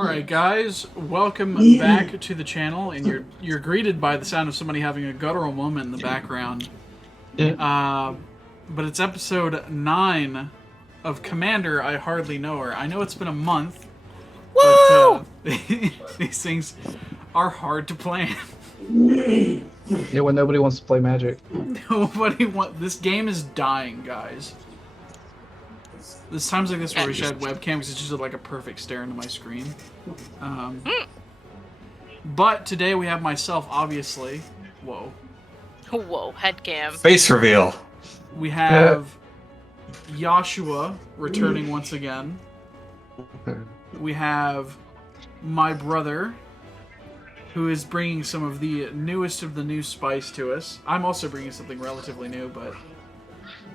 Alright guys, welcome back to the channel, and you're greeted by the sound of somebody having a guttural moment in the background. But it's episode 9 of Commander, I Hardly Know Her. I know it's been a month, but these things are hard to plan. Yeah, when nobody wants to play Magic. This game is dying, guys. There's times like this where we should have webcam because it's just like a perfect stare into my screen. But today we have myself, obviously. Whoa. Whoa, headcam. Face reveal. We have Joshua returning once again. We have my brother, who is bringing some of the newest of the new spice to us. I'm also bringing something relatively new, but...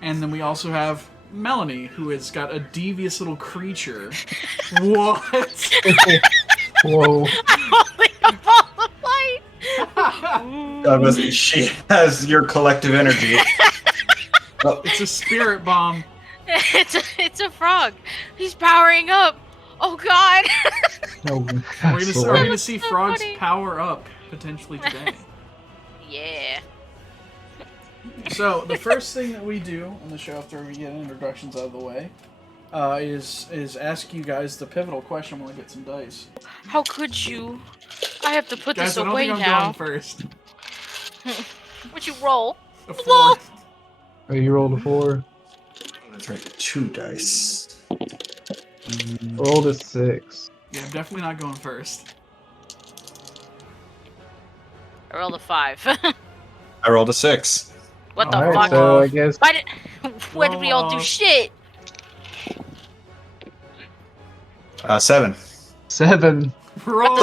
And then we also have Melanie, who has got a devious little creature. What? Whoa. I'm holding a ball of light. She has your collective energy. It's a spirit bomb. It's a frog. He's powering up. Oh god. No, We're gonna see so frogs funny. power up potentially today. Yeah. So the first thing that we do on the show after we get introductions out of the way is ask you guys the pivotal question when we get some dice. How could you? I have to put Guys, this I don't away think I'm now. going first. What'd you roll? A 4. Lol. Oh, you rolled a 4. That's right, 2 dice. Rolled a 6. Yeah, I'm definitely not going first. I rolled a 5. I rolled a 6. What the Alright, fuck? so I guess Why did? When did we all do Roll. shit? 7. 7. Roll!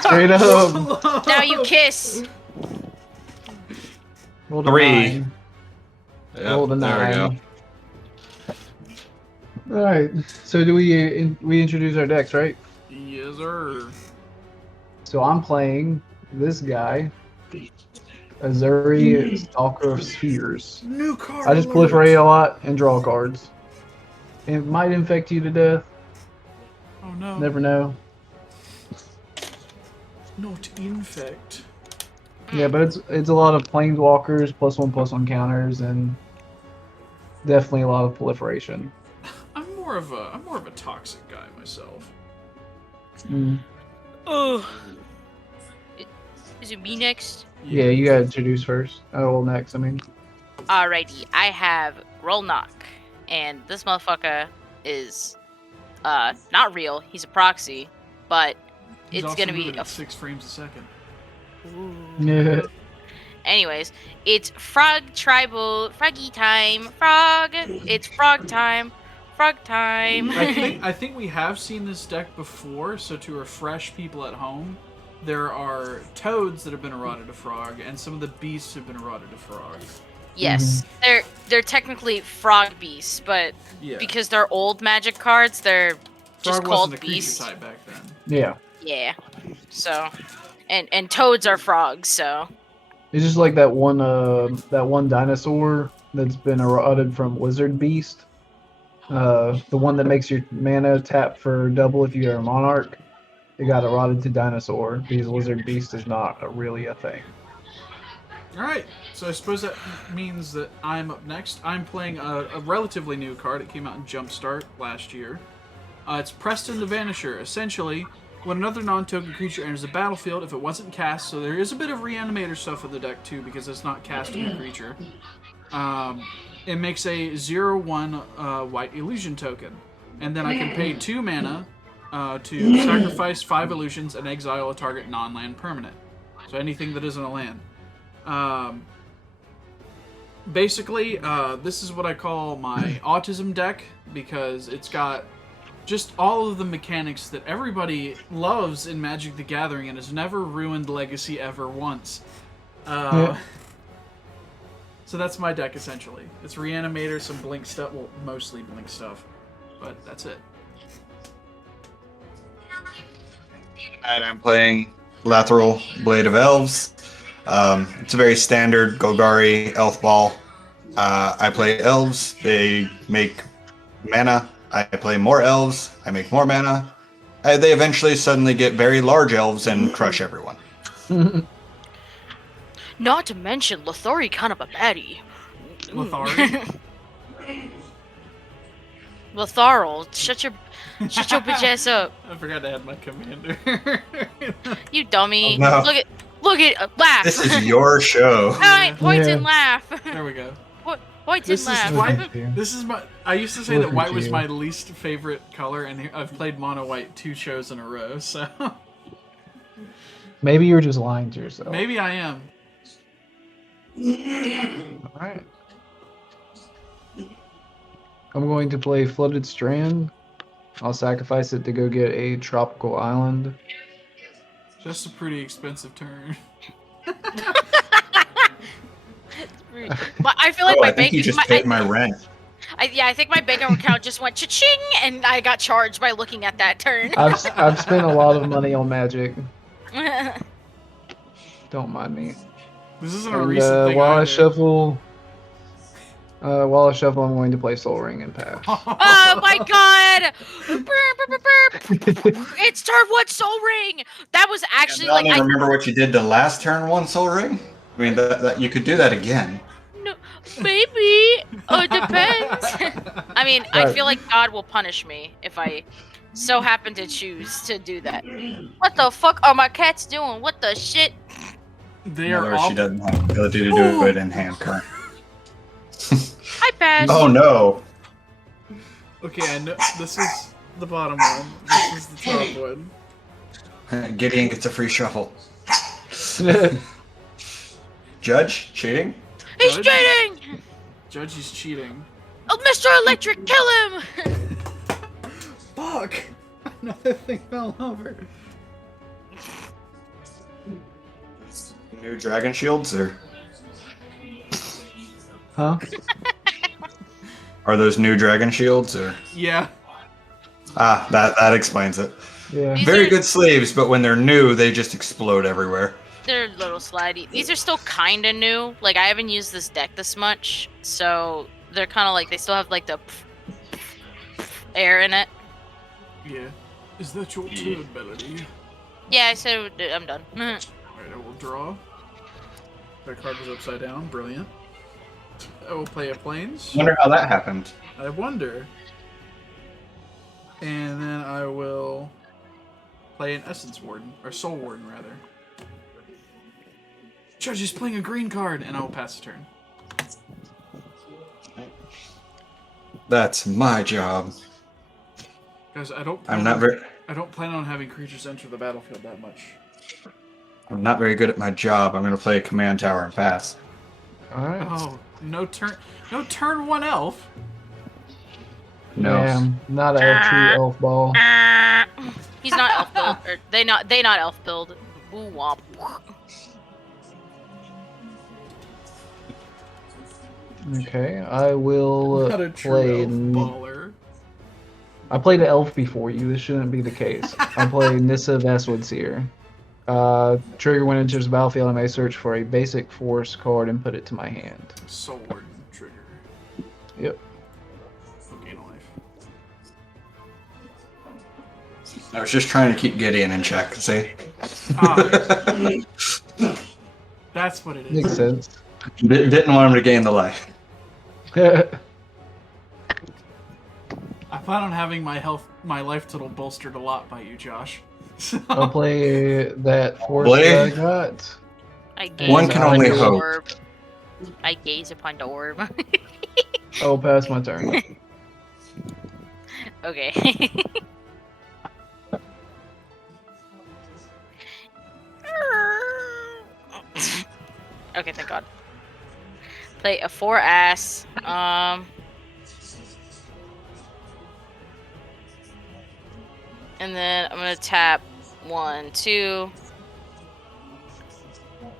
Straight up. Now you kiss. Rolled a 3. 9. Yep, Rolled a there 9. Alright, so do we introduce our decks, right? Yes, sir. So I'm playing this guy, Ezuri, Stalker of Spheres. New card. I just alert. proliferate a lot and draw cards. It might infect you to death. Oh no. Never know. Not infect. Yeah, but it's a lot of planeswalkers, +1/+1 counters, and definitely a lot of proliferation. I'm more of a toxic guy myself. Mm. Oh. Is it me next? Yeah, you gotta introduce first. Oh, well, next, I mean. Alrighty, I have Grolnok, and this motherfucker is not real. He's a proxy, but He's it's also gonna be moving a at 6 frames a second. Yeah. Anyways, it's froggy time, frog. It's frog time, frog time. I think we have seen this deck before, so to refresh people at home, there are toads that have been eroded to frog, and some of the beasts have been eroded to frog. Yes, they're technically frog beasts, but Yeah. because they're old Magic cards, they're just Frog called wasn't a creature beasts. type back then. Yeah. Yeah. So, and toads are frogs. So. It's just like that one dinosaur that's been eroded from Wizard Beast. The one that makes your mana tap for double if you are a monarch. It got eroded to dinosaur because Wizard Beast is not really a thing. Alright, so I suppose that means that I'm up next. I'm playing a relatively new card. It came out in Jumpstart last year. It's Preston the Vanisher. Essentially, when another non-token creature enters the battlefield, if it wasn't cast, so there is a bit of Reanimator stuff with the deck too, because it's not casting a creature, it makes a 0/1 white illusion token. And then I can pay 2 mana to sacrifice 5 illusions and exile a target non-land permanent. So anything that isn't a land. Basically, this is what I call my autism deck, because it's got just all of the mechanics that everybody loves in Magic the Gathering and has never ruined Legacy ever once. So that's my deck, essentially. It's Reanimator, some Blink stuff, well, mostly Blink stuff, but that's it. And I'm playing Lathril, Blade of Elves. It's a very standard Golgari Elf Ball. I play elves. They make mana. I play more elves. I make more mana. they eventually suddenly get very large elves and crush everyone. Not to mention Lathril, kind of a baddie. Lathril? Lathril, shut your bitch ass up. I forgot to add my commander. You dummy. Oh, no. Look at laugh. This is your show. Alright, point Yeah. and laugh. There we go. Point and This is laugh. white. Yeah. This is my. I used to say Look that white at was you. my least favorite color, and I've played mono white 2 shows in a row. So Maybe you were just lying to yourself. maybe I am. All right. I'm going to play Flooded Strand. I'll sacrifice it to go get a tropical island. Just a pretty expensive turn. I feel like Oh, my I think bank. you just paid my rent. I think my bank account just went cha-ching, and I got charged by looking at that turn. I've spent a lot of money on Magic. Don't mind me. This isn't a And, recent thing. while I either. shuffle, I'm going to play Soul Ring and pass. Oh my god! Burp, burp, burp, burp. It's turn 1 Soul Ring. That was actually I like don't remember what you did the last turn 1 Soul Ring. I mean, that you could do that again. No, maybe. It depends. I mean, I Right. feel like God will punish me if I so happen to choose to do that. What the fuck are my cats doing? What the shit? They In other are words, all. she doesn't have the ability to do it in hand current. I passed. Oh no! Okay, I know this is the bottom one. This is the top one. Gideon gets a free shuffle. Judge cheating? He's Good. cheating! Judge is cheating. Oh, Mr. Electric, kill him! Fuck! Another thing fell over. New dragon shields, or Huh? are those new dragon shields, or Yeah. that explains it. Yeah. These Very are- good sleeves, but when they're new, they just explode everywhere. They're a little slidey. These are still kind of new. Like, I haven't used this deck this much, so they're kind of like, they still have like the air in it. Yeah. Is that your turn, Melody? Yeah, I said I'm done. Alright, I will draw. That card was upside down. Brilliant. I will play a Plains. Wonder how that happened. I wonder. And then I will play an Essence Warden, or Soul Warden, rather. Judge is playing a green card, and I will pass the turn. That's my job. Guys, I don't plan on having creatures enter the battlefield that much. I'm not very good at my job. I'm gonna play a command tower and pass. All right. Oh, no turn 1 elf. No. Yeah, I'm not a true elf ball. He's not elf build. Or they not elf build. Woo womp. Okay, I will Not a true play. elf baller. I played an elf before you. This shouldn't be the case. I play Nissa Vestwood Seer. Trigger when it enters the battlefield, I may search for a basic force card and put it to my hand. Soul Warden trigger. Yep. Okay, no life. I was just trying to keep Gideon in check. See? Ah, that's what it is. Makes sense. Didn't want him to gain the life. I plan on having my life total bolstered a lot by you, Josh. So, I'll play that force Play. that I got. I gaze One can upon only the hope. orb. I gaze upon the orb. I'll pass my turn. Okay. Okay, thank God. Play a 4-ass. And then I'm gonna tap 1, 2.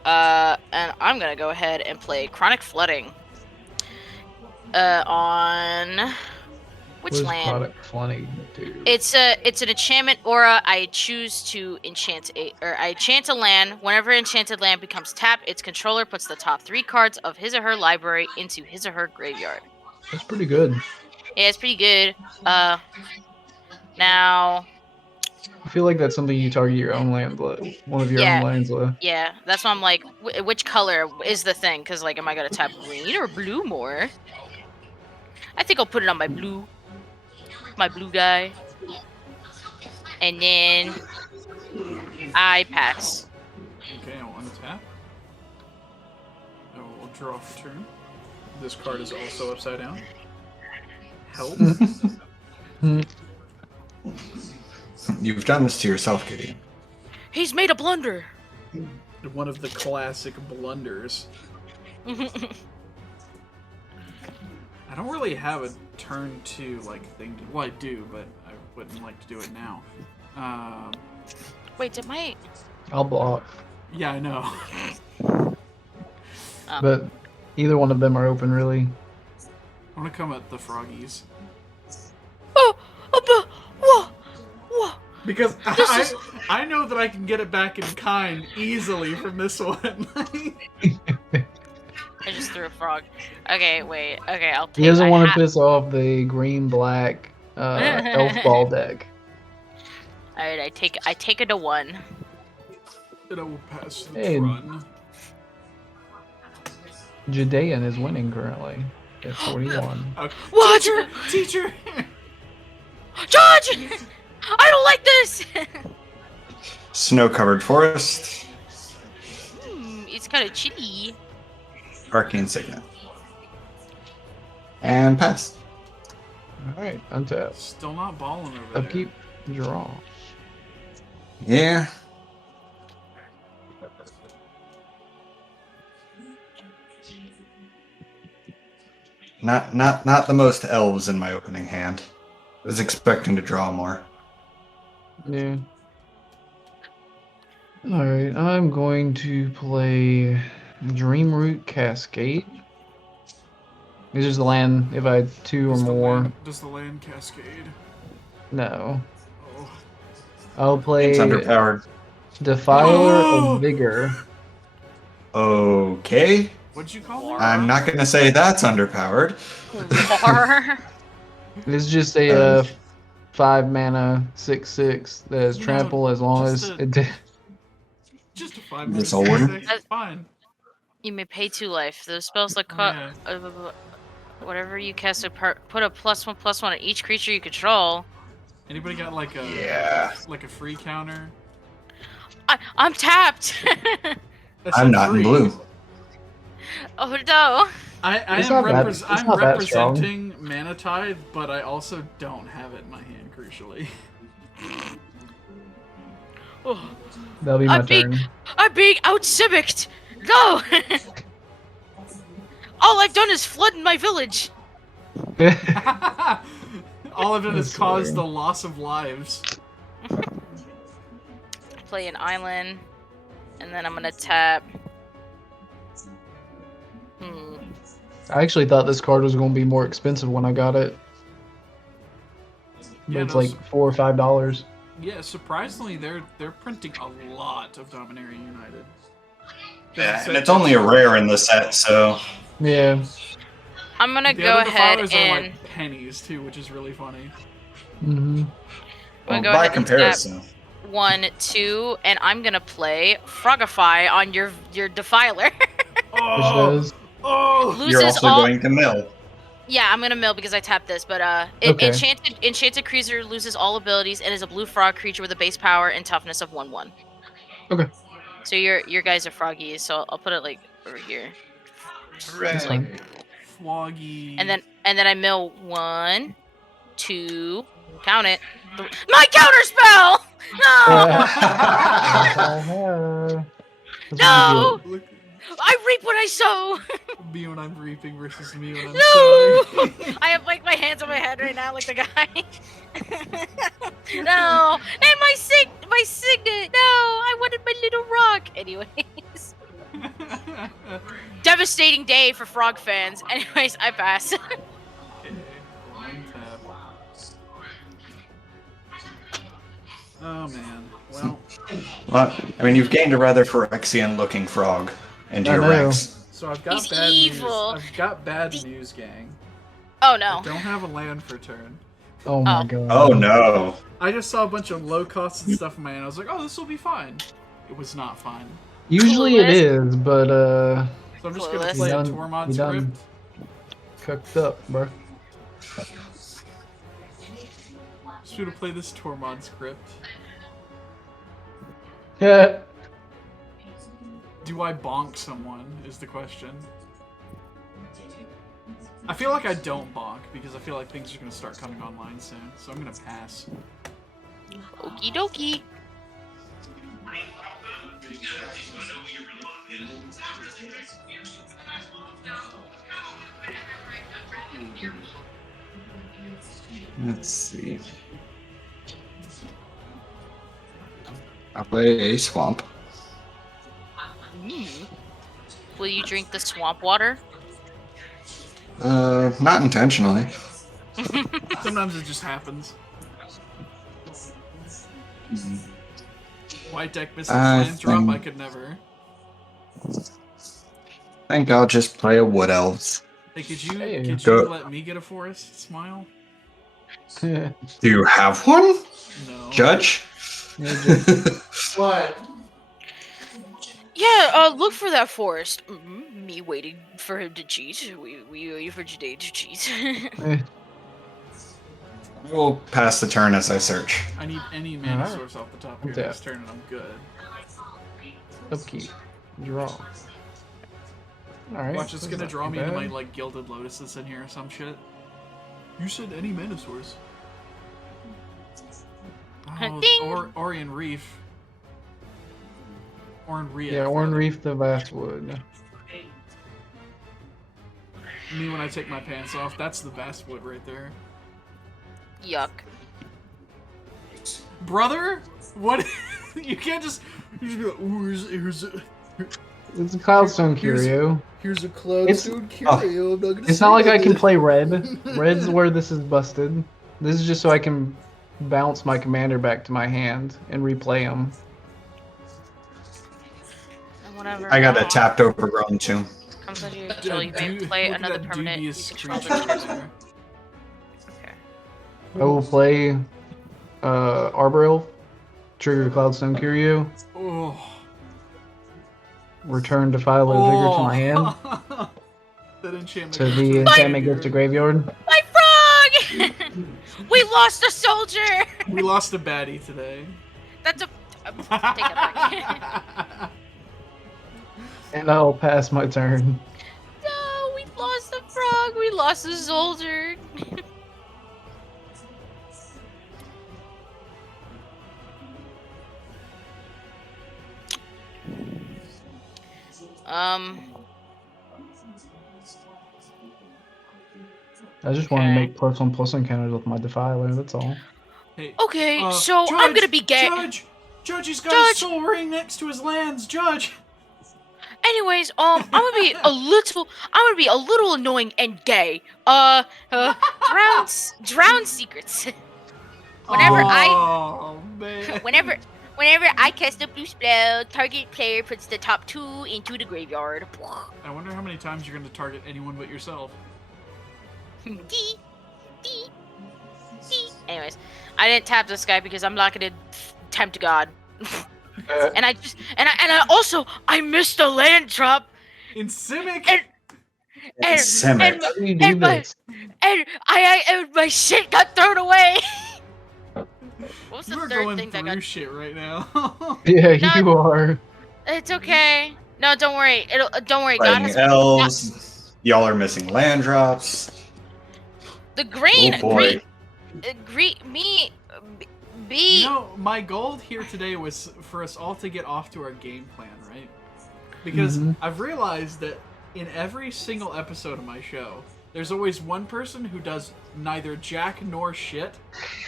And I'm gonna go ahead and play Chronic Flooding. On which What does land? product flooding do? It's an enchantment aura. I choose to enchant I enchant a land. Whenever enchanted land becomes tapped, its controller puts the top 3 cards of his or her library into his or her graveyard. That's pretty good. Yeah, it's pretty good. Now I feel like that's something you target your own land, one of your Yeah. own lands. Yeah, that's why I'm like, which color is the thing? Because, like, am I going to tap green or blue more? I think I'll put it on my blue guy. And then I pass. Okay, I'll untap. I will draw for turn. This card is also upside down. Help. You've done this to yourself, Gideon. He's made a blunder. One of the classic blunders. I don't really have a turn 2 thing to. Well, I do, but I wouldn't like to do it now. Wait, did my... I'll block. Yeah, I know. But either one of them are open, really. I want to come at the froggies. Whoa. Because I know that I can get it back in kind easily from this one. I just threw a frog. Okay, wait. Okay, I'll take... He doesn't want to piss off the green-black elf ball deck. Alright, I take it to 1. And I will pass the Hey. run. Jidayun is winning currently at 41. What? Teacher! Judge! I don't like this! Snow-covered forest. It's kind of chilly. Arcane Signet. And pass. Alright, untap. Still not balling over there. Upkeep, draw. Yeah. Not the most elves in my opening hand. I was expecting to draw more. Yeah. Alright, I'm going to play Dreamroot Cascade. This is the land if I had 2 or more. Does the land cascade? No. Oh. I'll play It's underpowered. Defiler Oh! of Vigor. Okay. What'd you call it? I'm not going to say that's underpowered. War. It's just a 5 mana 6/6 that has No, trample as long as just a- it did. Just a 5 This minutes. all working? It's fine. You may pay 2 life. Those spells like Yeah. whatever you cast, put a +1/+1 on each creature you control. Anybody got like a like a free counter? I'm tapped. I I'm said not in free. blue. Oh no. It's I'm not bad- it's I'm not that strong. representing Mana Tithe, but I also don't have it in my hand, crucially. Oh, That'll be my I'm being- turn. I'm being out-civicked. No. All I've done is flood my village. All I've done is That's cause hilarious. the loss of lives. Play an island, and then I'm gonna tap. I actually thought this card was going to be more expensive when I got it. But Yeah, it's those- like $4 or $5. Yeah, surprisingly, they're printing a lot of Dominaria United. Yeah, and it's only a rare in the set, so Yeah. I'm gonna The go other ahead Defilers are and like pennies too, which is really funny. Mm-hmm. I'm gonna go by ahead and tap comparison. 1, 2, and I'm gonna play Frogify on your Defiler. Which Oh, does. oh! Loses You're also all. going to mill. Yeah, I'm gonna mill because I tapped this, but Okay. enchanted creature loses all abilities and is a blue frog creature with a base power and toughness of 1/1. Okay. So your guys are froggies, so I'll put it like over here, That's fine. Floggy. and then I mill 1, 2, count it. My counter spell! No! No! Look, I reap what I sow. me when I'm reaping versus me when I'm No! sowing. I have like my hands on my head right now, like the guy. No, and my signet. No, I wanted my little rock. Anyways, devastating day for frog fans. Anyways, I pass. Okay, line tap. Oh man. Well, Well, I mean, you've gained a rather Phyrexian-looking frog into I your know. ranks. so I've got He's bad evil. news. I've got bad news, gang. Oh I no. don't have a land for turn. Oh my Oh. god. Oh no. I just saw a bunch of low cost and stuff in my hand. I was like, oh, this will be fine. It was not fine. Usually it is, but So I'm just gonna Clueless. play a You Tormod done script. cooked up, bro. Just gonna play this Tormod script. Yeah. Do I bonk someone is the question. I feel like I don't bonk because I feel like things are gonna start coming online soon. So I'm gonna pass. Okie dokie. Let's see. I'll play a swamp. Will you drink the swamp water? Not intentionally. Sometimes it just happens. White deck misses land drop. I could never. I think I'll just play a Wood Elves. Hey, could you Go. let me get a forest? Smile. Do you have one, No. Judge? What? Yeah, look for that forest. Me waiting for him to cheat. We waiting for Jidayun to cheat. I will pass the turn as I search. I need any mana Alright. source off the top of your Yeah. next turn, and I'm good. Upkeep. Draw. Alright. Watch, it's this is gonna not draw too me into my bad. like Gilded Lotus that's in here or some shit. You said any mana source. Oh, Ding! Orion Reef. Orin Reef. Yeah, Orin Reef the Vastwood. Me when I take my pants off, that's the Vastwood right there. Yuck. Brother? What? You can't just... You just be like, ooh, It's a Cloudstone Curio. here's a Cloudstone It's- Curio. I'm not gonna It's say not like I nothing. can play red. Red's where this is busted. This is just so I can bounce my commander back to my hand and replay him. And whatever. I got a tapped overgrown too. Comes out here, Dude, so you may play look at another that permanent. You dubious control creature the right there. Okay. I will play Arbor Elf, trigger Cloudstone Curio, Oh. return Defiler Vigor to my hand. That enchantment. So the enchantment goes to graveyard. My frog! We lost a soldier! We lost a baddie today. That's a. Take that back. And I'll pass my turn. No, we lost a frog. We lost a soldier. I just want to Okay. make +1/+1 encounters with my Defiler, that's all. Hey, Okay, so I'm gonna be gay. Judge, he's got Judge! a soul ring next to his lands. Judge. Anyways, I'm gonna be a little annoying and gay. Drown secrets. Oh, man. Whenever I cast a blue spell, target player puts the top 2 into the graveyard. I wonder how many times you're going to target anyone but yourself. Dee, dee, dee. Anyways, I didn't tap this guy because I'm not gonna tempt God. And I also missed a land drop. In Simic? And Simic. How do you do and this? my shit got thrown away. What was the You are third going thing that through got? shit right now. Yeah, Not- you are. It's okay. No, don't worry. Don't worry. God Playing has elves. Y'all are missing land drops. the green. Oh boy. Me. You know, my goal here today was for us all to get off to our game plan, right? Because Mhm. I've realized that in every single episode of my show, there's always one person who does neither jack nor shit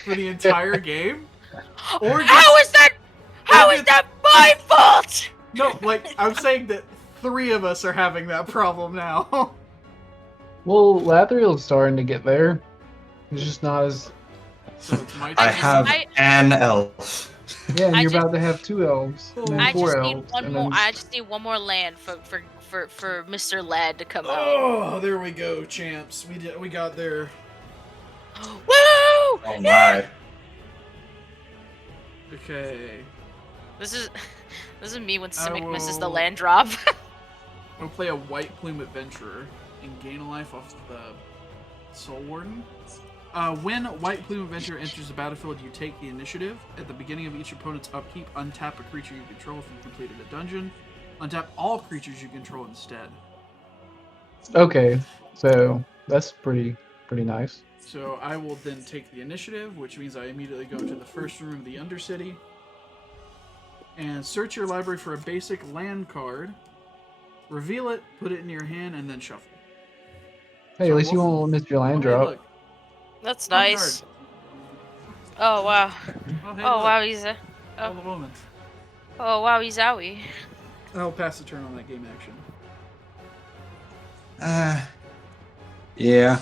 for the entire game. Or How is that my fault? No, like, I'm saying that 3 of us are having that problem now. Well, Lathriel's starting to get there. He's just not as... So it's my I turn. have an elf. Yeah, and I you're just- about to have 2 elves. And then I 4 just elves. need one and more. then- I just need one more land for Mr. Lad to come out. Oh, there we go, champs. We got there. Woo! Oh my. Okay. This is me when I Simic misses the will- land drop. We'll play a White Plume Adventurer and gain a life off the Soul Warden. When White Plume Adventurer enters the battlefield, you take the initiative. At the beginning of each opponent's upkeep, untap a creature you control if you completed a dungeon. Untap all creatures you control instead. Okay, so that's pretty nice. So I will then take the initiative, which means I immediately go to the first room of the Undercity and search your library for a basic land card. Reveal it, put it in your hand, and then shuffle. Hey, So at least you what- won't miss your land Oh, hey, drop. look. That's One nice. Oh wow. Oh, hey, Oh look. wow, he's a. All the woman. Oh wow, he's owie. I'll pass the turn on that game action. Yeah.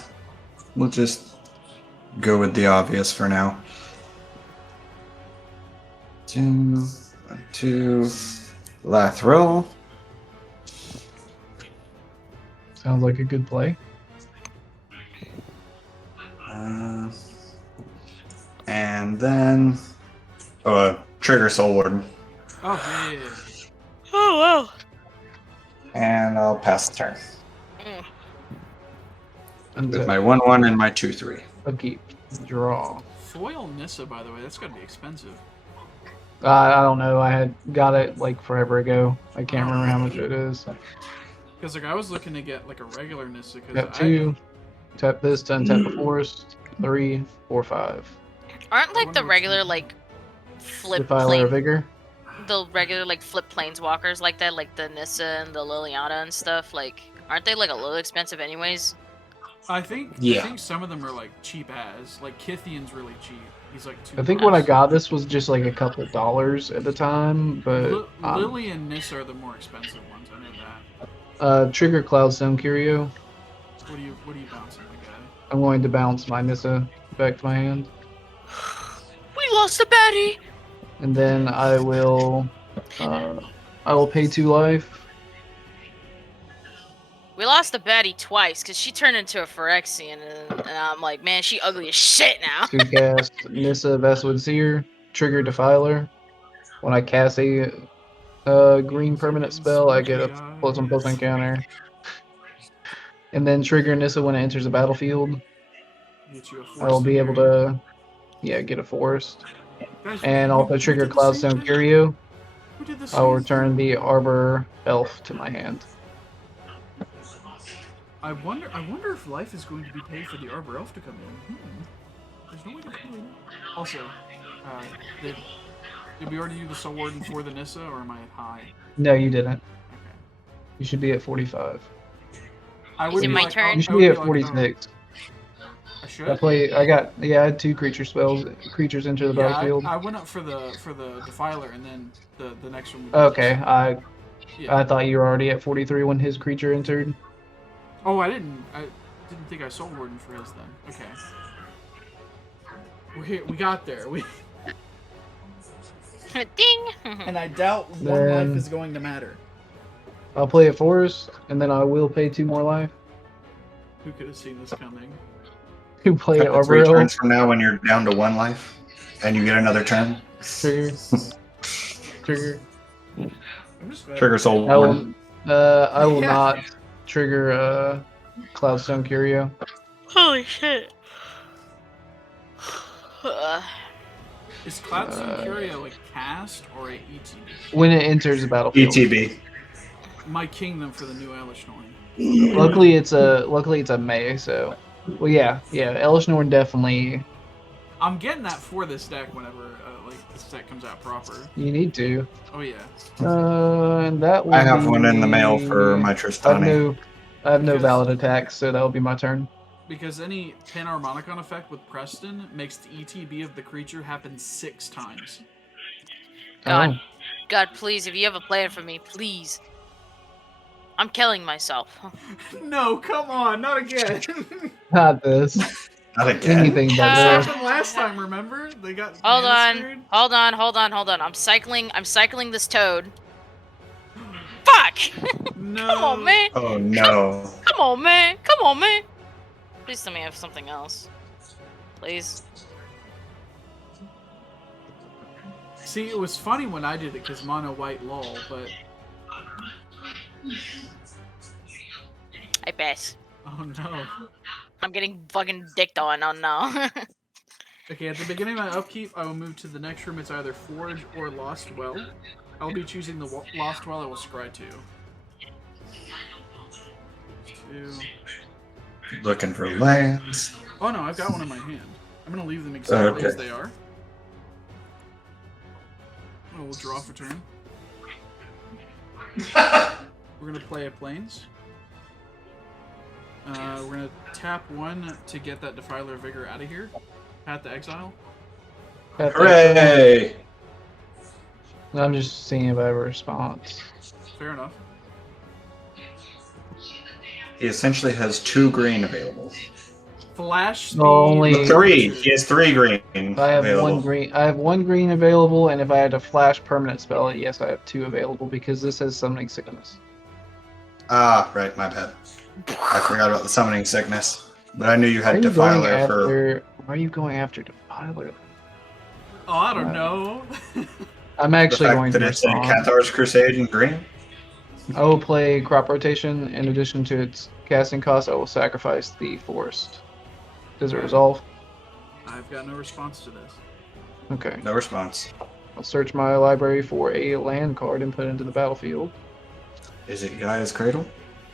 We'll just go with the obvious for now. 2, 2, Lathril. Sounds like a good play. And then trigger Soul Warden. Oh, yeah. Oh wow. And I'll pass the turn. With Untap. my 1/1 and my 2/3. Upkeep. Draw. Foil Nissa, by the way, that's gotta be expensive. I don't know. I had got it like forever ago. I can't remember how much it is. Because like I was looking to get like a regular Nissa. Tap 2. Tap this to untap the forest. 3, 4, 5. Aren't like the wonder regular what's- like flip Defiler plane, Vigor. the regular like flip planeswalkers like that, like the Nissa and the Liliana and stuff? Like, aren't they like a little expensive anyways? I think Yeah. some of them are like cheap as. Like Kithian's really cheap. He's like $2. I think when I got this was just like a couple dollars at the time, but Lily and Nissa are the more expensive ones. I know that. trigger Cloudstone Curio. What are you bouncing, my guy? I'm going to bounce my Nissa back to my hand, We lost a baddie. and then I will pay 2 life. We lost the baddie twice because she turned into a Phyrexian, and I'm like, man, she ugly as shit now. To cast Nissa Vestwood Seer, trigger Defiler. When I cast a green permanent spell, I get a +1/+1 encounter. And then trigger Nissa when it enters the battlefield. Get you a I will force be in able there. to, get a forest. Guys, And who- also who trigger did the same Cloudstone thing? Curio. Who did the I will same return thing? the Arbor Elf to my hand. I wonder if life is going to be paid for the Arbor Elf to come in. There's no way to come in. Also, did we already do the Soul Warden for the Nissa, or am I high? No, you didn't. Okay. You should be at 45. I Is would it be my like, turn? You should I would be at like, 46. I should. I had 2 creature spells. Creatures enter the Yeah, battlefield. I went up for the Defiler, and then the next one. would be Okay, this. Yeah. I thought you were already at 43 when his creature entered. Oh, I didn't think I Soul Warden for his then. Okay. We got there. Ding. And I doubt one Then- life is going to matter. I'll play a forest, and then I will pay 2 more life. Who could have seen this coming? You play After Arbor 3 Elf. turns from now when you're down to 1 life, and you get another turn. Trigger. Trigger. I'm just glad- Trigger Soul I Warden. will Yeah. not trigger Cloudstone Curio. Holy shit. Is Cloudstone Curio like cast or a ETB? When it enters the battlefield. ETB. My kingdom for the new Elish Norn. Luckily it's a May, so well yeah, Elish Norn definitely I'm getting that for this deck whenever this deck comes out proper. you need to. Oh yeah. And that will I have one in the mail be- for my Tristani. I have no Because- valid attacks, so that will be my turn. Because any Panharmonicon effect with Preston makes the ETB of the creature happen 6 times. God, God, please, if you have a plan for me, please. I'm killing myself. No, come on, not again. Not this. Not again. Anything but This this. happened last time, remember? They got Hold on, hamstered. hold on. I'm cycling this toad. Fuck! No. Come on, man. Oh no. Come on, man. Please tell me I have something else. Please. See, it was funny when I did it because mono white lol, but I pass. oh no. I'm getting fucking dicked on now. Okay, at the beginning of my upkeep, I will move to the next room. It's either Forge or Lost Well. I'll be choosing the Lost Well. I will scry 2. 2. Looking for lands. Oh no, I've got one in my hand. I'm gonna leave them exactly Okay. as they are. Oh, we'll draw for turn. We're gonna play a Plains. We're gonna tap 1 to get that Defiler Vigor out of here. Pat the Exile. Hooray! I'm just seeing if I have a response. Fair enough. He essentially has 2 green available. Flash speed. Only- 3. He has 3 green I have available. 1 green. I have 1 green available, and if I had to flash permanent spell it, yes, I have 2 available because this has summoning sickness. Ah, right, my bad. I forgot about the summoning sickness. But I knew you Why had are you going Defiler for... after? Why are you going after Defiler? Oh, I don't know. I'm The actually fact going that to it's in respond. Cathar's Crusade in green? I will play crop rotation. In addition to its casting cost, I will sacrifice the forest. Does it resolve? I've got no response to this. Okay. No response. I'll search my library for a land card and put it into the battlefield. Is it Gaia's Cradle?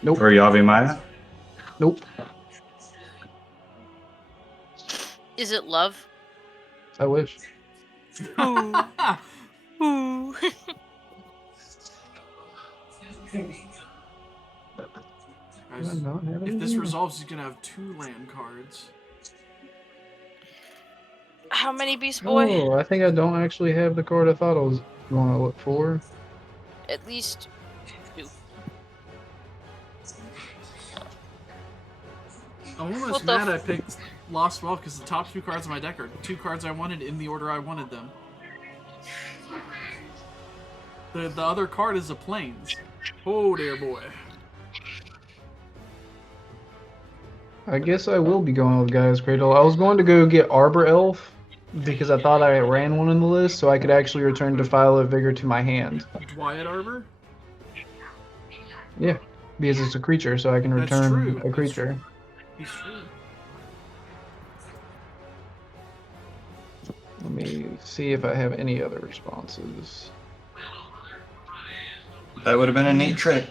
Nope. Or Yavimaya? Nope. Is it love? I wish. Ooh. Ooh. Guys, Do I not have any if this here? resolves, he's gonna have 2 land cards. How many, Beast Boy? Oh, I think I don't actually have the card I thought I was going to look for. At least 2. I'm almost What the mad I picked Lost Well because the top 2 cards of my deck are 2 cards I wanted in the order I wanted them. The other card is a Plains. Oh dear boy. I guess I will be going with Gaia's Cradle. I was going to go get Arbor Elf because I thought I ran one in the list so I could actually return Defiler Vigor to my hand. Dwyad Arbor? Yeah, because it's a creature, so I can That's return true. a That's creature. He's true. Let me see if I have any other responses. That would have been a neat trick.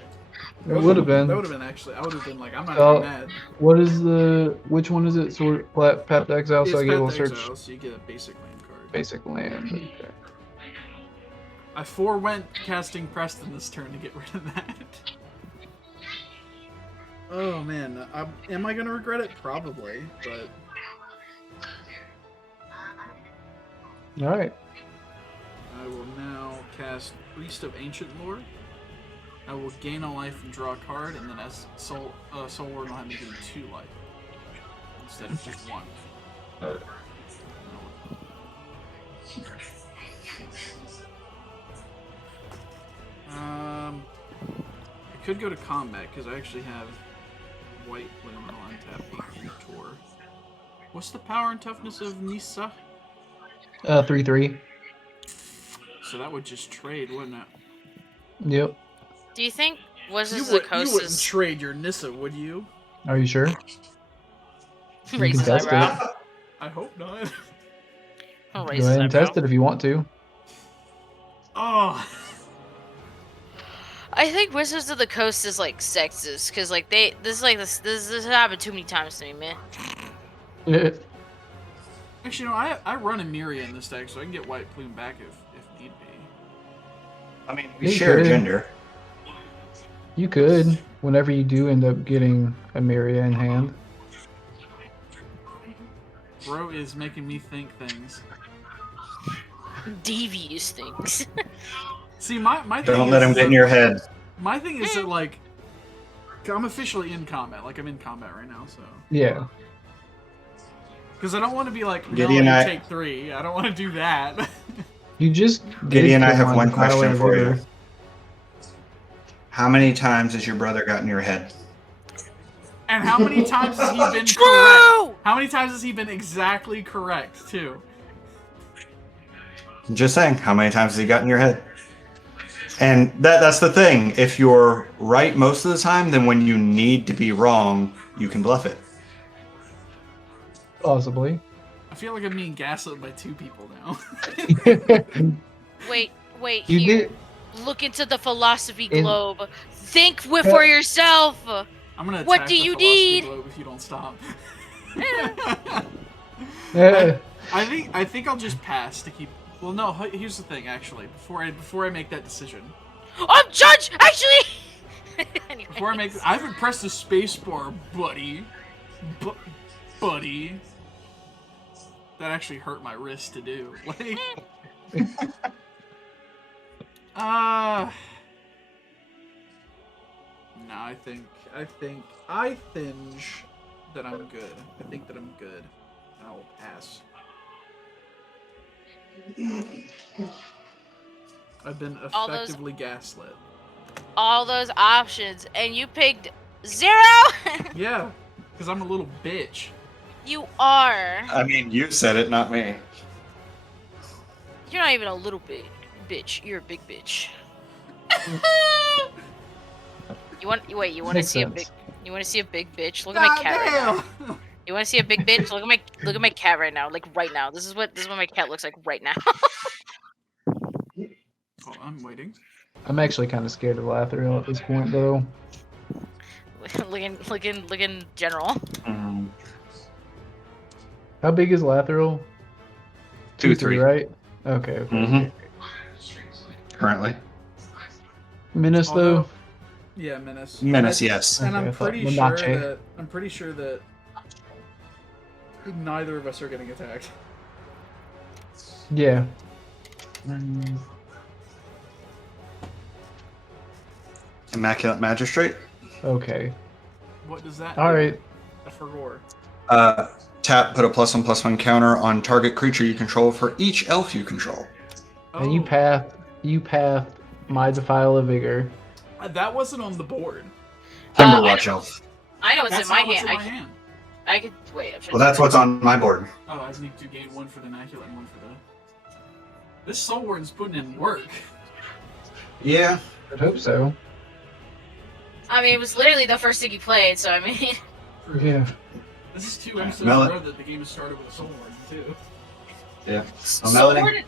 It would have That been. would have been actually. I would have been like, I'm not Oh. even mad. What is the? Which one is it? So Path to Exile, It's so I get Path a little to search Exile, so you get a basic land card. basic land. Okay. I forewent casting Preston this turn to get rid of that. Oh man, am I gonna regret it? Probably, but All right. I will now cast Priest of Ancient Lore. I will gain a life and draw a card, and then as Soul Lord will have me gain 2 life instead of just 1. I could go to combat because I actually have white Liminal untap 8 Tor. What's the power and toughness of Nissa? 3/3. So that would just trade, wouldn't it? Yep. Do you think Wizards of the You Coast wouldn't is trade your Nissa, would you? Are you sure? raise his test it. eyebrow? I hope not. I'll Go raise his ahead and eyebrow. test it if you want to. Oh, I think Wizards of the Coast is like sexist because like this has happened too many times to me, man. actually, no. I run a Miria in this deck, so I can get White Plume back if need be. I mean, we You share could. gender. You could, whenever you do end up getting a Miria in hand. Bro is making me think things. Devious things. See, my thing Don't is let him get in your head. My thing is that like I'm officially in combat. Like I'm in combat right now, so Yeah. because I don't want to be like no, Gideon, you I- take 3. I don't want to do that. You just Gideon, did I kill have my one question Defiler for you. Vigor. How many times has your brother gotten in your head? And how many times has he been True! correct? How many times has he been exactly correct too? Just saying, how many times has he got in your head? And that's the thing. If you're right most of the time, then when you need to be wrong, you can bluff it. Possibly. I feel like I'm being gaslit by two people now. Wait, You here. did. Look into the philosophy In- globe. Think for yourself. I'm gonna What attack do the you philosophy need? globe if you don't stop. Yeah. I think I'll just pass to keep. Well, no. Here's the thing. Actually, before I make that decision, I'm judge. Actually. Anyways. before I make, I haven't pressed the space bar, buddy. Buddy. That actually hurt my wrist to do. Like. No, I think that I'm good. I think that I'm good. I will pass. I've been effectively gaslit. All those options, and you picked 0. Yeah, because I'm a little bitch. You are. I mean, you said it, not me. You're not even a little bit bitch. You're a big bitch. You want to Makes see sense. a big? You want to see a big bitch? Look at my cat right now. You want to see a big bitch? Look at my cat right now. Like right now. This is what my cat looks like right now. Oh, I'm waiting. I'm actually kind of scared of Lathril at this point, though. looking general. How big is Lathril? 2-3. right? Okay. Mhm. Currently. Menace, though? Although- Yeah, menace. Menace, yes. And Okay, I I'm thought pretty sure that neither of us are getting attacked. Yeah. Immaculate Magistrate. Okay. What does that? All do? right. I forgot. Tap, put a +1/+1 counter on target creature you control for each elf you control. And you path my Defile of Vigor. That wasn't on the board. Timberwatch elf. I know it's That's in my not what's hand. in my hand. I could wait. I'm trying Well, that's what's on my board. Oh, I need to gain one for the Immaculate and one for the... This Soul Warden's putting in work. Yeah. I'd hope so. I mean, it was literally the first thing you played, so I mean. Yeah. This is 2 episodes Mel- in a row that the game has started with a Soul Warden, too. Yeah. So, Soul Melanie, Warden-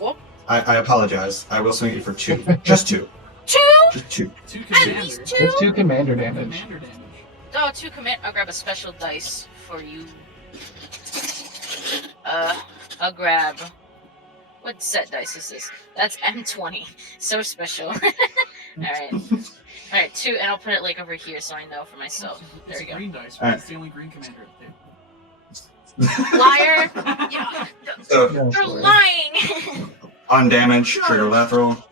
Whoop. I apologize. I will swing you for 2. Just 2. 2? Just 2. 2 At commander. least 2? That's 2 commander damage. Commander damage. Oh, 2 command. I'll grab a special dice for you. I'll grab. What set dice is this? That's M20. So special. Alright. Alright, 2, and I'll put it like over here so I know for myself. There It's we a go. green dice, but Alright. it's the only green commander at the table. Liar! Yeah, So, Yeah, they're sorry. lying! on damage, trigger Lathril.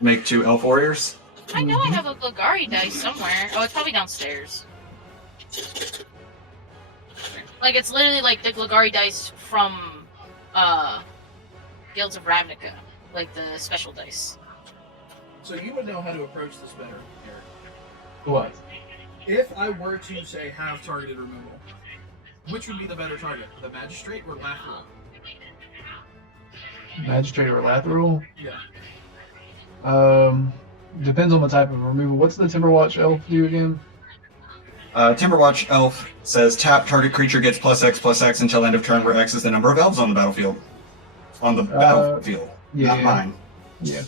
Make 2 elf warriors. I know I have a Golgari dice somewhere. Oh, it's probably downstairs. Like, it's literally like the Golgari dice from, Guilds of Ravnica. Like the special dice. So you would know how to approach this better, Eric. What? If I were to say have targeted removal, which would be the better target? The Magistrate or Lathril? Magistrate or Lathril? Yeah. Depends on the type of removal. What's the Timberwatch elf do again? Timberwatch elf says tap target creature gets +X/+X until end of turn, where X is the number of elves on the battlefield. On the battlefield, yeah, not yeah. mine. Yeah.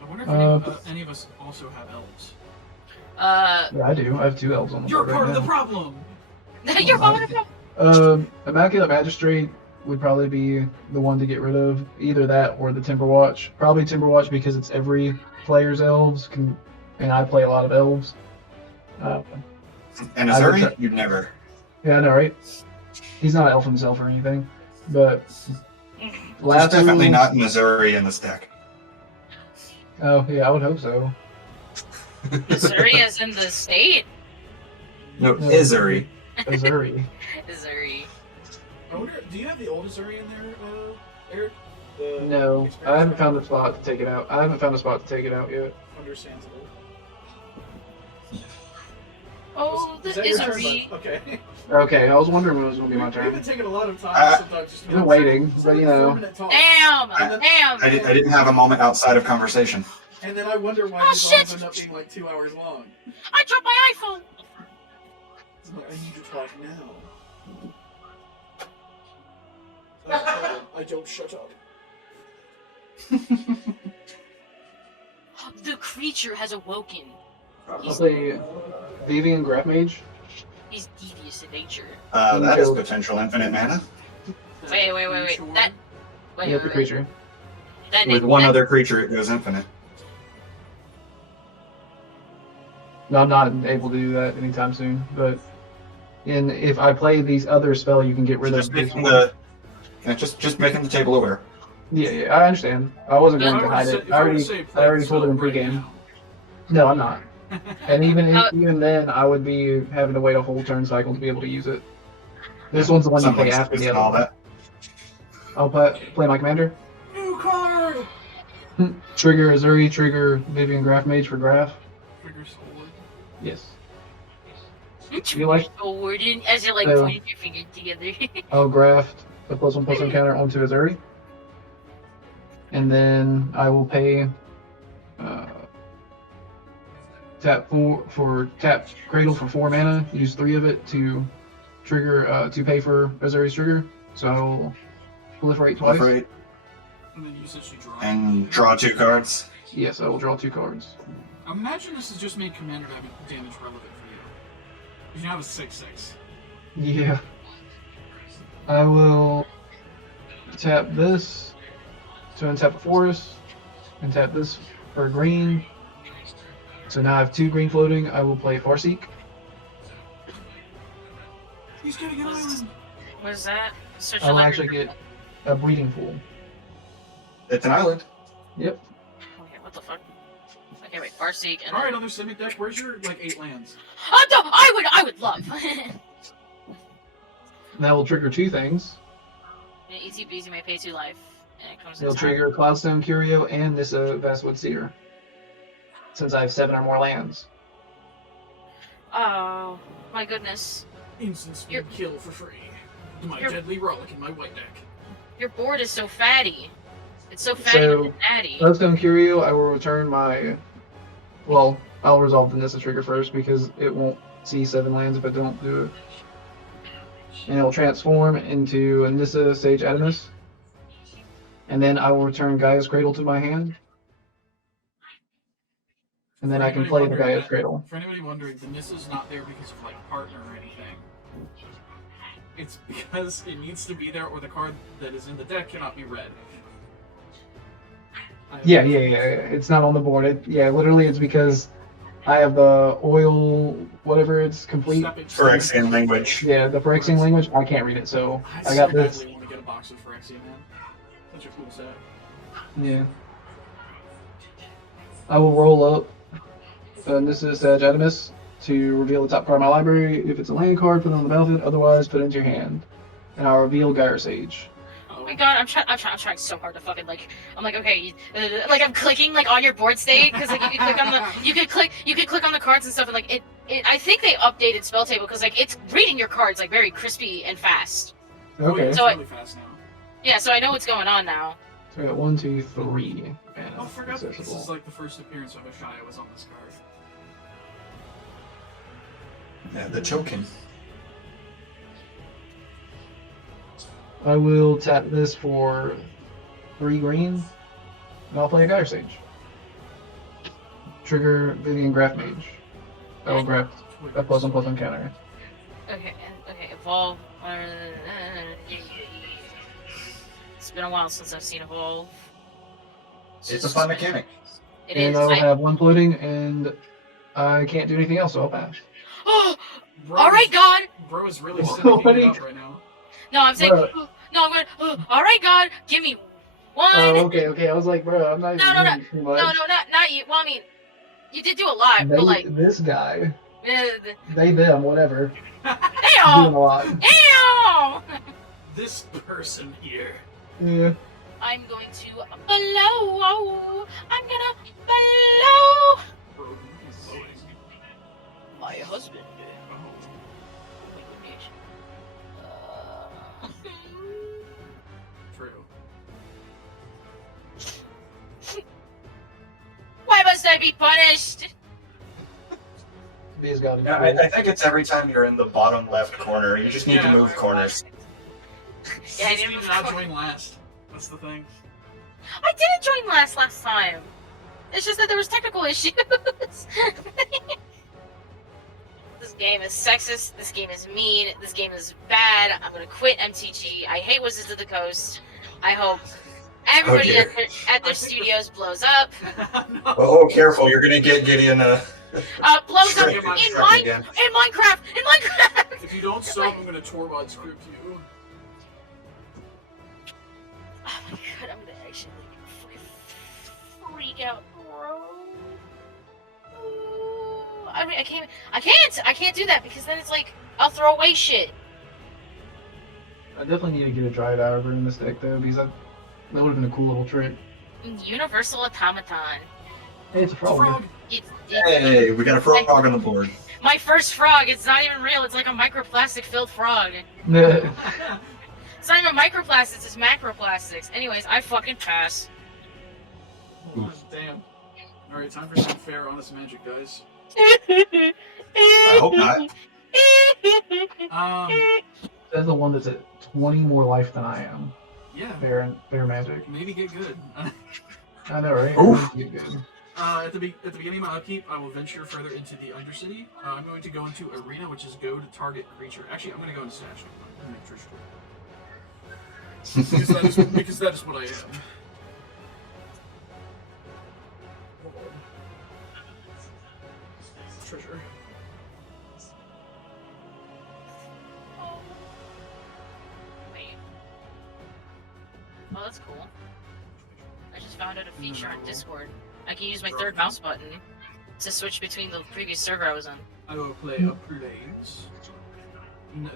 I wonder if any of us also have elves. Yeah, I do. I have 2 elves on the You're board part right of the now. problem! You're part of the Immaculate Magistrate would probably be the one to get rid of. Either that or the Timberwatch. Probably Timberwatch because it's every player's elves, and I play a lot of elves. And I would Ezuri, try- you'd never. Yeah, I know, right? He's not an elf himself or anything, but There's definitely Lathril- not Missouri in this deck. Oh yeah, I would hope so. Missouri as in the state? No, No. Ezuri. Ezuri. Missouri. I wonder, do you have the old Ezuri in there, Eric? The No, experience I haven't guide? found a spot to take it out. I haven't found a spot to take it out yet. Understandable. Oh, the Is that your turn, Ezuri. bud? Okay. Okay, I was wondering when it was gonna be my We've turn. been taking a lot of time sometimes just to Been waiting, but you know. 4-minute talk. Damn! And then- Damn! I didn't have a moment outside of conversation. And then I wonder why Oh, these shit! always end up being like 2 hours long. I dropped my iPhone! I need to talk now. I don't shut up. The creature has awoken. I'll play Deviant Graph Mage. He's devious in nature. That is potential infinite mana. Wait. That. Wait, You have the creature. That, With one other creature, it goes infinite. No, I'm not able to do that anytime soon. But if I play these other spell, you can get rid Just of this making one. the just making the table aware. Yeah, I understand. I wasn't If going to hide it. I already told it in pregame. Right No, I'm not. And Uh, even then, I would be having to wait a whole turn cycle to be able to use it. This one's the one you play Something's after the and other all one. that. I'll play my commander. New card! Trigger Ezuri, trigger Vivian Graph Mage for Graph. Trigger sword. Yes. You like- forward in as you're like So- pointing your finger together. I'll graft the +1/+1 counter onto Ezuri. And then I will pay tap tap Cradle for 4 mana, use 3 of it to trigger to pay for Ezuri's trigger. So I will proliferate twice. Proliferate And then you essentially draw. and draw 2 cards. Yes, I will draw 2 cards. Imagine this has just made Commander having damage relevant for you. You can have a 6/6. Yeah. I will tap this to untap a forest, and tap this for green. So now I have 2 green floating. I will play Farseek. He's getting an island! What is that? Search I'll for actually get a breeding pool. It's an island. Yep. Okay, what the fuck? Okay, wait, Farseek and. Alright, other Simic deck, where's your, like, 8 lands? Oh, no, I would love. That will trigger 2 things. Easy breezy may pay 2 life, and it comes. It'll in trigger Cloudstone Curio and this Vastwood Seer. Since I have 7 or more lands. Oh my goodness, Instant speed You're- kill for free. My You're- deadly relic in my white deck. your board is so fatty. It's so fatty So, with natty. Cloudstone Curio, I will return my. Well, I'll resolve the Nissa trigger first because it won't see 7 lands if I don't do it. And it will transform into a Nissa Sage Adamus. And then I will return Gaia's Cradle to my hand. And then I can play the Gaia's Cradle. For anybody wondering, the Nissa's not there because of, like, partner or anything. It's because it needs to be there or the card that is in the deck cannot be read. Yeah. It's not on the board. Literally it's because I have the oil, whatever it's complete. Phyrexian language. Yeah, the Phyrexian language, I can't read it, so I got so this. badly want to get a box of Phyrexian, man. Such a cool set. Yeah. I will roll up Nissa Sage Adamus to reveal the top card of my library. If it's a land card, put it on the battlefield. Otherwise, put it into your hand. And I'll reveal Gyre Sage. Oh my god, I'm trying so hard to fucking like. I'm like, okay, like I'm clicking like on your board state because like you can click on the you could click on the cards and stuff and like it I think they updated spell table because like it's reading your cards like very crispy and fast. Okay. It's So really fast now. Yeah, so I know what's going on now. So I got 1, 2, 3. Oh, I forgot that this is accessible. like the first appearance of Ashaya was on this card. Yeah, the choking. I will tap this for 3 green, and I'll play a Gyre Sage. Trigger Vivian Graph Mage. I will grab a +1/+1 counter. Okay, evolve. It's been a while since I've seen evolve. It's a fun mechanic. It And is. I will have 1 floating, and I can't do anything else, so I'll pass. Oh, Bro all right, is- God. Bro is really What syncing are it you- up right now. No, I'm saying. Bruh. No, I'm going. All right, God, give me 1. Oh, okay. I was like, bro, I'm not even No, doing too much. No, not you. Well, I mean, you did do a lot, but like, This guy, uh, they, them, whatever, doing damn, a lot. damn. This person here. Yeah. I'm going to blow. I'm gonna blow Bro, he's loading. my husband. I be punished? He's got Yeah, I think it's every time you're in the bottom left corner. You just need to move corners. Yeah, I Just didn't need to not join last. That's the thing. I didn't join last time. It's just that there was technical issues. This game is sexist. This game is mean. This game is bad. I'm gonna quit MTG. I hate Wizards of the Coast. I hope everybody dear. at their studios blows up. No. Oh, careful! You're gonna get Gideon. Blows up Shrek- in Shrek again. Minecraft. In Minecraft. If you don't stop, I'm gonna Torvald script you. Oh my god, I'm gonna actually fucking freak out, bro. I mean, I can't do that because then it's like I'll throw away shit. I definitely need to get a Dryad Arbor in this deck though, because that would have been a cool little trick. Universal Automaton. Hey, it's a frog. Frog. It's Hey, we got a frog on the board. my first frog. It's not even real. It's like a microplastic filled frog. Yeah. It's not even microplastics. It's macroplastics. Anyways, I fucking pass. Oh, damn. Alright, time for some fair, honest magic, guys. I hope not. That's the one that's at 20 more life than I am. Yeah. Fair magic. Maybe get good. I know, right? Oof. Get good. At the beginning of my upkeep, I will venture further into the Undercity. I'm going to go into Arena, which is go to target creature. Actually, I'm going to go into Stash. I'm going to make Trish because that is what I am. Treasure. Wait. Oh, that's cool. I just found out a feature on Discord. I can use my third mouse button to switch between the previous server I was on. I will play a Plains.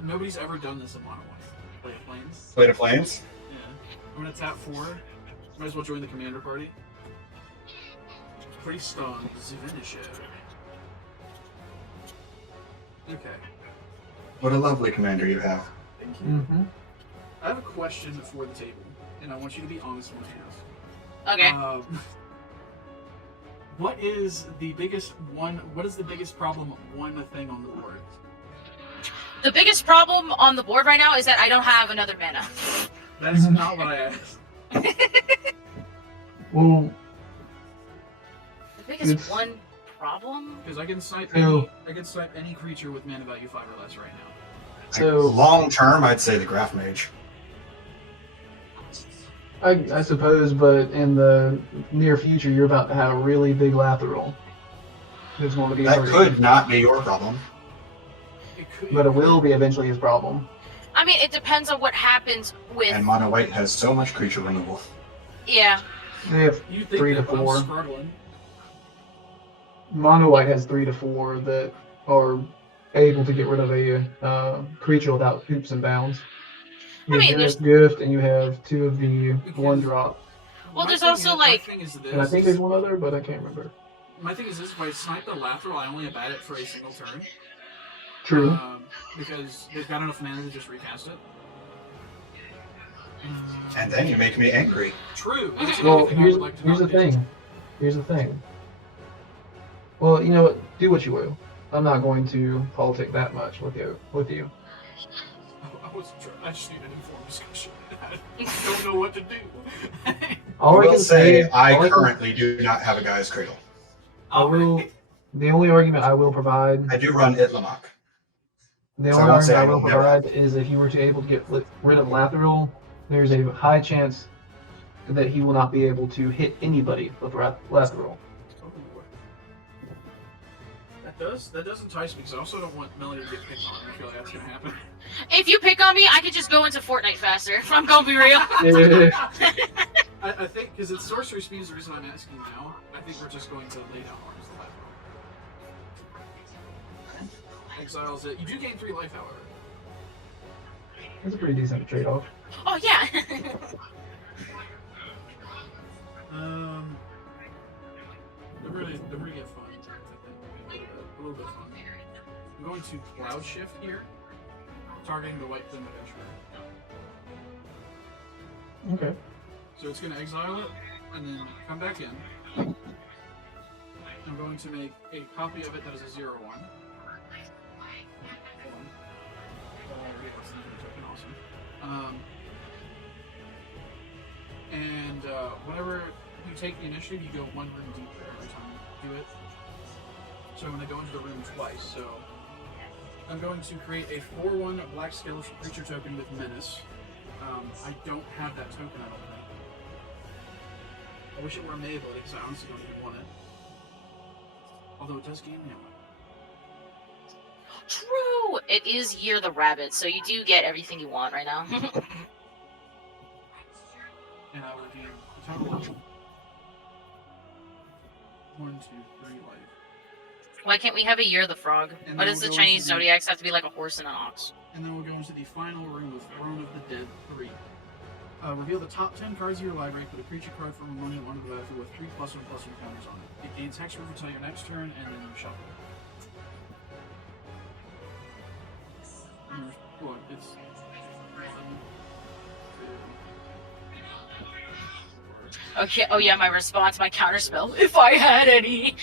Nobody's ever done this in Modern Warfare. Play a Plains. Play to Flames. Yeah. I'm gonna tap 4. Might as well join the commander party. Priest on Zivinisher. Okay. What a lovely commander you have. Thank you. Mm-hmm. I have a question for the table, and I want you to be honest when I ask. Okay. What is the biggest problem one thing on the board? The biggest problem on the board right now is that I don't have another mana. That is not what I asked. Well, The biggest It's- one problem? Because I can cite So- any creature with mana value 5 or less right now. So- Long term, I'd say the Graph Mage. I suppose, but in the near future, you're about to have a really big Lathril. It's going to be That hurting. could not be your problem. It could, But it will be eventually his problem. I mean, it depends on what happens with. And Mono White has so much creature removal. Yeah. They have You think 3 to that, but I'm 4. struggling. Mono White has 3 to 4 that are able to get rid of a creature without hoops and bounds. You I have mean, there's- Gift, and you have 2 of the 1-drop. Well, My there's thing also, is- my like- thing is And I think there's one other, but I can't remember. My thing is this: if I snipe the Lathril, I only abat it for a single turn. True. Because they've got enough mana to just recast it. And then you make me angry. True. That's the Well, only thing I here's, would like to here's the not do. thing. Here's the thing. Well, you know what? Do what you will. I'm not going to politic that much with you. I wasn't sure. I just need an informed discussion. I don't know what to do. All I I will can say, say, I all can- currently do not have a Guy's Cradle. I will. The only argument I will provide, I do run Itlamok. the So I only won't say argument I I will will never. provide is if you were to able to get rid of Lathril, there's a high chance that he will not be able to hit anybody with Lathril. That does entice me because I also don't want Melody to get picked on. I feel like that's gonna happen. If you pick on me, I could just go into Fortnite faster. I'm gonna be real. I think because it's sorcery speed is the reason I'm asking now. I think we're just going to lay down arms the Lathril. Exiles it. You do gain 3 life, however. It's a pretty decent trade-off. Oh yeah. They're really get fun. I think a little bit fun. I'm going to Cloud Shift here, targeting the White Flame Adventurer. Okay. So it's going to exile it, and then come back in. going to make a copy of it that is a 0-1. Hold on. Yeah, that's the token, awesome. And whenever you take the initiative, you go one room deeper every time you do it. So I'm going to go into the room twice. So I'm going to create a 4/1 black skeletal creature token with menace. I don't have that token, I don't think. I wish it were a May ability because I honestly don't even want it. Although it does gain me a True! It is Year the Rabbit, so you do get everything you want right now. and I will gain a total of 1, 2, 3 life. Why can't we have a Year the Frog? And Why then does we'll the go Chinese into the- zodiacs have to be like a horse and an ox? And then we'll go into the final room with Throne of the Dead 3. Reveal the top 10 cards of your library, put a creature card from among them onto the battlefield with 3+1/+1 counters on it. It gains Hexproof until your next turn, and then you shuffle it. Well, it's 1, 2, 4, Okay, oh yeah, my response, my counterspell, if I had any!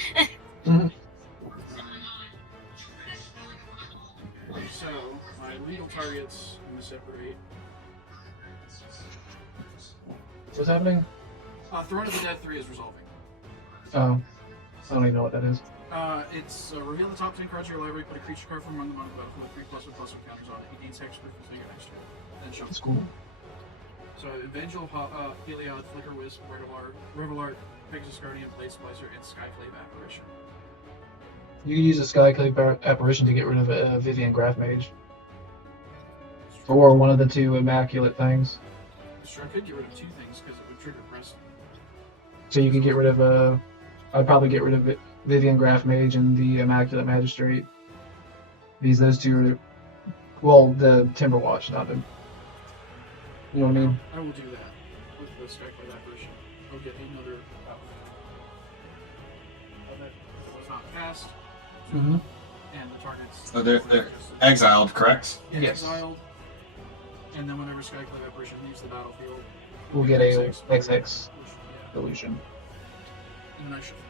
So, my legal targets, I'm going to separate. What's happening? Throne of the Dead 3 is resolving. Oh, I don't even know what that is. It's reveal the top 10 cards of your library, put a creature card from among them on the battlefield with 3+1/+1 counters on it. It gains Hexproof until your next turn. Then shuffle. That's cool. So, Evangel, Heliod, Flicker Wisp, Revelart, Pegasus Guardian, Blade Splicer, and Skyclave Apparition. You can use a Skyclave apparition to get rid of a Vivian Graph Mage. Or one of the two Immaculate things. Sure, I could get rid of 2 things because it would trigger Preston. So you could get rid of I'd probably get rid of Vivian Graph Mage and the Immaculate Magistrate. Because those two are, well, the Timberwatch, not the, you know what I mean? I will do that with the Skyclave Apparition. I'll get another that was not passed, Mm-hmm. and the target's... So they're exiled, correct? Yeah, Yes. exiled. And then whenever Skyclave Apparition leaves the battlefield, We'll get a XX, XX yeah, illusion. and then I shuffle.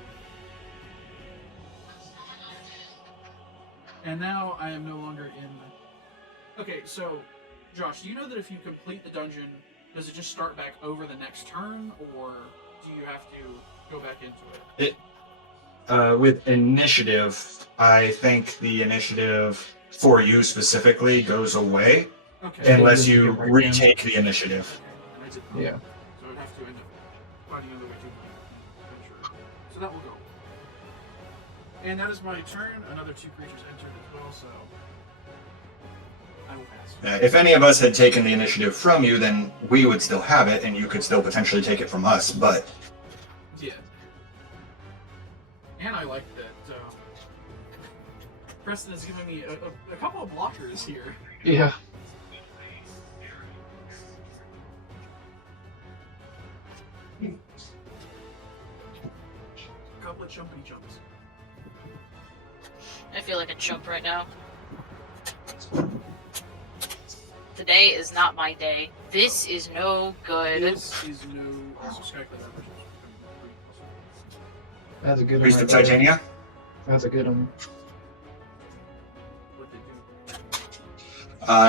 And now I am no longer in... Okay, so, Josh, do you know that if you complete the dungeon, does it just start back over the next turn, or do you have to go back into it? With initiative, I think the initiative for you specifically goes away Okay. unless you retake the initiative. And I did not. Yeah. So I'd have to end up finding another way to adventure. So that will go. And that is my turn. Another 2 creatures entered as well, so I will pass. If any of us had taken the initiative from you, then we would still have it, and you could still potentially take it from us, but... Yeah. And I like that Preston has given me a couple of blockers here. Yeah. A couple of jumpy jumps. I feel like a chump right now. Today is not my day. This is no good. This is no... So Skyclave Apparition. That's a good one. Priest of right there. Titania? That's a good one. What they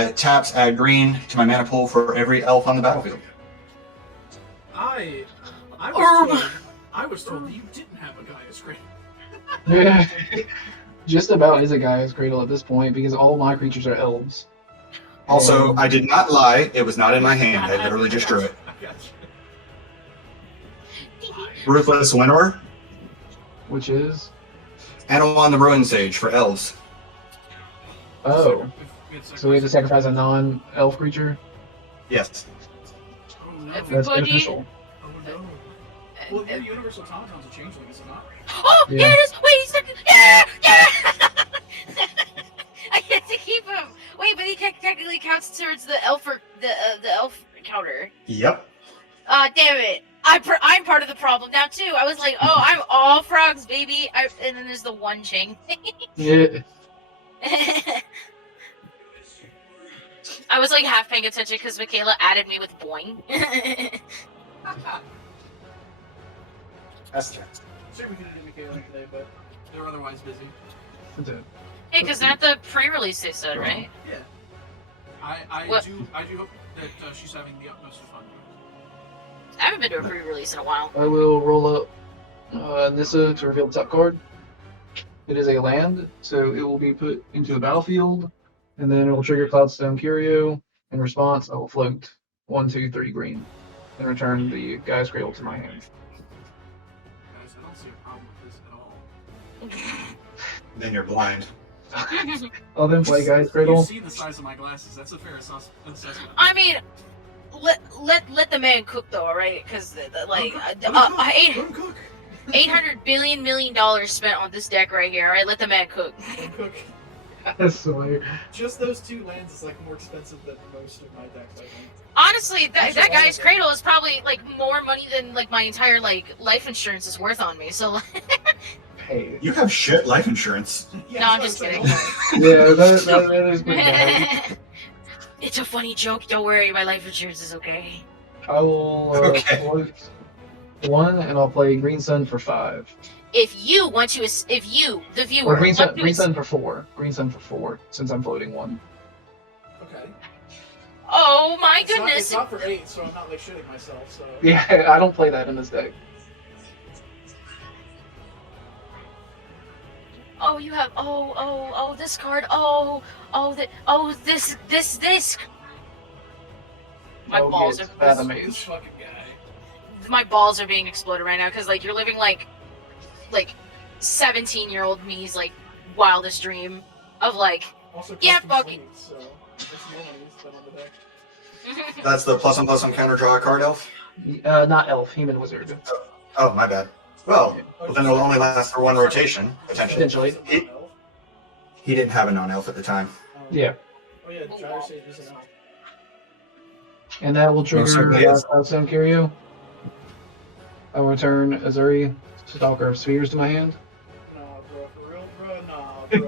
do. Taps, add green to my mana pool for every elf on the battlefield. I was told that you didn't have a Gaia's Cradle. Yeah. Just about is a Gaia's Cradle at this point because all my creatures are elves. Also, I did not lie. It was not in my hand. I literally just drew it. I got you. Ruthless Winnower. Which is? Anowon the Ruin Sage for elves. Oh. It's So we have to sacrifice a non-elf creature? Yes. Oh no. Every- That's Buddy. beneficial. Oh no. Well, the Universal Automaton's a changeling, is it not? Oh, Yeah. yeah, it is! Wait, he's stuck! Yeah! Yeah! I get to keep him! Wait, but he technically counts towards the elf the elf counter. Yep. Damn it! I'm part of the problem now too. I was like, oh, I'm all frogs, baby. And then there's the one chain. Yeah. I was like half paying attention because Michaela added me with boing. Sure, we could have done Michaela today, but they're otherwise busy. That's it. Hey, because they're at the pre-release, they said, right? Yeah. I What? do hope that she's having the utmost of fun. I haven't been to a pre-release in a while. I will roll up Nissa to reveal the top card. It is a land, so it will be put into the battlefield, and then it will trigger Cloudstone Curio. In response, I will float 1, 2, 3 green, and return the Guy's Cradle to my hand. Guys, I don't see a problem with this at all. Then you're blind. I'll then play Guy's You Cradle. see the size of my glasses. That's a fair assessment. I mean, let the man cook though, alright? Because like, Cook. $800 billion spent on this deck right here. Alright, let the man cook. Cook. That's hilarious. Just those 2 lands is like more expensive than most of my decks, I think. Honestly, that Actually, guy's I- cradle is probably like more money than like my entire like life insurance is worth on me. So Hey. You have shit life insurance. Yeah, No, I'm that's just what I'm kidding. saying. Yeah, that is pretty bad. It's a funny joke. Don't worry, my life insurance is okay. I will Okay. float 1, and I'll play Green Sun for 5. If you want to, if you, the viewer, Or Green want to, Sun for 4. Green Sun for 4, since I'm floating 1. Okay. oh my It's goodness, not for 8, so I'm not like shitting myself. So. Yeah, I don't play that in this deck. oh you have, oh this card, this. My Oh, balls yes, are, Fathom This Age. fucking guy. my balls are being exploded right now because like you're living like 17-year-old me's like wildest dream of like Also, Yeah, custom fuck it. sleeves, so there's no money spent on the deck. That's the +1/+1 counter draw a card elf. Not Elf, Human Wizard. Oh, my bad. Well, then it'll only last for 1 rotation, potentially. Potentially. He didn't have a non-elf at the time. Yeah. Oh yeah, Gyro Sage is an elf. And that will trigger certainly is. Cloudstone Curio. I will return Ezuri, Stalker of Spheres, to my hand. Nah, bro, for real, bro, nah, bro.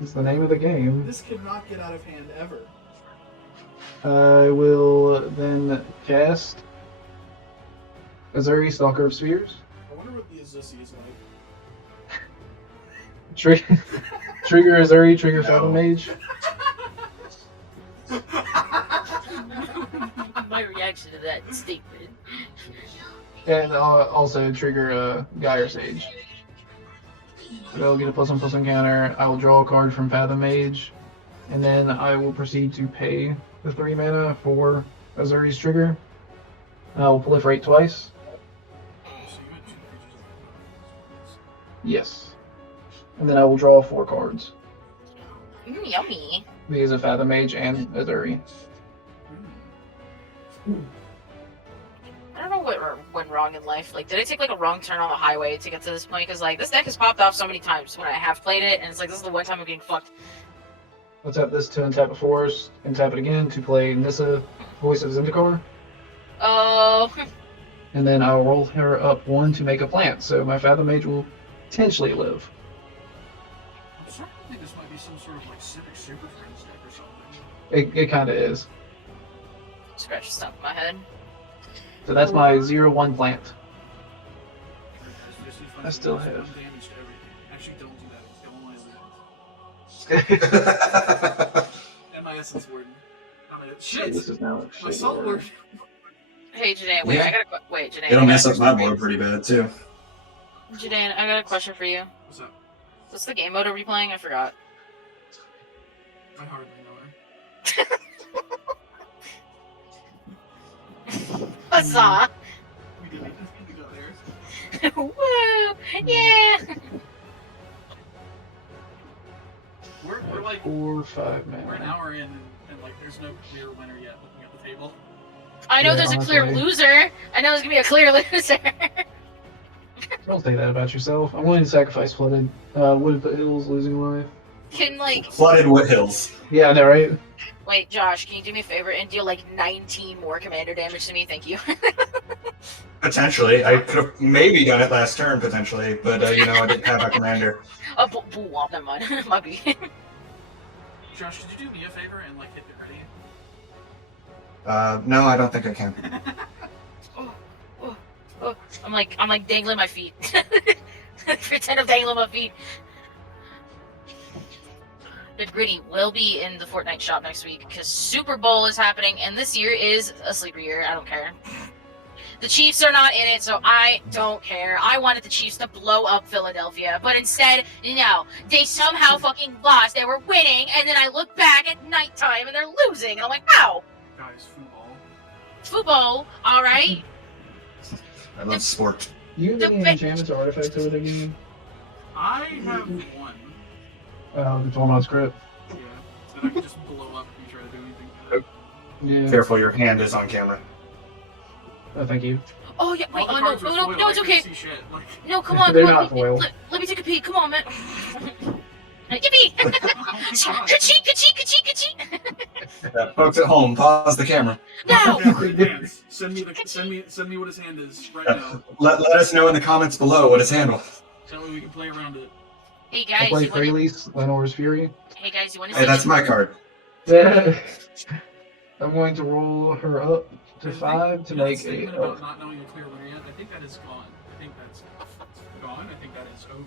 It's the name of the game. This cannot get out of hand ever. I will then cast Ezuri, Stalker of Spheres. I wonder what the Azusi is like. Trigger Ezuri, trigger No. Fathom Mage. My reaction to that statement. And also trigger Gyre Sage. I'll get a +1/+1 counter. I will draw a card from Fathom Mage. And then I will proceed to pay the 3 mana for Ezuri's trigger. I will proliferate twice. So you had 2 creatures. Yes. And then I will draw 4 cards. Yummy. These are Fathom Mage and Ezuri. I don't know what went wrong in life. Like, did I take like a wrong turn on the highway to get to this point? Because like this deck has popped off so many times when I have played it, and it's like this is the one time I'm getting fucked. I'll tap this to untap a forest, and tap it again to play Nissa, Voice of Zendikar. Oh, And then I'll roll her up 1 to make a plant, so my Fathom Mage will potentially live. I'm starting to think this might be some sort of like Civic Super Friends deck or something. It kind of is. scratch the top of my head. So that's my 0/1 plant. Just need to find I still some have. damage to everything. Actually, don't do that. It's the only And my Essence Warden. Shit! This is now My actually Salt Lord. Hey, Jidayun, wait, Yeah. I got a wait, Jidayun. It'll mess up my board pretty bad, too. Jidayun, I got a question for you. What's up? What's the game mode are we playing? I forgot. I hardly know her. Huzzah! We got there. Woo! Yeah! We're like 4, 5 we're an mana. hour in and like there's no clear winner yet looking at the table. I know Yeah, there's a clear honestly. loser. I know there's gonna be a clear loser. Don't say that about yourself. I'm willing to sacrifice Flooded. Wood Hills losing life. Can like Flooded Wood Hills. Yeah, I know, right? wait, Josh, can you do me a favor and deal like 19 more commander damage to me? Thank you. Potentially. I could have maybe done it last turn, potentially, but, I didn't have a commander. Oh, boo, womp, never mind. My bad. Josh, could you do me a favor and like hit the ready? No, I don't think I can. no. I'm like dangling my feet. Pretend I'm dangling my feet. The Gritty will be in the Fortnite shop next week because Super Bowl is happening, and this year is a sleeper year. I don't care. The Chiefs are not in it, so I don't care. I wanted the Chiefs to blow up Philadelphia, but instead, no. They somehow fucking lost. They were winning, and then I look back at nighttime, and they're losing, and I'm like, how? Guys, football. Football, all right. I love sport. Do you have any enchantments or artifacts over there, Gideon? I have one. The Tormod script. Yeah, so I can just blow up and try to do anything with it. Yeah. Careful, your hand is on camera. Oh, thank you. Oh, yeah, wait, All the no, cards are foil, it's I okay. couldn't see shit, like- No, come on, They're come on. not foil. Let me take a peek. Come on, man. Yippee! Ka-chee, ka-chee, ka-chee, ka-chee. Folks at home, pause the camera. No! Dance. Send me what his hand is right now. Let us know in the comments below what his handle. Tell me we can play around it. Hey I'll guys, play you wanna, Freely's Lenore's Fury. hey guys, you want to Hey, see? that's my card. I'm going to roll her up to I think 5 to that make statement a. about not knowing a clear winner yet, I think that is gone. I think that's gone. I think that is over.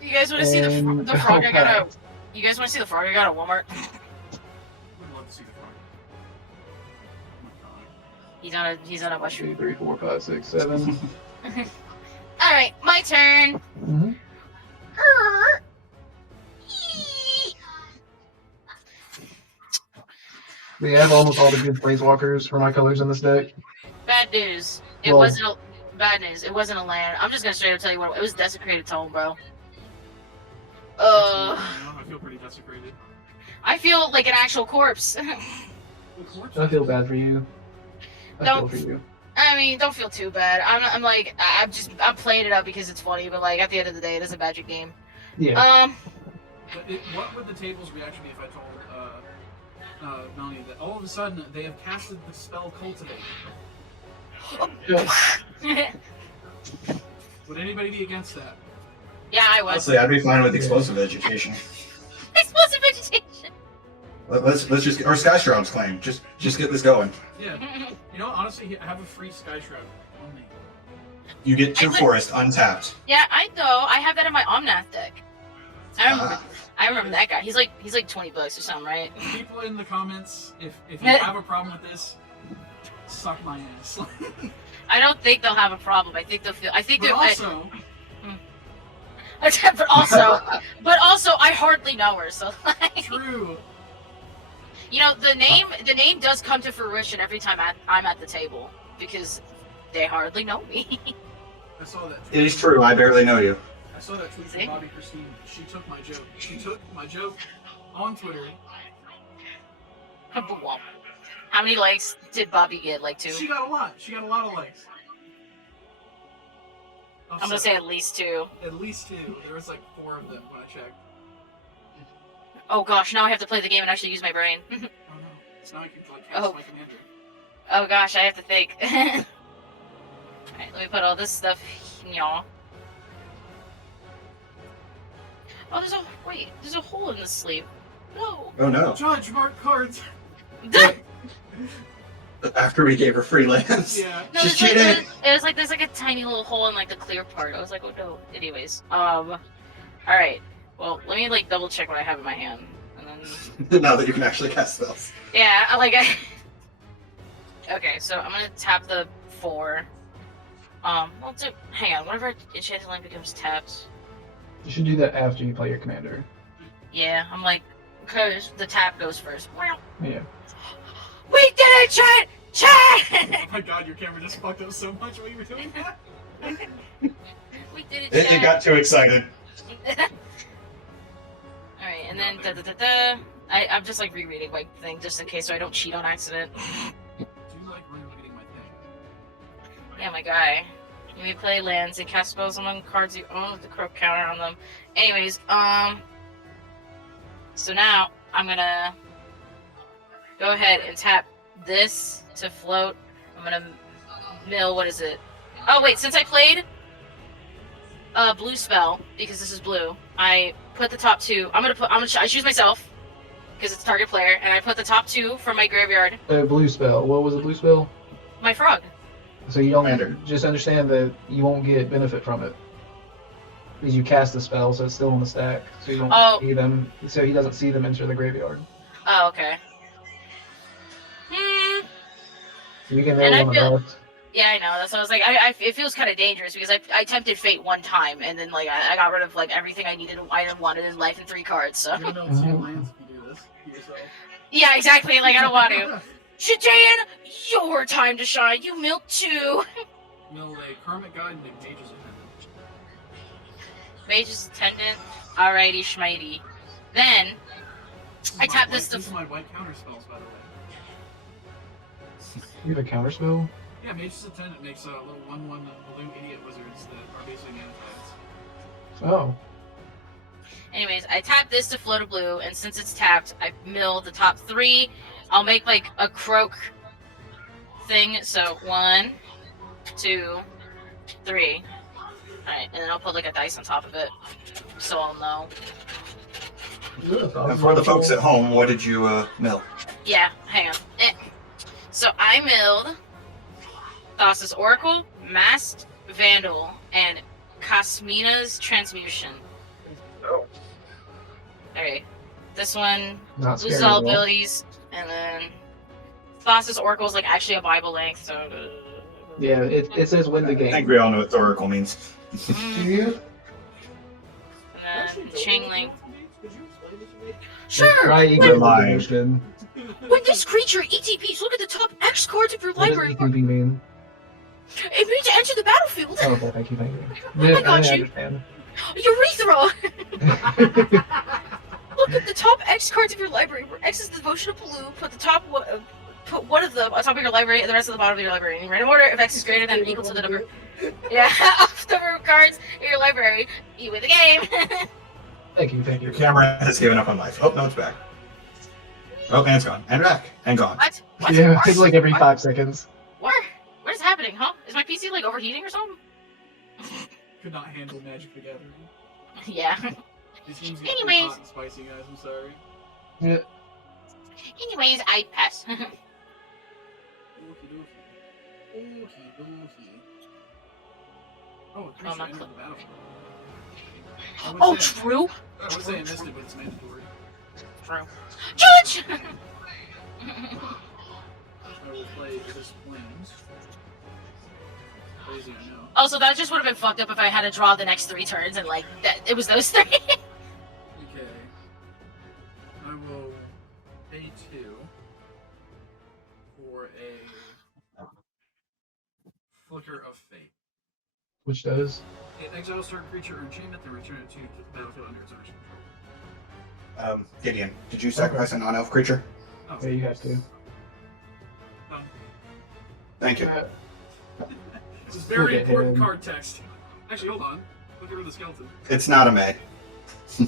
You guys want to see the And frog I got I'll at? You guys want to see the frog I got at Walmart? Would love to see the frog. Oh my god. He's on a mushroom. 2, 3, 4, 5, 6, 7. All right, my turn. Mm-hmm. We have almost all the good planeswalkers for my colors in this deck. Bad news. It Well- wasn't a, bad news. It wasn't a land. I'm just gonna straight up tell you what it was. Desecrated Tome, bro. I feel pretty desecrated. I feel like an actual corpse. I feel bad for you. I Don't- feel for you. I mean, don't feel too bad. I'm playing it up because it's funny, but like at the end of the day, it is a Magic game. Yeah. But what would the table's reaction be if I told Melanie that all of a sudden they have casted the spell Cultivate? Would anybody be against that? Yeah, I was. Honestly, I'd be fine with explosive education. Explosive vegetation. Let's just or Sky Shroud's claim. Just get this going. Yeah. You know, honestly, have a free Sky Shroud only. You get 2 I would- forest untapped. Yeah, I know. I have that in my Omnath deck. I remember. Ah. I remember that guy. He's like $20 or something, right? People in the comments, if you have a problem with this, suck my ass. I don't think they'll have a problem. I think they'll feel. I think But they're. also, but also, I hardly know her, so like, true. you know, the name does come to fruition every time I'm at the table because they hardly know me. I saw that. It is true. I barely know you. I saw that tweet See? from Bobby Christine. She took my joke. She took my joke on Twitter. How many likes did Bobby get? Like 2? She got a lot. She got a lot of likes. I'm gonna say at least 2. At least 2. There was like 4 of them when I checked. Oh gosh, now I have to play the game and actually use my brain. Oh no. So now I can like cast Oh. my commander. Oh gosh, I have to think. Alright, let me put all this stuff in y'all. Oh, there's a hole in the sleeve. No. Oh no! Judge, mark cards. After we gave her free lands. Yeah. No, She's there's like, cheating. there's like a tiny little hole in like the clear part. I was like, oh no. Anyways, all right. Well, let me like double check what I have in my hand, and then Now that you can actually cast spells. yeah, okay, so I'm gonna tap the 4. Well, hang on. Whenever enchanted land becomes tapped, You should do that after you play your commander. yeah, I'm like, because the tap goes first. Yeah. We did it, chat! Oh Chat! my god, your camera just fucked up so much while you were doing that. We did it, It chat! got too excited. Alright, and then I'm just like rereading my thing just in case so I don't cheat on accident. Do you like rereading my thing? Yeah, my guy. You may play lands and cast spells among cards you own with the croak counter on them. Anyways, so now I'm gonna go ahead and tap this to float. I'm gonna mill, what is it? Oh wait, since I played blue spell, because this is blue, I put the top 2. I choose myself, because it's target player, and I put the top 2 from my graveyard. Blue spell. What was the blue spell? My frog. So you don't Commander. just understand that you won't get benefit from it. Because you cast the spell, so it's still on the stack. So you don't see them. So he doesn't see them enter the graveyard. Oh, okay. Hmm. You can And mill I on the feel- left. Yeah, I know. That's what I was like. It feels kind of dangerous because I tempted fate one time and then like I got rid of like everything I needed, I wanted in life in 3 cards. So You're gonna mill 2 lands if you do this to yourself. yeah, exactly. Like I don't want to. Jidayun, your time to shine. You milled 2. Mill a Karmic Guide and a Mage's Attendant. Mage's Attendant. Alrighty, schmighty. Then I tap this These are my white counter spells, by the way. You have a counter spell? Yeah, Mage's Attendant makes little 1/1 balloon idiot wizards that are basically mana-fights. Oh. Anyways, I tap this to float a blue, and since it's tapped, I mill the top 3. I'll make like a croak thing. So 1, 2, 3. Alright, and then I'll put like a dice on top of it, so I'll know. And for the folks at home, what did you mill? Yeah, hang on. So I milled Thassa's Oracle, Masked Vandal, and Kasmina's Transmutation. Oh. Alright. This one Not loses scary all at all. abilities, and then Thassa's Oracle is like actually a Bible length, so. Yeah, it says win the I think game. we all know what the Oracle means. Do you? And then Chain Link. Could you explain it to me? Sure! Try We're equal lying. motion. When this creature ETPs, look at the top X cards of your What does library. EQB mean? It means to enter the battlefield. Oh, okay, thank you, thank you. I got you. understand. Urethra! Look at the top X cards of your library. Where X is the devotion of blue. Put one of them on top of your library and the rest at the bottom of your library in random order. If X is greater than or equal to the number, of the number of cards in your library, you win the game. Thank you, thank you. Your camera has given up on life. Oh, no, it's back. Oh, and it's gone. And back. And gone. What? What? Yeah, What? it's like every What? 5 seconds. What? What is happening, huh? Is my PC like overheating or something? Could not handle Magic the Gathering. Yeah. These games get Anyways. pretty hot and spicy, guys. I'm sorry. Yeah. Anyways, I pass. Okie dokie. Okie dokie. Oh, a creature not entered cl- the battlefield. I would Oh, say- true. I would say I missed it, but it's mandatory. True. Judge! I will play this Flames. Crazy, I know. Also, that just would have been fucked up if I had to draw the next 3 turns and like that it was those 3. Okay. I will pay 2 for a Flicker of Fate. Which does? It exiles target creature or enchantment, then return it to the battlefield under its owner's control. Gideon, did you sacrifice a non-elf creature? Oh, Yeah, you have to. done. Thank you. This is very Look at important him. card text. Actually, hold on. Look over the skeleton. It's not a May. So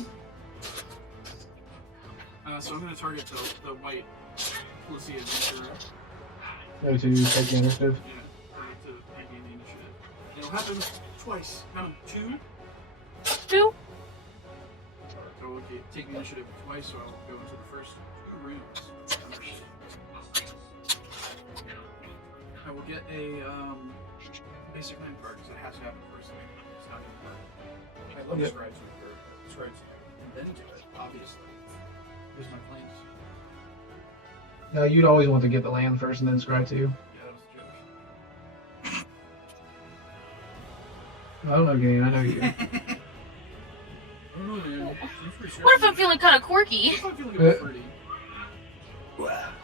I'm going to target the white Lucia adventurer. Go to take the initiative. Yeah, to regain the initiative. It'll happen twice. Count 2. 2. So we'll take the initiative twice, so I'll go into the first 2 rounds. I will get a basic land card because it has to happen first. It's not going to work. I love Yep. Scribe to Scribe and then do it, obviously. Here's my plans. No, you'd always want to get the land first and then scry 2. Yeah, that was a joke. I don't know, Gideon, I know you. I don't know, man. What if I'm feeling kind of quirky? What if I'm feeling a bit fruity?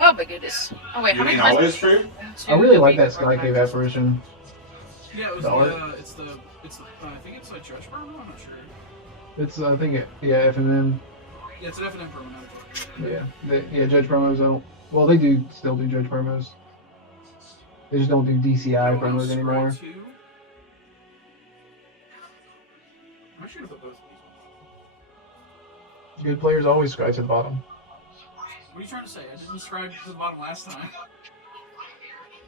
Oh my goodness. Oh wait, how You many mean cards? always true? I really like that Sky Cave apparition. Yeah, it was The art? it's the, I think it's like Judge Burma, I'm not sure. It's, I think, yeah, FNM. Yeah, it's an F&M promo. Yeah, Judge promos don't. Well, they do still do Judge promos. They just don't do DCI promos anymore. I should have put both of these. Good players always scry to the bottom. What are you trying to say? I didn't describe to the bottom last time.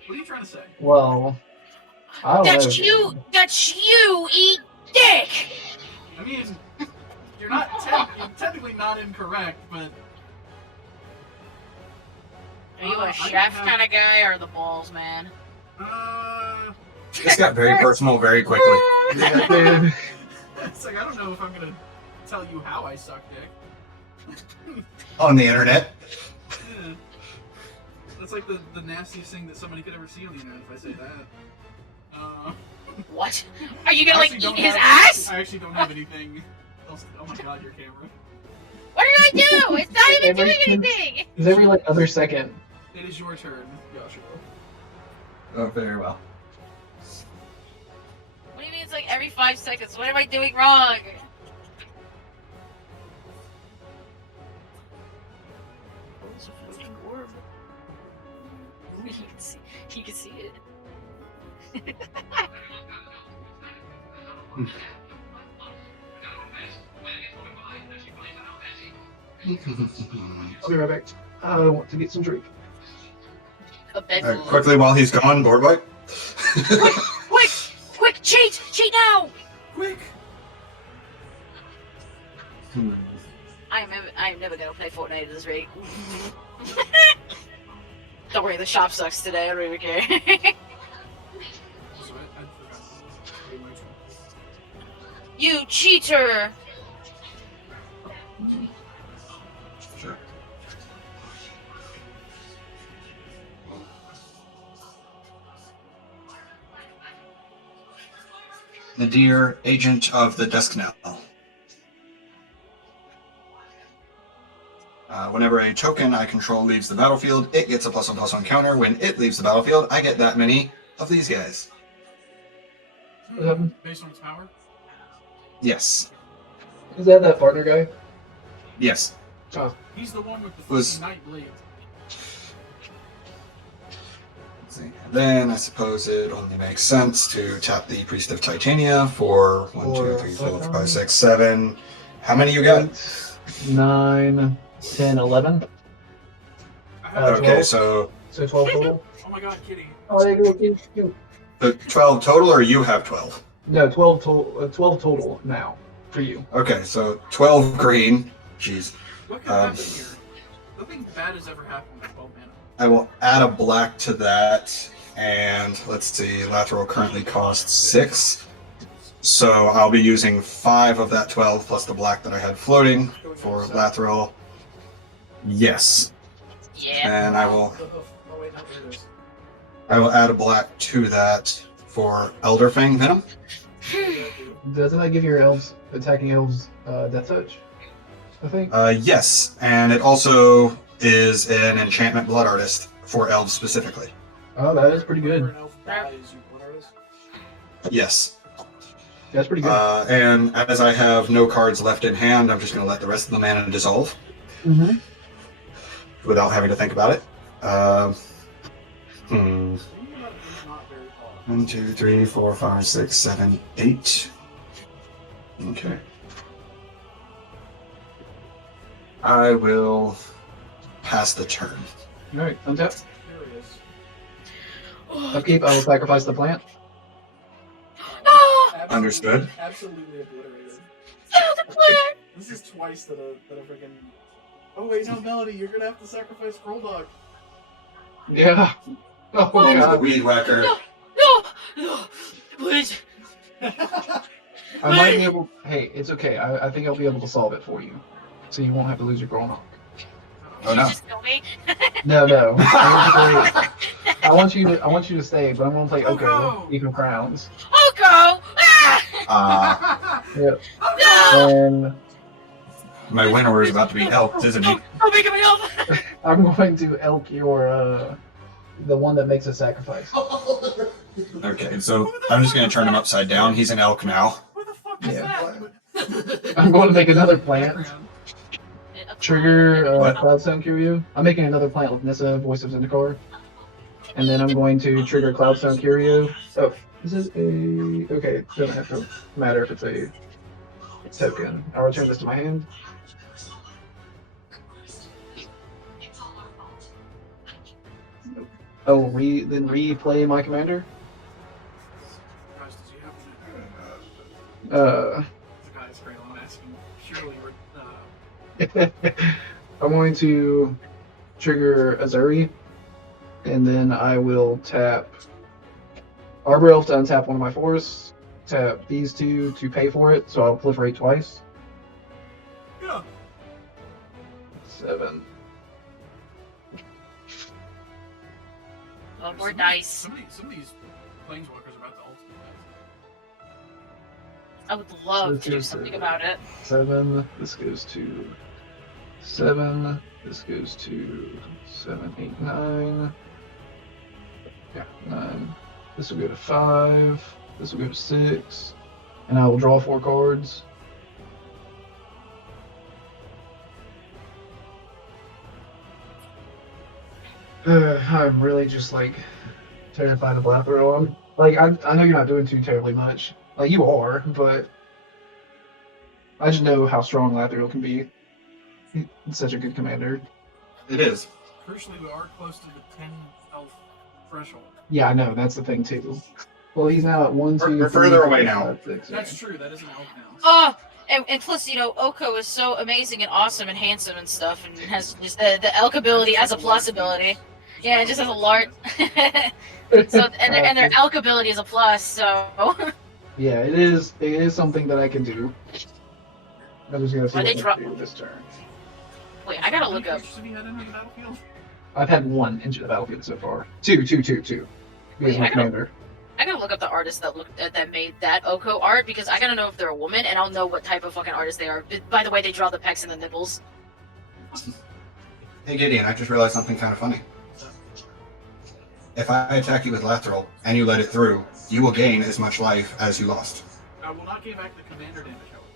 What are you trying to say? Well, I don't That's know. you! That's you! Eat dick! I mean, you're technically not incorrect, but Are you I a can chef have- kind of guy or the balls, man? This got very personal very quickly. It's like, I don't know if I'm gonna tell you how I suck dick. On the internet. Yeah. That's like the nastiest thing that somebody could ever see on the internet if I say that. What? Are you gonna I like actually eat don't his have- ass? I actually don't have anything else. Oh my god, your camera. What did I do? It's not even doing anything. It's every like other second. It is your turn, Joshua. Oh, very well. What do you mean it's like every 5 seconds? What am I doing wrong? Oh, it's a floating orb. Ooh, you can see it. I'll be right back. I want to get some drink. A bed Alright, full of- quickly while he's gone, board wipe. Quick, cheat now! Quick! I'm never gonna play Fortnite at this rate. Don't worry, the shop sucks today. I don't even care. So I forgot. Okay, my turn. You cheater! Sure. Nadir, agent of the desk now. Whenever a token I control leaves the battlefield, it gets a +1/+1 counter. When it leaves the battlefield, I get that many of these guys. Based on its power? Is Yes. that partner guy? Yes. Oh, He's the one with the Was- fucking night blade. Let's see. Then I suppose it only makes sense to tap the Priest of Titania for 1, 2, 3, 4, 5, 6, 7. How many you got? 9, 10, 11. I have Okay, Okay, 12. so So 12 total. Oh my god, kitty. Oh, there you go. the 12 total, or you have 12? No, 12 total. 12 total now for you. Okay, so 12 green. Jeez. What could happen here? Nothing bad has ever happened with 12 mana. I will add a black to that, and let's see, Lathril currently costs 6. So I'll be using 5 of that 12 plus the black that I had floating for Lathril. Yes. Yeah. And I will Oh wait, no, there it is. add a black to that for Elderfang Venom. Doesn't that give your elves, attacking elves, death touch? I think. Yes, and it also is an enchantment blood artist for elves specifically. Oh, that is pretty Whenever good. an elf dies, you blood artist. Yes. That's pretty good. And as I have no cards left in hand, I'm just going to let the rest of the mana dissolve Mm-hmm. without having to think about it. Thinking about it is not very hard. 1, 2, 3, 4, 5, 6, 7, 8. Okay. I will pass the turn. All right, untap. There it is. Upkeep. I will sacrifice the plant. No! Understood. Absolutely obliterated. Oh, the player! This is twice that a freaking. Oh wait, no, Melody, you're gonna have to sacrifice Grolnok. Yeah. Oh What? The god. weed whacker. No! Please! I might be able. Hey, it's okay. I think I'll be able to solve it for you, so you won't have to lose your Grolnok. Oh no. Just kill me? No. I want you to stay, but I'm gonna play Oko, Oko! Even Crowns. Oko! Ah! Yep. No! And My winner is about to be elked, isn't he? Don't make me up! I'm going to elk your the one that makes a sacrifice. Okay, so I'm just going to turn him upside down. He's an elk now. What the fuck is Yeah. that? I'm going to make another plant. Trigger What? Cloudstone Curio. I'm making another plant with Nissa, Voice of Zendikar. And then I'm going to trigger Cloudstone Curio. Oh, is it a... Okay, it doesn't have to matter if it's a token. I'll return this to my hand. Oh, then replay my commander? Guys, does he have Uh... the guy's great. I'm asking purely. I'm going to trigger Ezuri, and then I will tap Arbor Elf to untap one of my forests. Tap these two to pay for it, so I'll proliferate twice. Yeah. 7. Oh, we're nice. Some of these planeswalkers are about to ultimate. I would love to do something about it. 7. This goes to 7. This goes to 7, 8, 9. Yeah, 9. This will go to 5. This will go to 6. And I will draw 4 cards. I'm really just like terrified of Lathril. I'm like, I know you're not doing too terribly much. Like you are, but I just know how strong Lathril can be. He's such a good commander. It is. Crucially, we are close to the 10 elf threshold. Yeah, I know. That's the thing too. Well, he's now at 1, 2, We're 3, further 4, away now. 5, 6, That's true. That is an elf now. Oh, and plus, you know, Oko is so amazing and awesome and handsome and stuff, and has just the elk ability as a plus ability. Yeah, it just has a large. So and their elk ability is a plus. So. Yeah, it is. It is something that I can do. I'm just gonna see Are what they I dro- can do this turn. Wait, I gotta look How up. many creatures have you had into the battlefield? I've had 1 into the battlefield so far. 2. He's Wait, my I gotta- commander. I gotta look up the artist that made that Oko art because I gotta know if they're a woman and I'll know what type of fucking artist they are. By the way, they draw the pecs and the nipples. Hey Gideon, I just realized something kind of funny. If I attack you with Lathril and you let it through, you will gain as much life as you lost. I will not give back the commander damage, however.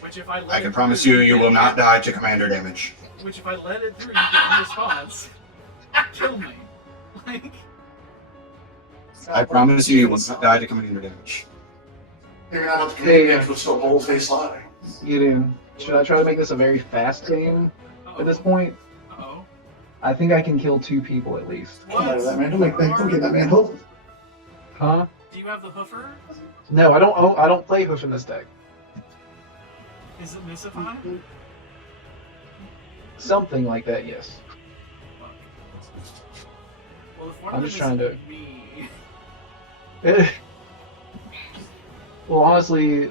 Which if I let I it can through, promise you, you get will not hit. die to commander damage. Which if I let it through, you get response. Kill me. Like. I promise you, you will not die to commander damage. You're not up to Hey, games with still bold face lie. Get in. Should I try to make this a very fast game at this point? Uh-oh. I think I can kill 2 people at least. Come out of that man. Don't get that man hooked. Huh? Do you have the hoofer? No, I don't play Hoof in this deck. Is it Missify? Something like that, yes. Fuck. Well, if one I'm of just them trying is me. Well, honestly,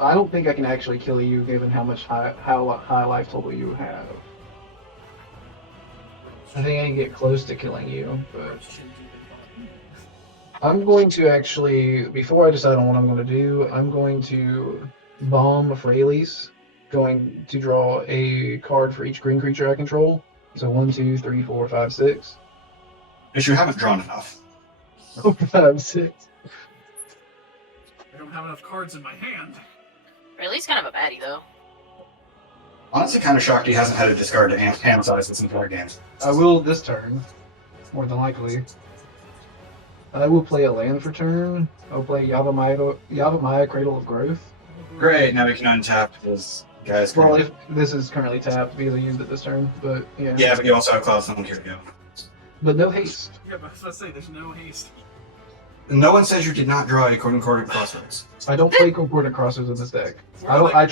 I don't think I can actually kill you given how high life total you have. I think I can get close to killing you, but I'm going to actually, before I decide on what I'm going to do, I'm going to bomb Fraley's, going to draw a card for each green creature I control. So 1, 2, 3, 4, 5, 6. Because you haven't drawn enough. 4, 5, 6. I don't have enough cards in my hand. Rayleigh's kind of a baddie though. Honestly, kind of shocked he hasn't had a discard to hand size this entire game. I will this turn, more than likely. I will play a land for turn. I'll play Yavimaya Cradle of Growth. Great, now we can untap his guys. Well, if this is currently tapped because I used it this turn, but yeah. Yeah, but you also have Cloud Stone here to go. But no haste. Yeah, but let's say there's no haste. No one says you did not draw a Concordant Crossroads. I don't play Concordant Crossroads in this deck. I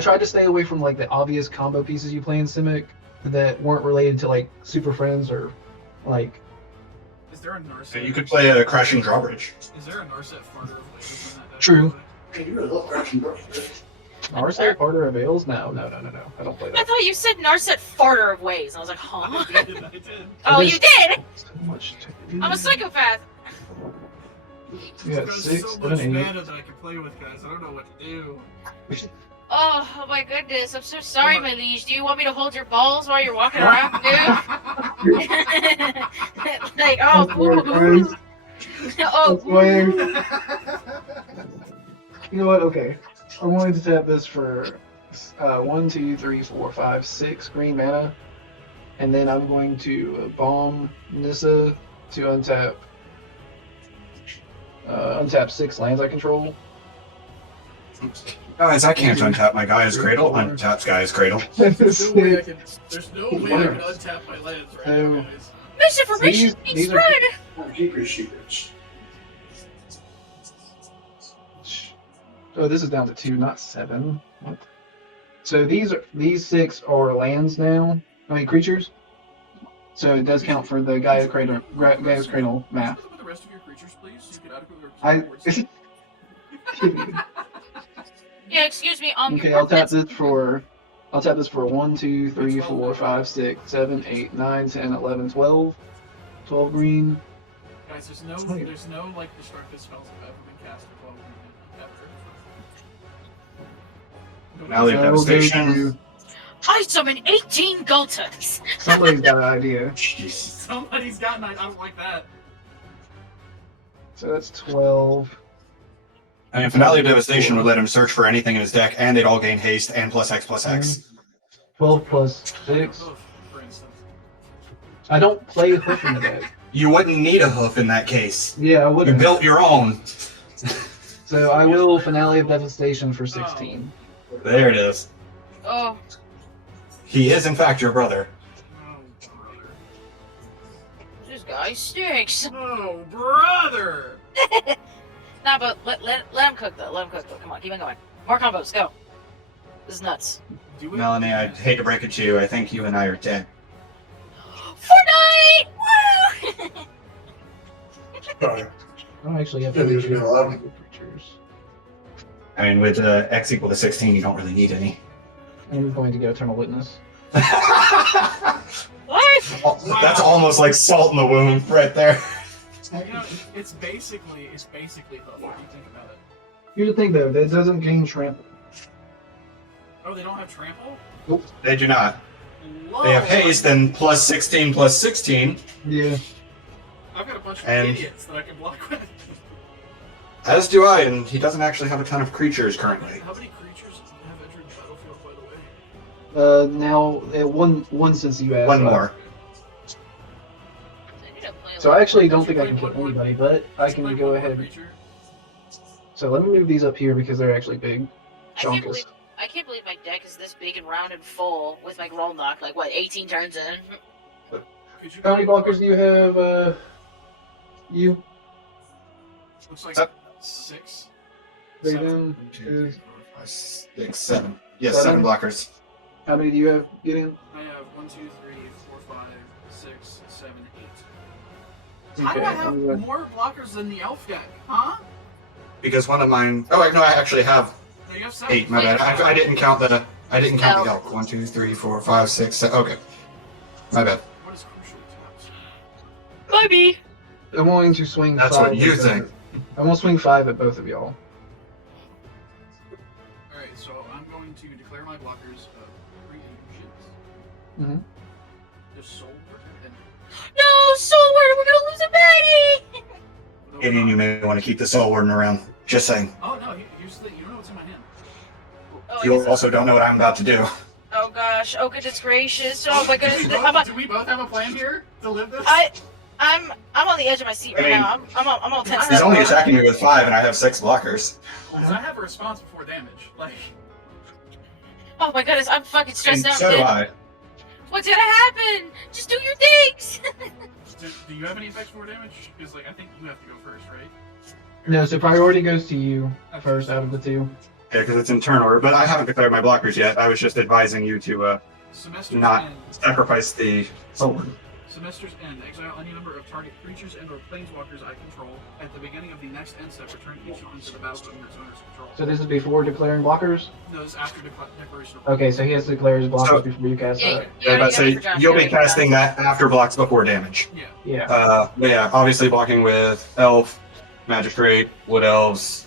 tried to stay away from like the obvious combo pieces you play in Simic that weren't related to like Super Friends or like. Is there a Narset? So you could play a Crashing Drawbridge. Is there a Narset farther of lasers in that deck? True. Hey, you really love crashing doors. Narset Harder Avails? No. I don't play I that. thought you said Narset farter of ways. I was like, huh? I did. Oh, you did? So much to I'm a psychopath. You got I've got 6, so much 7, 8. mana that I can play with, guys. I don't know what to do. Oh my goodness, I'm so sorry, my liege. Do you want me to hold your balls while you're walking around, dude? Like, oh, ooh. Oh, Weird. You know what? Okay. I'm going to tap this for 1, 2, 3, 4, 5, 6 green mana. And then I'm going to bomb Nissa to untap 6 lands I control. Guys, I can't untap my Gaia's Cradle. Untap Gaia's Cradle. There's no way I can untap my lands right now, guys. misinformation being These are- spread. Keep your secrets. Oh, this is down to 2, not 7. What? So these 6 are lands now. I mean creatures. So it does count for the Gaia's Cradle math. rest of your creatures, please? So you can adequately I. represent Yeah, excuse me. Okay, I'll tap this for. I'll tap this for 1, 2, 3, 4, 5, 6, 7, 8, 9, 10, 11, 12. 12 green. Guys, there's no like destructive spells that have ever been cast at 12 ever. Now leave I will go devastation. to- I summon 18 Golters. Somebody's got an idea. Jeez. Somebody's got 9. I don't like that. So that's 12. I mean, Finale of Devastation would let him search for anything in his deck, and they'd all gain haste and plus X plus X. 12 plus 6. Hoof, for instance. I don't play hoof in the deck. You wouldn't need a hoof in that case. Yeah, I You wouldn't. built your own. So I will Finale of Devastation for 16. There it is. Oh, He is, in fact, your brother. Oh, brother. this guy stinks. Oh, brother! Nah, but let him cook though. Let him cook though. Come on, keep on going. More combos, go. This is nuts. Do it. Melanie, I hate to break it to you. I think you and I are dead. Fortnite! Woo! Sorry. I don't actually have Yeah, any you should be allowed. creatures. I mean, with X equal to 16, you don't really need any. I'm going to go Eternal Witness. What? That's almost like salt in the wound right there. You know, it's basically hoof. What do you think about it? Here's the thing though, that doesn't gain trample. Oh, they don't have trample? They do not. Lol. They have haste and plus 16 plus 16. Yeah. I've got a bunch of And- idiots that I can block with. As do I, and he doesn't actually have a ton of creatures currently. How many creatures have entered the battlefield, by the way? Now one since you asked. One more. So I actually don't think I can kill anybody, but I can go ahead. Creature? So let me move these up here because they're actually big. I can't believe my deck is this big and round and full with my Grolnok, like what, 18 turns in? Could you How many go- blockers do you have? You? Looks like Uh, 6. They Seven. done? 1, 2, 3, 4, 5, 6, 7. Yes, 7 Seven? blockers. How many do you have, Gideon? I have 1, 2, 3, 4, 5, 6, 7, 8. How do I Okay, have I'm gonna- more blockers than the elf deck? Huh? Because one of mine. Oh, wait, no, I actually have No, you have 7. 8. My bad. I didn't count the. I didn't count the No. elk. 1, 2, 3, 4, 5, 6, 7. Okay. My bad. What is crucial taps? Bye-bye! I'm going to swing That's 5. what you at think. both- I'm going to swing 5 at both of y'all. Alright, so I'm going to declare my blockers of 3 illusions. Mm-hmm. Just soul Borther, and No, Soulward, we're gonna lose a baddie! no Gideon, you may want to keep the Soul Warden around. Just saying. Oh no, here's the thing. You don't know what's in my hand. Oh, I You guess- also don't know what I'm about to do. oh gosh, oh goodness gracious, oh my Do goodness, we I'm, both, do we both have a plan here to live this? I'm on the edge of my seat right I mean, now. I'm all tense He's up. only attacking me with 5, and I have 6 blockers. Because I have a response before damage. Like, Oh my goodness, I'm fucking And stressed out, so do dude. I. What's gonna happen? Just do your things! do you have any effects before damage? Because like I think you have to go first, right? No, so priority goes to you first out of the 2. Yeah, because it's in turn order. But I haven't declared my blockers yet. I was just advising you to Semester's not end. sacrifice the Soul Warden. Semester's end. Exile any number of target creatures and/or planeswalkers I control. At the beginning of the next end step, return each one to the battlefield under its owner's control. So this is before declaring blockers? No, this is after declaration of Okay, so he has to declare his blockers So- before you cast Yeah, that. you already- So you already forgot. you'll You be already forgot. casting that after blocks before damage. Yeah. Yeah. But yeah, obviously blocking with Elf, Magistrate, Wood Elves.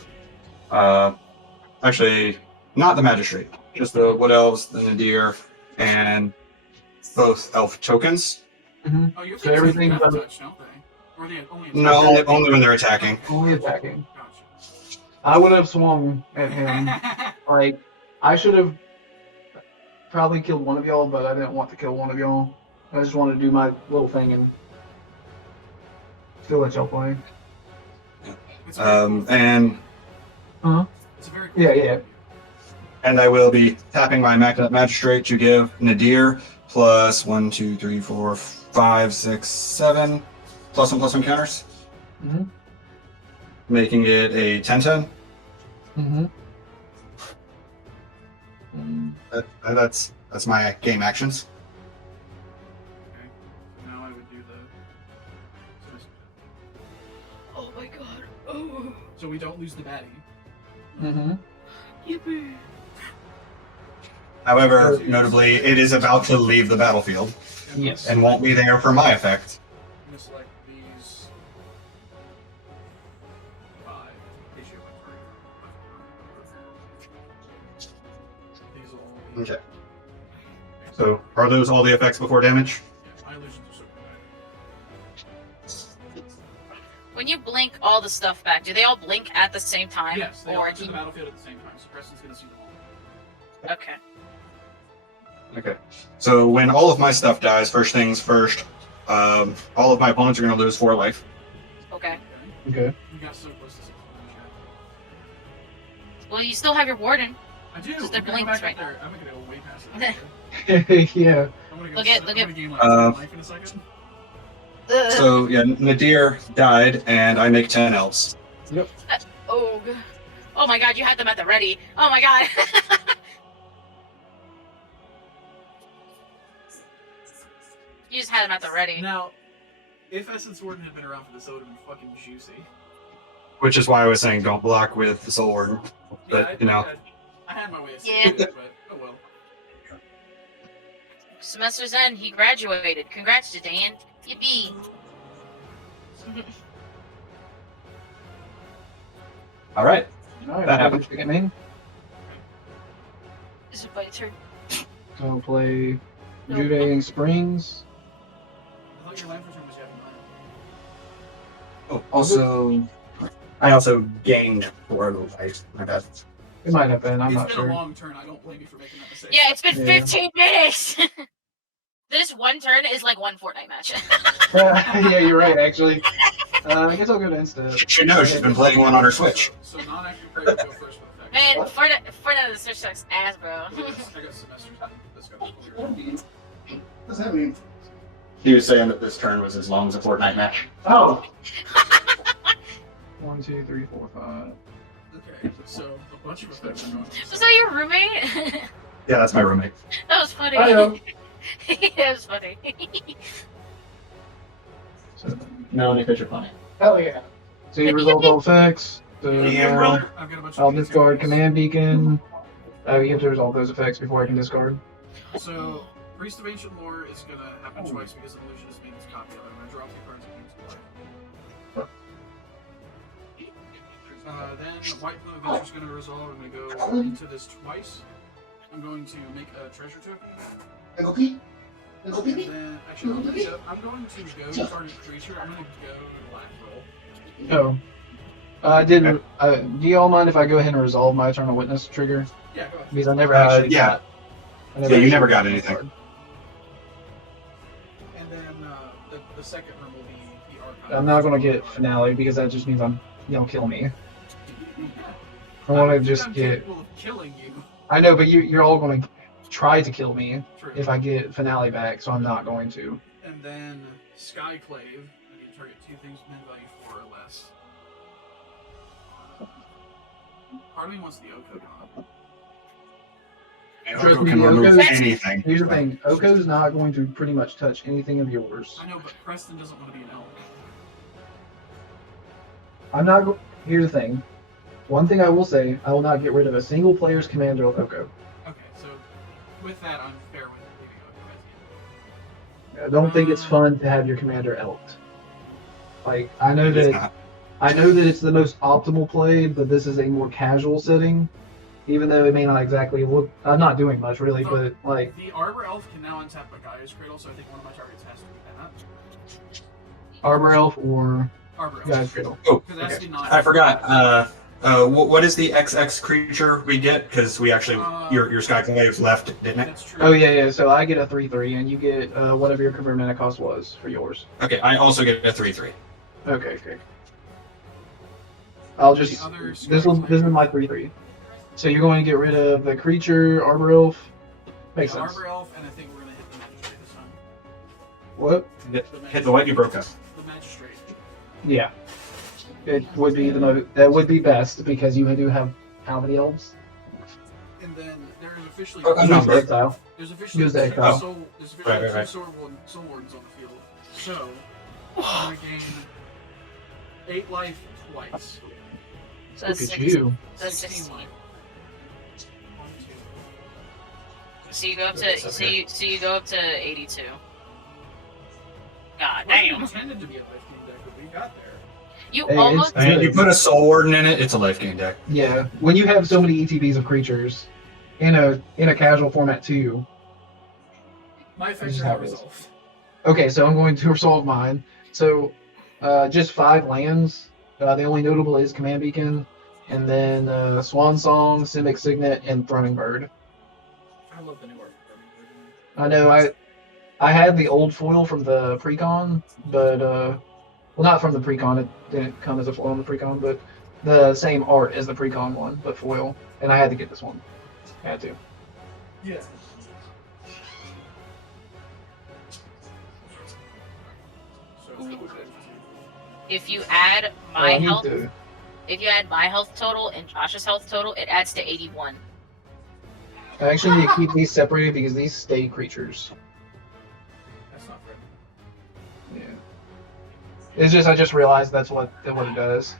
Actually, not the Magistrate. Just the Wood Elves, the Nadir, and both Elf tokens. Oh, you have So everything death but- touch, don't they? Or they only No, only when they're attacking. Only attacking. Gotcha. I would have swung at him. Like, I should have probably killed one of y'all, but I didn't want to kill one of y'all. I just wanted to do my little thing and still let y'all play. It's a very cool- And it's a very cool Yeah, thing. yeah. I will be tapping my Magistrate to give Nadir plus 1, 2, 3, 4, 5, 6, 7 +1/+1 counters, Mm-hmm. making it a 10/10. Mm-hmm. That's my game actions. Okay. So now I would do the. So we don't lose the baddie. Mm-hmm. Yippee. However, notably, it is about to leave the battlefield Yes. and won't be there for my effect. I'm gonna select these 5. Issue of 3. These will all be. Okay. So, are those all the effects before damage? Yeah, my illusions are so good. When you blink all the stuff back, do they all blink at the same time? Yes, they all or enter do the you... battlefield at the same time, so Preston's gonna see them all. Okay. Okay. So, when all of my stuff dies, first things first, all of my opponents are going to lose 4 life. Okay. Okay. You got so close to 6. Well, you still have your warden. I do. Just their I'm gonna go blinks back up right there. I'm gonna go way past it. Yeah. I'm gonna go. Look at- I'm look gonna at- gain like 10 life in a second. So, yeah, Nadir died, and I make 10 elves. Oh. Oh my god, you had them at the ready. Oh my god. You just had them at the ready. Now, if Essence Warden had been around for this, it would have been fucking juicy. Which is why I was saying don't block with the Soul Warden. But, Yeah, you know. I had my way of Yeah. saying it, but oh well. Semester's end, he graduated. Congrats, Jidayun. Yippee. All right. Alright, That I'll happened. pick a name. Is it my turn? So I'll play No. Jidayun Springs. I thought your Lathril was having mine. Oh, also, I also gained 4 life. My bad. It might have been, I'm It's not been sure. a long turn. I don't blame you for making that mistake. Yeah, it's been Yeah. 15 minutes! This one turn is like one Fortnite match. Yeah, you're right, actually. I guess I'll go to Insta. She knows she's been playing one on her Switch. So non-active player would go first with effect. Man, Fortnite the Switch sucks ass, bro. I got semesters. This guy. What does that mean? He was saying that this turn was as long as a Fortnite match. Oh! 1, 2, 3, 4, 5. Okay, so a bunch of effects are going on. Was that your roommate? Yeah, that's my roommate. That was funny. I know. That was funny. So, No, because you're funny. hell yeah. So you resolve all effects. So Yeah, now brother. I've got a bunch of I'll these discard guys. Command Beacon. You have to resolve those effects before I can discard. So, Priest of Ancient Lore is going to happen twice because an illusionist made this copy of it. I'm going to draw 2 cards and use 1. Then White Plume Adventure is going to resolve. I'm going to go into this twice. I'm going to make a treasure token. And then, actually, so I'm going to go to target creature. I'm going to go Lathril. Oh. I didn't. Do y'all mind if I go ahead and resolve my Eternal Witness trigger? Yeah, go ahead. Because I never actually yeah. got. I Yeah, you actually never got the anything. card. And then the second room will be the archive. I'm not gonna get Finale because that just means you'll kill me. I want to just I'm get. capable of killing you. I know, but you're all going to try to kill me True. if I get Finale back, so I'm not going to. And then Skyclave. I can target 2 things with min value 4 or less. Part of me wants the Oko gone. And Trust Oko me, can remove Oko's- anything. Here's the thing: Oko's not going to pretty much touch anything of yours. I know, but Preston doesn't want to be an elf. I'm not. Here's the thing. One thing I will say: I will not get rid of a single player's commander of Oko. Okay, so with that, I'm fair with leaving Oko at the end. I don't think it's fun to have your commander elked. Like I know It's that not. it's the most optimal play, but this is a more casual setting. Even though it may not exactly look, I'm not doing much really, but like The Arbor Elf can now untap a Gaia's Cradle, so I think one of my targets has to be that. Arbor Elf or Arbor Elf. Guy's Cradle. Oh, Because that's the non. I forgot. What is the XX creature we get? Because we actually, your Skyclave left, didn't it? That's true. Oh yeah. So I get a 3/3, and you get whatever your convert mana cost was for yours. Okay, I also get a 3/3. Okay. I'll The just other this is Skyclave- my 3/3. So you're going to get rid of the creature Arbor Elf. Makes the sense. Arbor Elf, and I think we're gonna hit the Magistrate this time. What? Hit the what? You broke up. The Magistrate. Yeah. It would be that would be best because you do have how many elves? And then there is officially Oh, Use number. the exile. there's officially use the two exile. soul there's officially Right. two soul wardens on the field. So I'm gonna gain 8 life twice. So Look that's at six- you. That's 16 16. life. 1, 2. So you go up to That's okay. so you go up to 82. God It wasn't damn. intended to be a life game deck, but we got there. You Hey, almost it's- I mean, you put a Soul Warden in it, it's a life gain deck. Yeah, when you have so many ETBs of creatures in a casual format too. My effects Just are not have it. resolved. Okay, so I'm going to resolve mine. So, just 5 lands. The only notable is Command Beacon, and then Swan Song, Simic Signet, and Thrumming Bird. I love the new art. I know I had the old foil from the precon, but well, not from the precon. It didn't come as a foil on the precon, but the same art as the precon one, but foil. And I had to get this one. I had to. Yeah. So, if you add Oh, my I need health to. if you add my health total and Josh's health total, it adds to 81. I actually need to keep these separated because these stay creatures. that's not fair. Yeah. It's just I just realized that's what it does.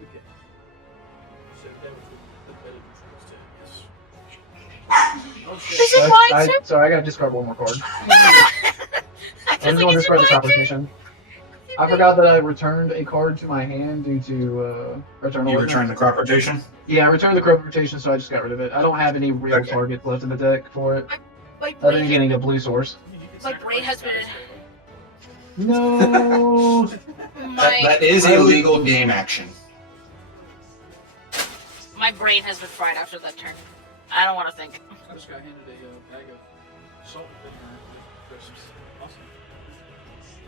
Okay. So that was the better choice to yes. Oh Is shit. it mine, sir? Sorry, I gotta discard one more card. I I didn't want to discard the competition. I forgot that I returned a card to my hand due to return. You return the crop rotation? Yeah, I returned the crop rotation, so I just got rid of it. I don't have any real Okay. target left in the deck for it, My other than brain, getting a blue source. My brain has been- No. That is a legal game action. my brain has been fried after that turn. I don't want to think. I just got handed a bag of salt and crisps. Awesome.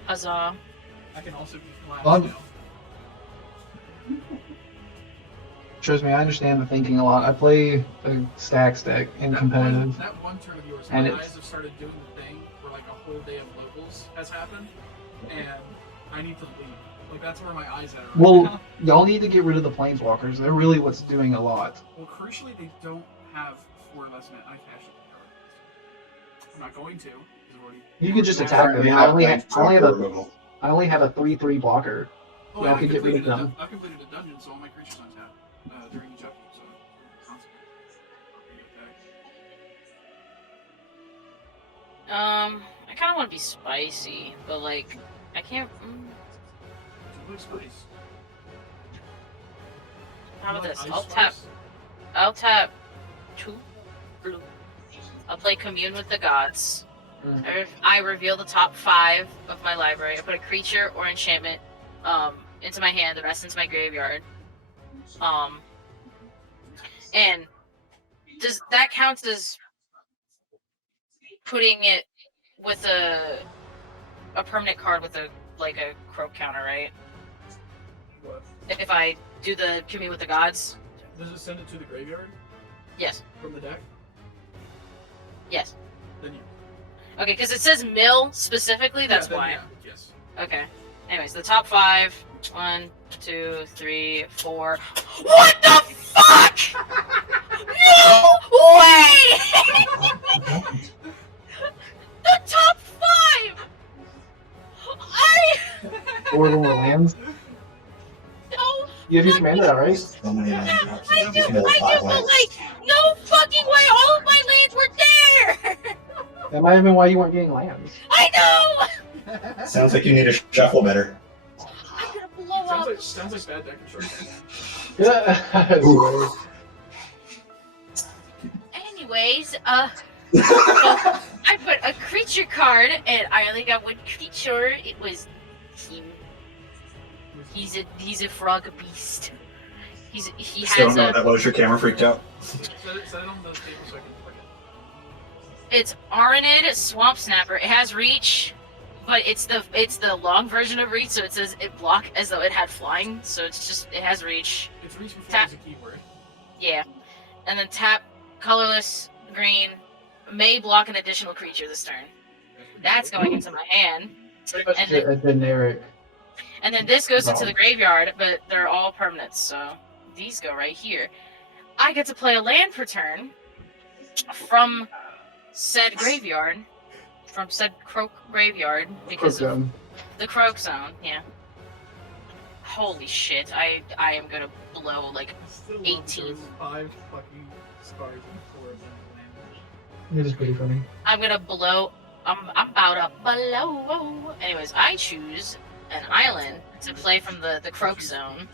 Huzzah. I can also be flat Well, now. Trust me, I understand the thinking a lot. I play a stacks deck in competitive. That one turn of yours, And my it's- eyes have started doing the thing where like a whole day of locals has happened, and I need to leave. Like that's where my eyes are. Right Well, now. y'all need to get rid of the planeswalkers. They're really what's doing a lot. Well, crucially, they don't have 4 less mana. I cashed it. I'm not going to. 'Cause I've already. You could just I attack them. I only have removal. a 3/3 blocker. Oh, Y'all and could get rid of completed a them. I've completed a dungeon, so all my creatures on tap during each upkeep. So constantly. I kind of want to be spicy, but like, I can't. Blue spice. How about You like this? ice I'll tap. spice? I'll tap 2 blue. I'll play Commune with the Gods. Mm. I reveal the top 5 of my library. I put a creature or enchantment into my hand, the rest into my graveyard. And does that count as putting it with a permanent card with a croak counter, right? What? If I do the Commune with the Gods? Does it send it to the graveyard Yes. from the deck? Yes. Then you. Okay, because it says mill specifically, that's Yeah, then why. yeah, yes. Okay. Anyways, the top 5. 1, 2, 3, 4. What the fuck? No way! The top 5! Or more lands. No, You have your commander out, right? So many I lands. do, but like, no fucking way, all of my lands were there! That might have been why you weren't getting lands. I know! Sounds like you need to shuffle better. I'm gonna blow up. Sounds like bad deck construction. Yeah. Ooh. Anyways, so I put a creature card, and I only got 1 creature. It was him. He's a frog beast. He Still has don't know what that was. Your camera freaked out. Set it on the table so I can click it. It's Aranid Swamp Snapper. It has reach, but it's the long version of reach, so it says it block as though it had flying. So it has reach. It's reach before Tap. there's a keyword. Yeah, and then tap colorless green. May block an additional creature this turn. That's going into my hand. Pretty much And a generic. And then this goes into the graveyard, but they're all permanents, so these go right here. I get to play a land per turn from said graveyard, from said croak graveyard, because of The Croak Zone, yeah. Holy shit, I am gonna blow like I still love 18. those 5 fucking stars in 4 of them landed. It is pretty funny. I'm gonna blow. I'm about to blow. Anyways, I choose an island to play from the Croak Zone.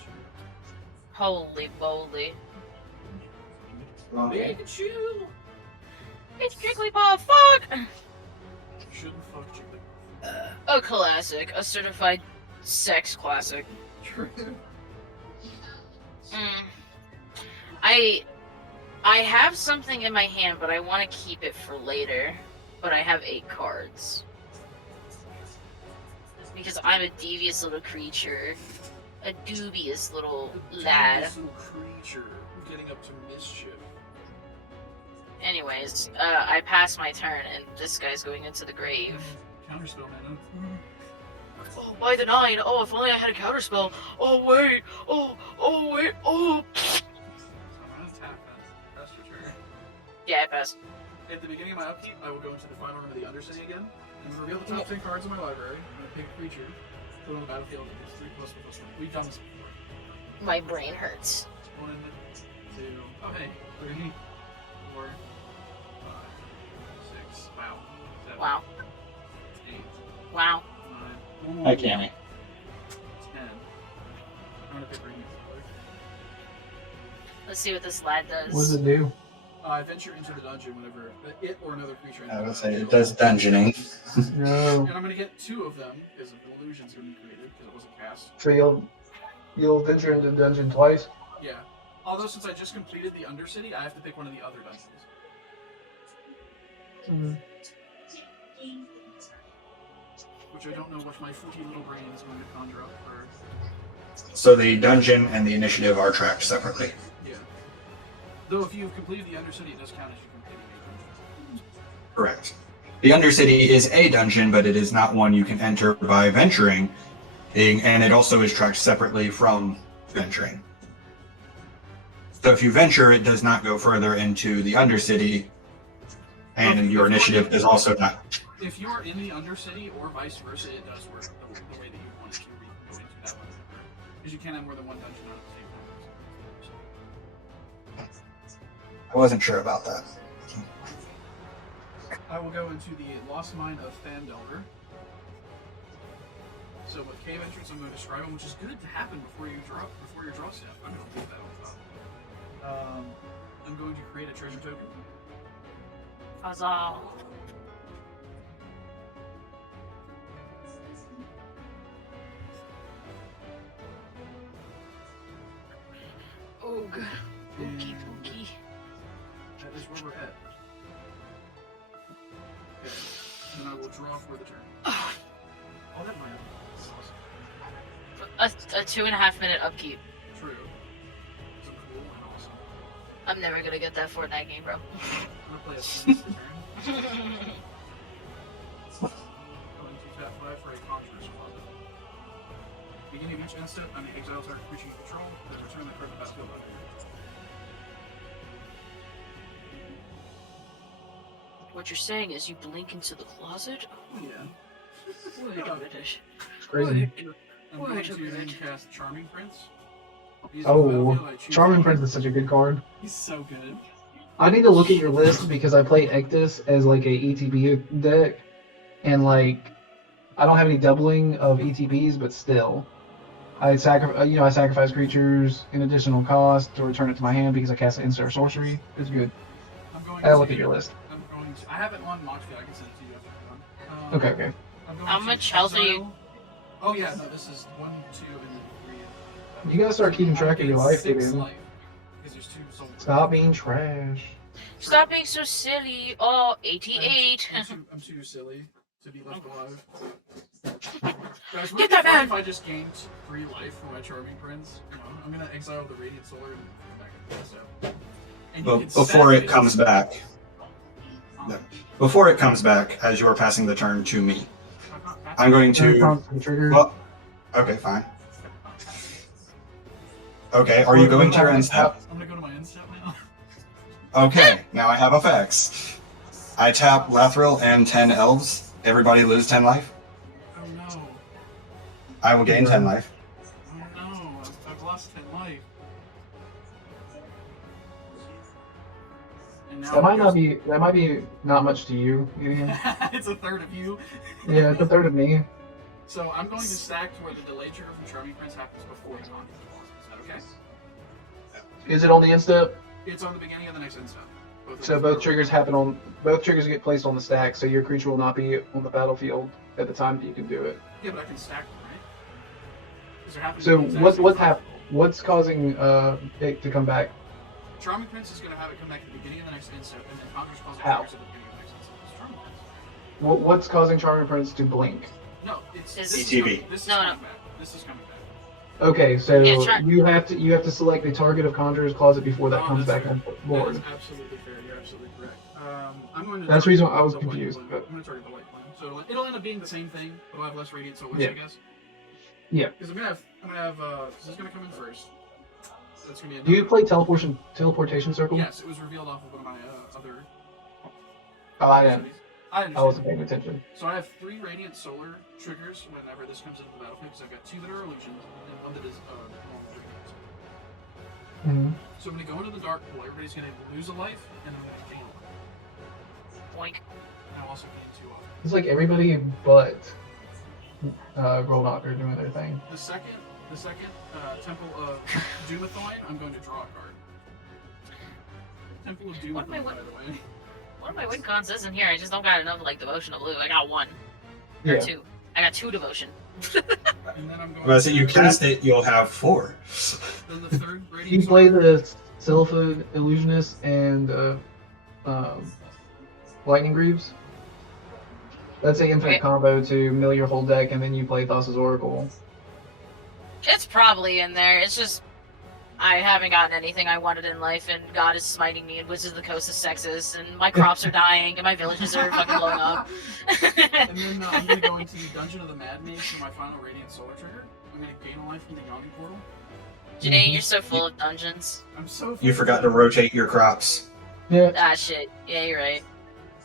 Holy moly. Okay. Pikachu! It's Jigglypuff, fuck! Shouldn't fuck Jigglypuff. A classic. A certified sex classic. True. I have something in my hand, but I want to keep it for later. But I have 8 cards. Because I'm a devious little creature. A dubious little lad. This little creature getting up to mischief. Anyways, I pass my turn, and this guy's going into the grave. Counterspell, man. Oh, by the 9! Oh, if only I had a counterspell! Oh, wait! Oh, wait! Oh! So I'm gonna tap that. Pass your turn. Yeah, I passed. At the beginning of my upkeep, I will go into the final room of the Undercity again, and reveal the top 10 cards in my library. I'm gonna pick a creature, put it on the battlefield, and it's 3+1+1. We've done this before. My brain hurts. 1, 2, oh hey, 3, 4, 5, 6, wow, 7, Wow. 8, Wow. 9, Hi, Cammy. 10. I'm gonna pick Radiant Color. Let's see what this lad does. What does it do? I venture into the dungeon whenever it or another creature enters I would the say it battlefield. does dungeoning. No. And I'm gonna get 2 of them because an illusion's gonna be created because it wasn't cast. So you'll venture into the dungeon twice? Yeah. Although since I just completed the Undercity, I have to pick one of the other dungeons. Which I don't know what my fruity little brain is going to conjure up for. So the dungeon and the initiative are tracked separately. Yeah. Though if you've completed the Undercity, it does count as you completing a dungeon. Correct. The Undercity is a dungeon, but it is not one you can enter by venturing, and it also is tracked separately from venturing. So if you venture, it does not go further into the Undercity, and your initiative is also not. If you are in the Undercity or vice versa, it does work the way that you want it to. Where you can go into that one. Because you can't have more than one dungeon on at the same time. I wasn't sure about that. I will go into the Lost Mine of Fandelver. So with cave entrance, I'm going to describe them, which is good to happen before your draw step. I'm going to leave that on top. I'm going to create a treasure token. Huzzah. Oog. Ookie pookie. That is where we're at. Okay. And I will draw for the turn. Oh, that might have A 2.5 minute upkeep. true. So cool and awesome. I'm never gonna get that Fortnite game, bro. I'm gonna play a Sin's turn. Going to tap 5 for a Conjurer's Closet. Beginning of each instant, I may exile target creature you control, then return the card to the battlefield under your control. What you're saying is you blink into the closet? Yeah. Wait a minute. It's crazy. I'm Wait going a to then minute. cast Charming Prince. Oh, Charming Prince is such a good card. He's so good. I need to look at your list because I played Ectus as like a ETB deck, and like I don't have any doubling of ETBs, but still, I sacrifice creatures in additional cost to return it to my hand because I cast an instant sorcery. It's good. I'm going I to look at your list. I'm going to. I have it on Moxfield. I can send it to you after we're done. Okay. I'm going How to much health are you- exile- Oh yeah, no. This is 1, 2, and then 3. You gotta start keeping track of your life, dude. Because there's 2 souls. Stop being trash. Stop being so silly. Oh, 88. I'm too silly to be left alive. Guys, Get would it be that fun man! if I just gained 3 life from my Charming Prince? You know, I'm gonna exile the Radiant Solar and come back and pass out. And you But can before set it comes back, before it comes back, as you are passing the turn to me, I'm going to. Trigger. Well, okay, fine. Okay, are you going to your end step? I'm gonna go to my end step now. Okay, now I have effects. I tap Lathril and 10 elves. Everybody lose 10 life. Oh no. I will gain 10 life. Oh no, I've lost 10 life. And now That might be not much to you. Yeah, it's a third of you. yeah, it's a third of me. So I'm going to stack to where the delay trigger from Charming Prince happens before the Conjure Clause. Is that okay? Is it on the instep? It's on the beginning of the next instep. So both triggers get placed on the stack, so your creature will not be on the battlefield at the time that you can do it. Yeah, but I can stack them, right? 'Cause there happens So to be the exact same what's causing it to come back? Charming Prince is going to have it come back at the beginning of the next instep, and then Conjure's Clause How? triggers at the beginning of the next instep. It's Charming Prince. What's causing Charming Prince to blink? No, it's Is this ETB. This is No, coming back. This is coming back. Okay, so Yeah, you have to select a target of Conjurer's Closet before that Oh, comes that's back on That board. is absolutely fair. You're absolutely correct. I'm going to. That's the reason why I was target the white confused, one. but- I'm going to target the white one. So it'll end up being the same thing, but I'll have less radiant solars, Yeah. I guess. Yeah. Because I'm gonna have. This is gonna come in first. That's gonna be. Do you another- play teleportation circle? Yes, it was revealed off of one of my other. Oh, I didn't. I I understand. wasn't paying attention. So I have 3 radiant solar triggers whenever this comes into the battlefield. Because I've got 2 that are illusions and one that is normal radiant. Mm-hmm. So I'm gonna go into the dark pool. Everybody's gonna lose a life, and I'm gonna gain a life. Boink. And I'll also gain 2 off. It's like everybody but Grolnok are doing their thing. The second Temple of Doomathoin, I'm going to draw a card. Temple of What am I Doomathoin, by the way. One of my win cons isn't here. I just don't got enough like devotional blue. I got 1 or Yeah. 2. I got 2 devotion. And then I'm going. If I say you cast it, you'll have 4. Then the third You radiant play solar. the Sylpha Illusionist and Lightning Greaves. That's an infinite Okay. combo to mill your whole deck, and then you play Thassa's Oracle. It's probably in there. It's just I haven't gotten anything I wanted in life, and God is smiting me, and Wizards of the Coast is sexist, and my crops are dying, and my villages are fucking blowing up. And then I'm going to go into Dungeon of the Mad Mage for my final radiant solar trigger. I'm going to gain a life from the Yawning Portal. Jidayun, you're so full of dungeons. I'm so. You forgot to rotate your crops. Yeah. Ah, shit. Yeah, you're right.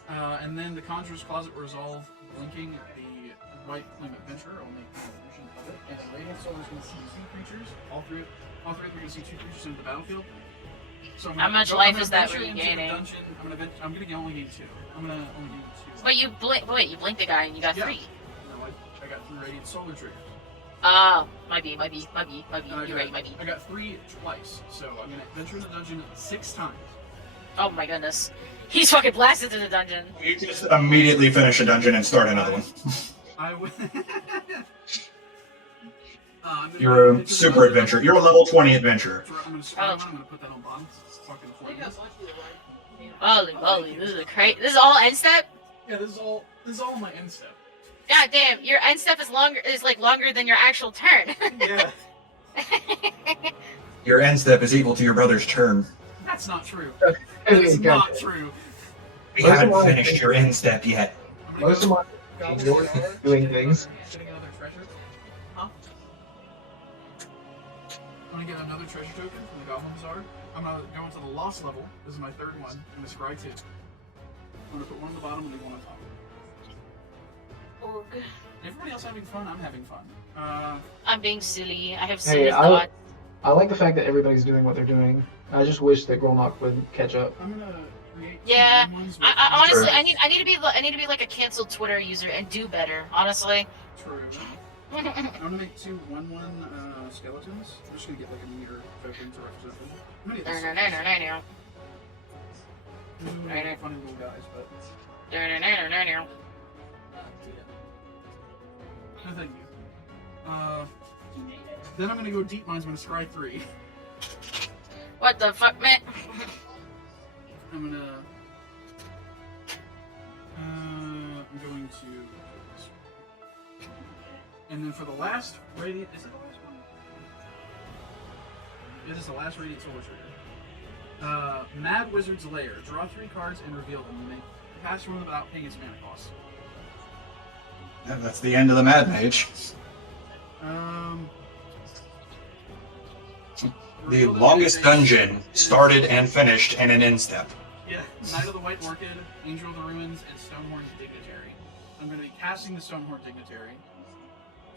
And then the Conjurer's Closet Resolve, blinking the White Flame Adventurer, only illusion of it. And then Radiant Solar is going to see 2 creatures. All three of them are going to see 2 creatures in the battlefield. So I'm How gonna much go- life I'm gonna is that venture were you into the gaining? Dungeon. I'm going to only gain 2. I'm going to only gain 2. Wait, you blinked the guy, and you got Yeah. 3. No, I got 3 Radiant Solar triggers. Oh, might be. And I You're right, might be. I got 3 twice. So I'm going to venture in the dungeon 6 times. Oh my goodness. He's fucking blasted through the dungeon. You just immediately finish a dungeon and start another one. I would. I'm gonna You're go a into the super dungeon. adventurer. You're a level 20 adventurer. I'm gonna scroll one. I'm gonna put that on bottom. It's fucking pointless. Holy moly, this is all end step? Yeah, this is all my end step. God damn, your end step is longer than your actual turn. Yeah, Your end step is equal to your brother's turn. that's not true. Hey, That is guys, not true. We Most haven't of my- finished your end step yet. I'm gonna Most of go my Goblin you're Tower, doing things. getting another treasure. Huh? I'm gonna get another treasure token from the Goblin Bazaar. I'm gonna go into the lost level. This is my 3rd one. I'm gonna scry 2. I'm gonna put 1 on the bottom and then 1 on top. Everybody else having fun? I'm having fun. I'm being silly. I have silly Hey, thoughts. I like the fact that everybody's doing what they're doing. I just wish that Grolnok would catch up. I'm gonna create Yeah, 1/1s with I honestly, Sure. I need to be like a canceled Twitter user and do better. Honestly. True. I'm gonna make 2 1/1 skeletons. I'm just gonna get like a meter token to represent them. I'm gonna get this. Funny little guys, but no thank you. Then I'm gonna go deep mines. I'm gonna scry 3. What the fuck, man? I'm gonna. I'm going to. And then for the last radiant, is it the last one? It is the last radiant solar trigger. Mad Wizard's Lair. Draw 3 cards and reveal them. You may pass one of them without paying its mana cost. Yeah, that's the end of the Mad Mage. The reveal them longest as a- dungeon started and finished in an end step. Yeah, Knight of the White Orchid, Angel of the Ruins, and Stonehorn Dignitary. I'm going to be casting the Stonehorn Dignitary.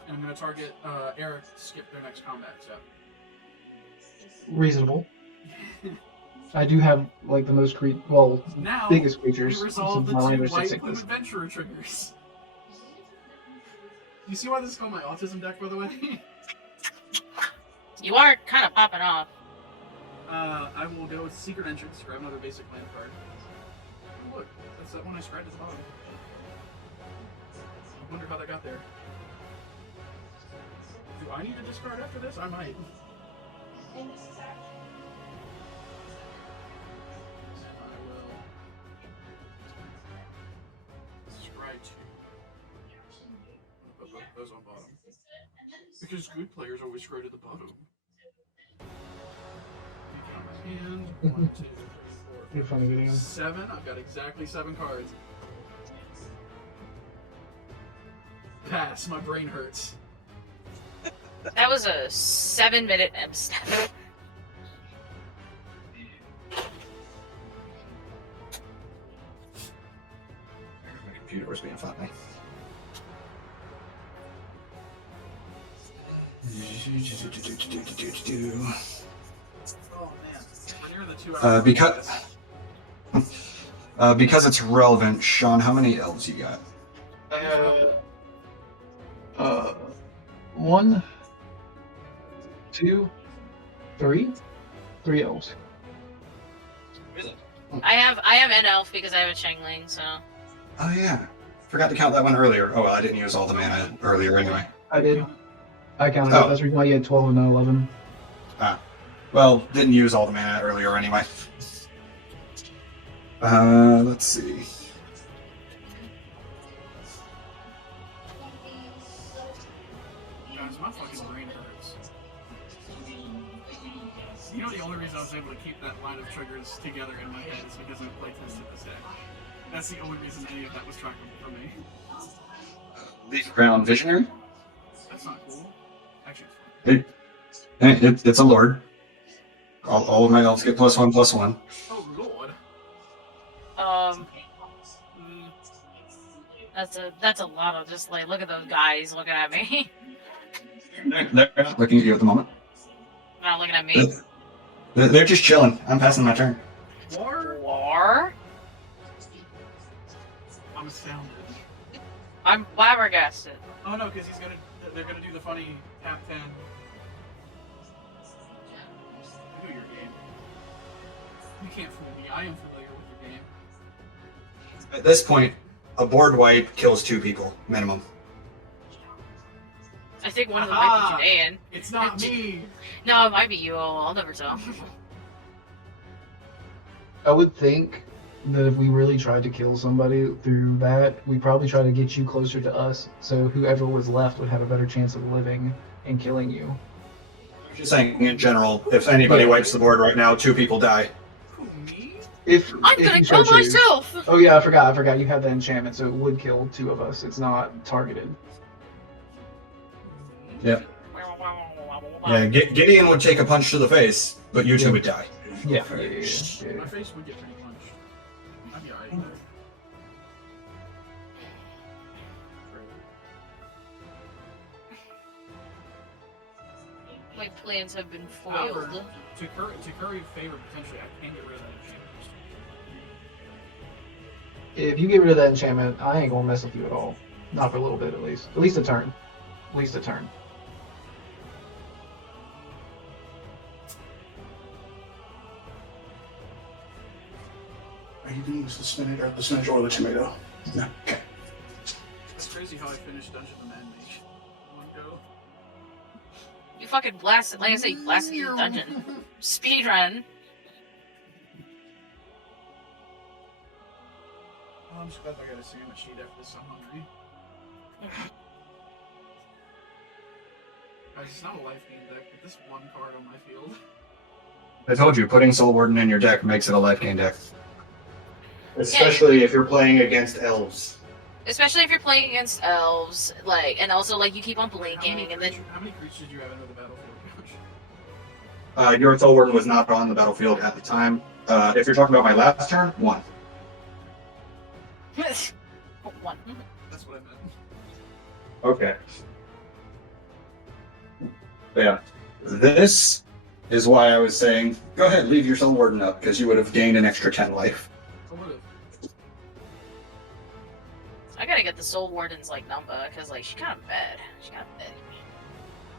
and I'm going to target Eric to skip their next combat step. Reasonable. I do have like the most Now, biggest creatures. we resolve the since my two range is White 6 Plume inches. Adventurer triggers. You see why this is called my autism deck, by the way? You are kind of popping off. I will go with Secret Entrance, grab another basic land card. Oh, look, that's that one I scribed at the bottom. I wonder how that got there. Do I need to discard after this? I might. I will scribe to put those on bottom. Because good players always scroll to the bottom. And 1, 2, 3, 4, You're funny, Gideon. 7. I've got exactly 7 cards. Pass. My brain hurts. That was a 7-minute M step. My computer was being funny. Oh man, we're near the 2 hour. Because it's relevant, Sean, how many elves you got? 1, 2, 3. 3 elves. I have an elf because I have a Changling, so. Oh yeah, forgot to count that one earlier. Oh well, I didn't use all the mana earlier anyway. I did. I counted Oh. it. That's the reason why you had 12 and not 11. Well, didn't use all the mana earlier anyway. Let's see. Guys, my fucking brain hurts. You know the only reason I was able to keep that line of triggers together in my head is because I playtested this deck. That's the only reason any of that was trackable for me. Leaf Crown Visionary. That's not cool. Actually, It's a lord. All of my elves get +1/+1. oh lord. Mm, that's a lot of just like look at those guys looking at me. They're not looking at you at the moment. Not looking at me. They're just chilling. I'm passing my turn. War? I'm astounded. I'm flabbergasted. Oh no, because they're gonna do the funny tap 10. I know your game. You can't fool me. I am familiar with your game. At this point, a board wipe kills 2 people minimum. I think one of them might be Jidayun. It's not me. No, it might be you. I'll never tell. I would think that if we really tried to kill somebody through that, we'd probably try to get you closer to us, so whoever was left would have a better chance of living and killing you. I'm just saying, in general, if anybody wipes the board right now, 2 people die. Who, me? I'm gonna kill myself! Oh yeah, I forgot. You have that enchantment, so it would kill 2 of us. It's not targeted. Yeah. Yeah, Gideon would take a punch to the face, but you 2 would die. Yeah. My face would get pretty punched. I'd be alright. My plans have been However, foiled. to curry favor, potentially, I can get rid of that enchantment. If you get rid of that enchantment, I ain't gonna mess with you at all. Not for a little bit, at least. At least a turn. At least a turn. Are you doing the spinach or the tomato? No. Okay. It's crazy how I finished Dungeon of Man Mage in one go. You fucking blasted, like I said, you blasted through the dungeon. Speedrun. Oh, I'm just glad I got a sandwich sheet after this. I'm hungry. Guys, it's not a life gain deck, but this one card on my field. I told you, putting Soul Warden in your deck makes it a life gain deck. Especially if you're playing against elves. Especially if you're playing against elves, like, and also like you keep on blinking, and then How many creatures did you have into the battlefield, Josh? Your Soul Warden was not on the battlefield at the time. If you're talking about my last turn, 1. one. That's what I meant. Okay. But yeah, this is why I was saying, go ahead, leave your Soul Warden up, because you would have gained an extra 10 life. I would've. I gotta get the Soul Warden's like number, because like she's kind of bad.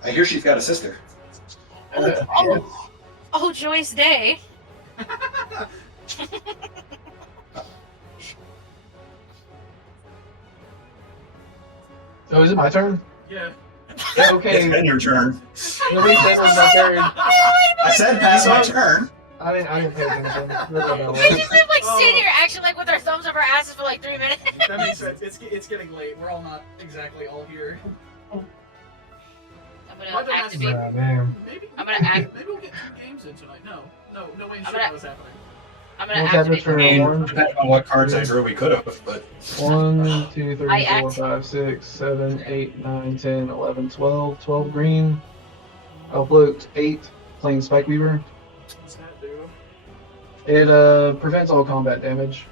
I hear she's got a sister. Oh, Joyce Day. Oh, is it my turn? Yeah. Okay. It's been your turn. Nobody said it was my turn. I said pass my turn. I didn't pay attention. We just been like sitting here actually like with our thumbs up our asses for like 3 minutes. That makes sense. It's getting late. We're all not exactly all here. I'm Why gonna don't I activate. Ah, man. Maybe I'm gonna act- Maybe we'll get 2 games in tonight. No way in I'm shit gonna- was happening. I'm gonna What's happening activate. for I mean, orange? depending on what cards I drew, we could have, but 1, 2, 3, I 4, 5, 6, 7, 8, 9, 10, 11, 12. 12 green. I'll float 8, playing Spike Weaver. What's that do? It prevents all combat damage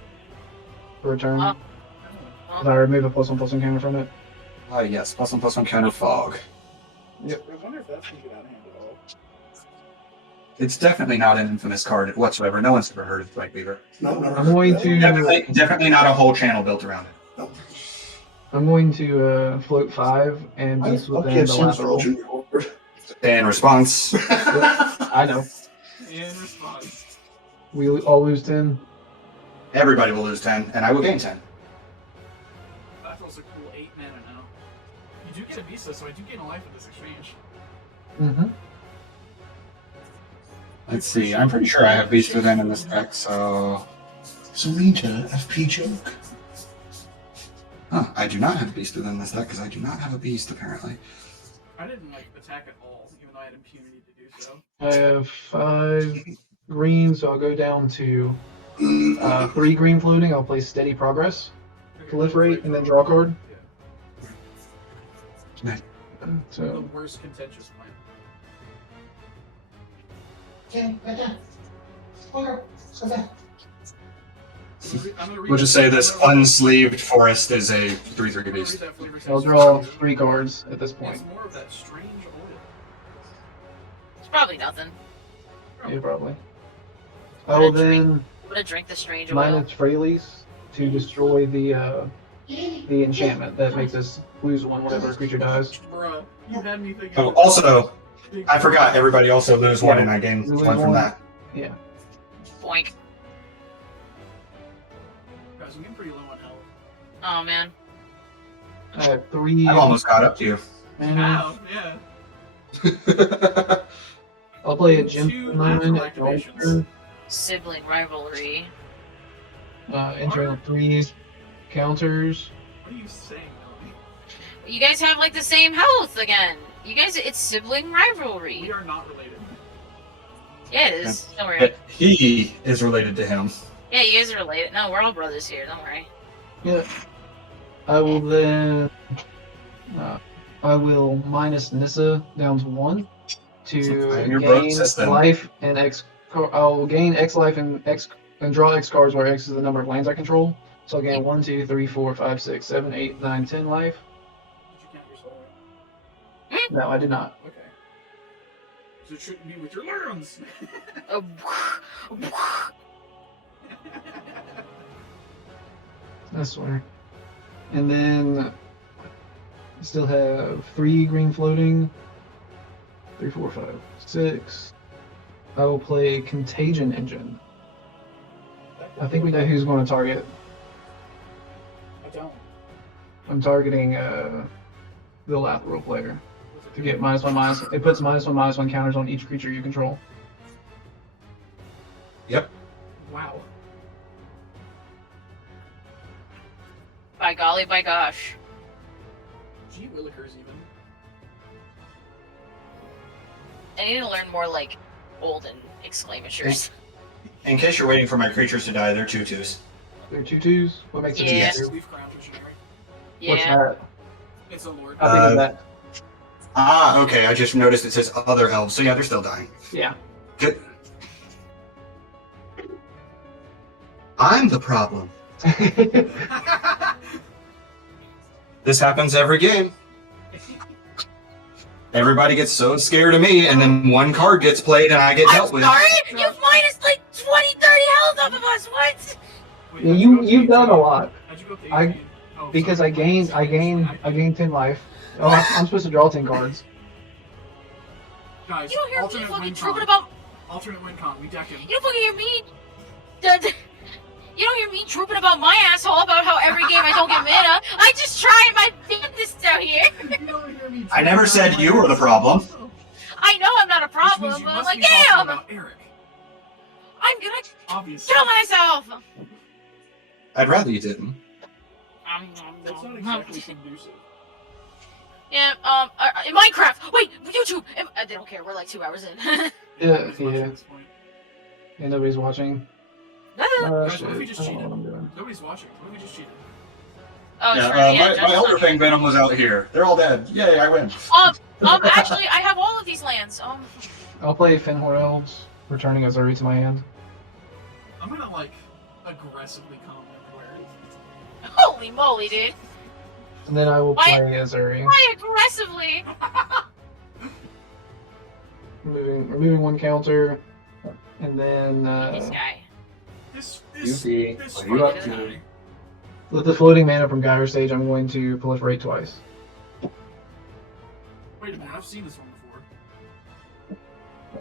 for a turn. If I remove a +1/+1 counter from it. yes, +1/+1 counter fog. I wonder if that's gonna get out of hand at all. It's definitely not an infamous card whatsoever. No one's ever heard of Spike Weaver. No, no. I'm going to Definitely not a whole channel built around it. float 5 and I beast love within the PFC's for Lathril. Junior Award. In response, I know. In response. We all lose 10. everybody will lose 10, and I will gain 10. Lathril's a cool 8 mana now. You do get a Visa, so I do gain a life with this exchange. Mm-hmm. Let's see, I'm pretty sure I have Beast Within in this deck, so... So mean to FP joke. Huh, I do not have Beast Within this deck, because I do not have a Beast, apparently. I didn't like attack at all, even though I had impunity to do so. I have 5 green, so I'll go down to 3 green floating. I'll play Steady Progress, proliferate, and then draw a card. The So worst contentious plan. We'll just say this unsleeved forest is a 3/3 Beast. I'll draw 3 cards at this point. It's more of that strange oil. It's probably nothing. Yeah, probably. I will then I'm gonna drink the strange oil. minus Freylease to destroy the enchantment that makes us lose 1 whenever a creature dies. Bruh, you had me thinking. Oh, also, I forgot, everybody also lose 1, and I gain Lose 1 from one. that. Yeah. Boink. Guys, I'm getting pretty low on health. Oh man. I have 3 I've almost caught up to you. mana. Wow, yeah. I'll play a 2 Gem natural at activations. Sibling rivalry. entering 3 counters. What are you saying, Melanie? You guys have like the same health again. You guys, it's sibling We rivalry. are not related. Yeah, it is. Don't worry. But he is related to him. Yeah, you guys are related. No, we're all brothers here. Don't worry. Yeah. I will then. I will minus Nissa down to 1 to I'm your bro gain system. life and X. I'll gain X life and draw X cards where X is the number of lands I control. So I'll gain 1, 2, 3, 4, 5, 6, 7, 8, 9, 10 life. Did you count your soul? No, I did not. Okay. So it shouldn't be with your learns. That's swear. And then I still have 3 green floating. 3, 4, 5, 6. I will play Contagion Engine. I think we know who's going to target. I don't. I'm targeting the Lathril player to get -1/-. It puts -1/-1 counters on each creature you control. Yep. Wow. By golly, by gosh. Gee willikers even. I need to learn more like olden exclamatories. In case you're waiting for my creatures to die, they're 2/2s. They're 2/2s. What makes it Yeah. easier? Leaf Crown Visionary. What's Yeah. that? It's a lord. I think of that. Ah, okay, I just noticed it says other elves, so yeah, they're still dying. Yeah. Good. I'm the problem. This happens every game. Everybody gets so scared of me, and then one card gets played, and I get dealt with. Sorry, you've minus like 20, 30 health off of us. What? Wait, how'd you go up to You've done a 18? lot. How'd you go up to I- 18? Oh, Because sorry, I gained 10 life. Oh, I'm supposed to draw 10 cards. Guys, You don't hear me alternate fucking win trooping con. about. Alternate win con. We deck him. You don't fucking hear me. You don't hear me trooping about my asshole about how every game I don't get mana. I just try my best out here. You don't hear me I never said you were the problem. I know I'm not a Which means problem, you but I'm must like, be talking damn, about Eric. I'm gonna Obviously. kill myself. I'd rather you didn't. That's not exactly conducive. Yeah, in Minecraft. Wait, YouTube. They don't care. We're like 2 hours in. Yeah, Nobody's watching yeah. at this point. And nobody's watching. Guys, what Shit. if we just I don't know cheated? what I'm doing. Nobody's watching. What if we just cheated? Oh, Yeah, true. Yeah, my that's Elder not- Fang Venom was out here. They're all dead. Yay, I win. Actually, I have all of these lands. I'll play Finhor Elves, returning Ezuri to my hand. I'm gonna like aggressively comment everywhere. Holy moly, dude. And then I will Why- play Ezuri. Why aggressively? Removing one counter. And then This guy. This Yuki, this what are you up fucking to? guy. with the floating mana from Gyro Stage, I'm going to proliferate twice. Wait a minute, I've seen this one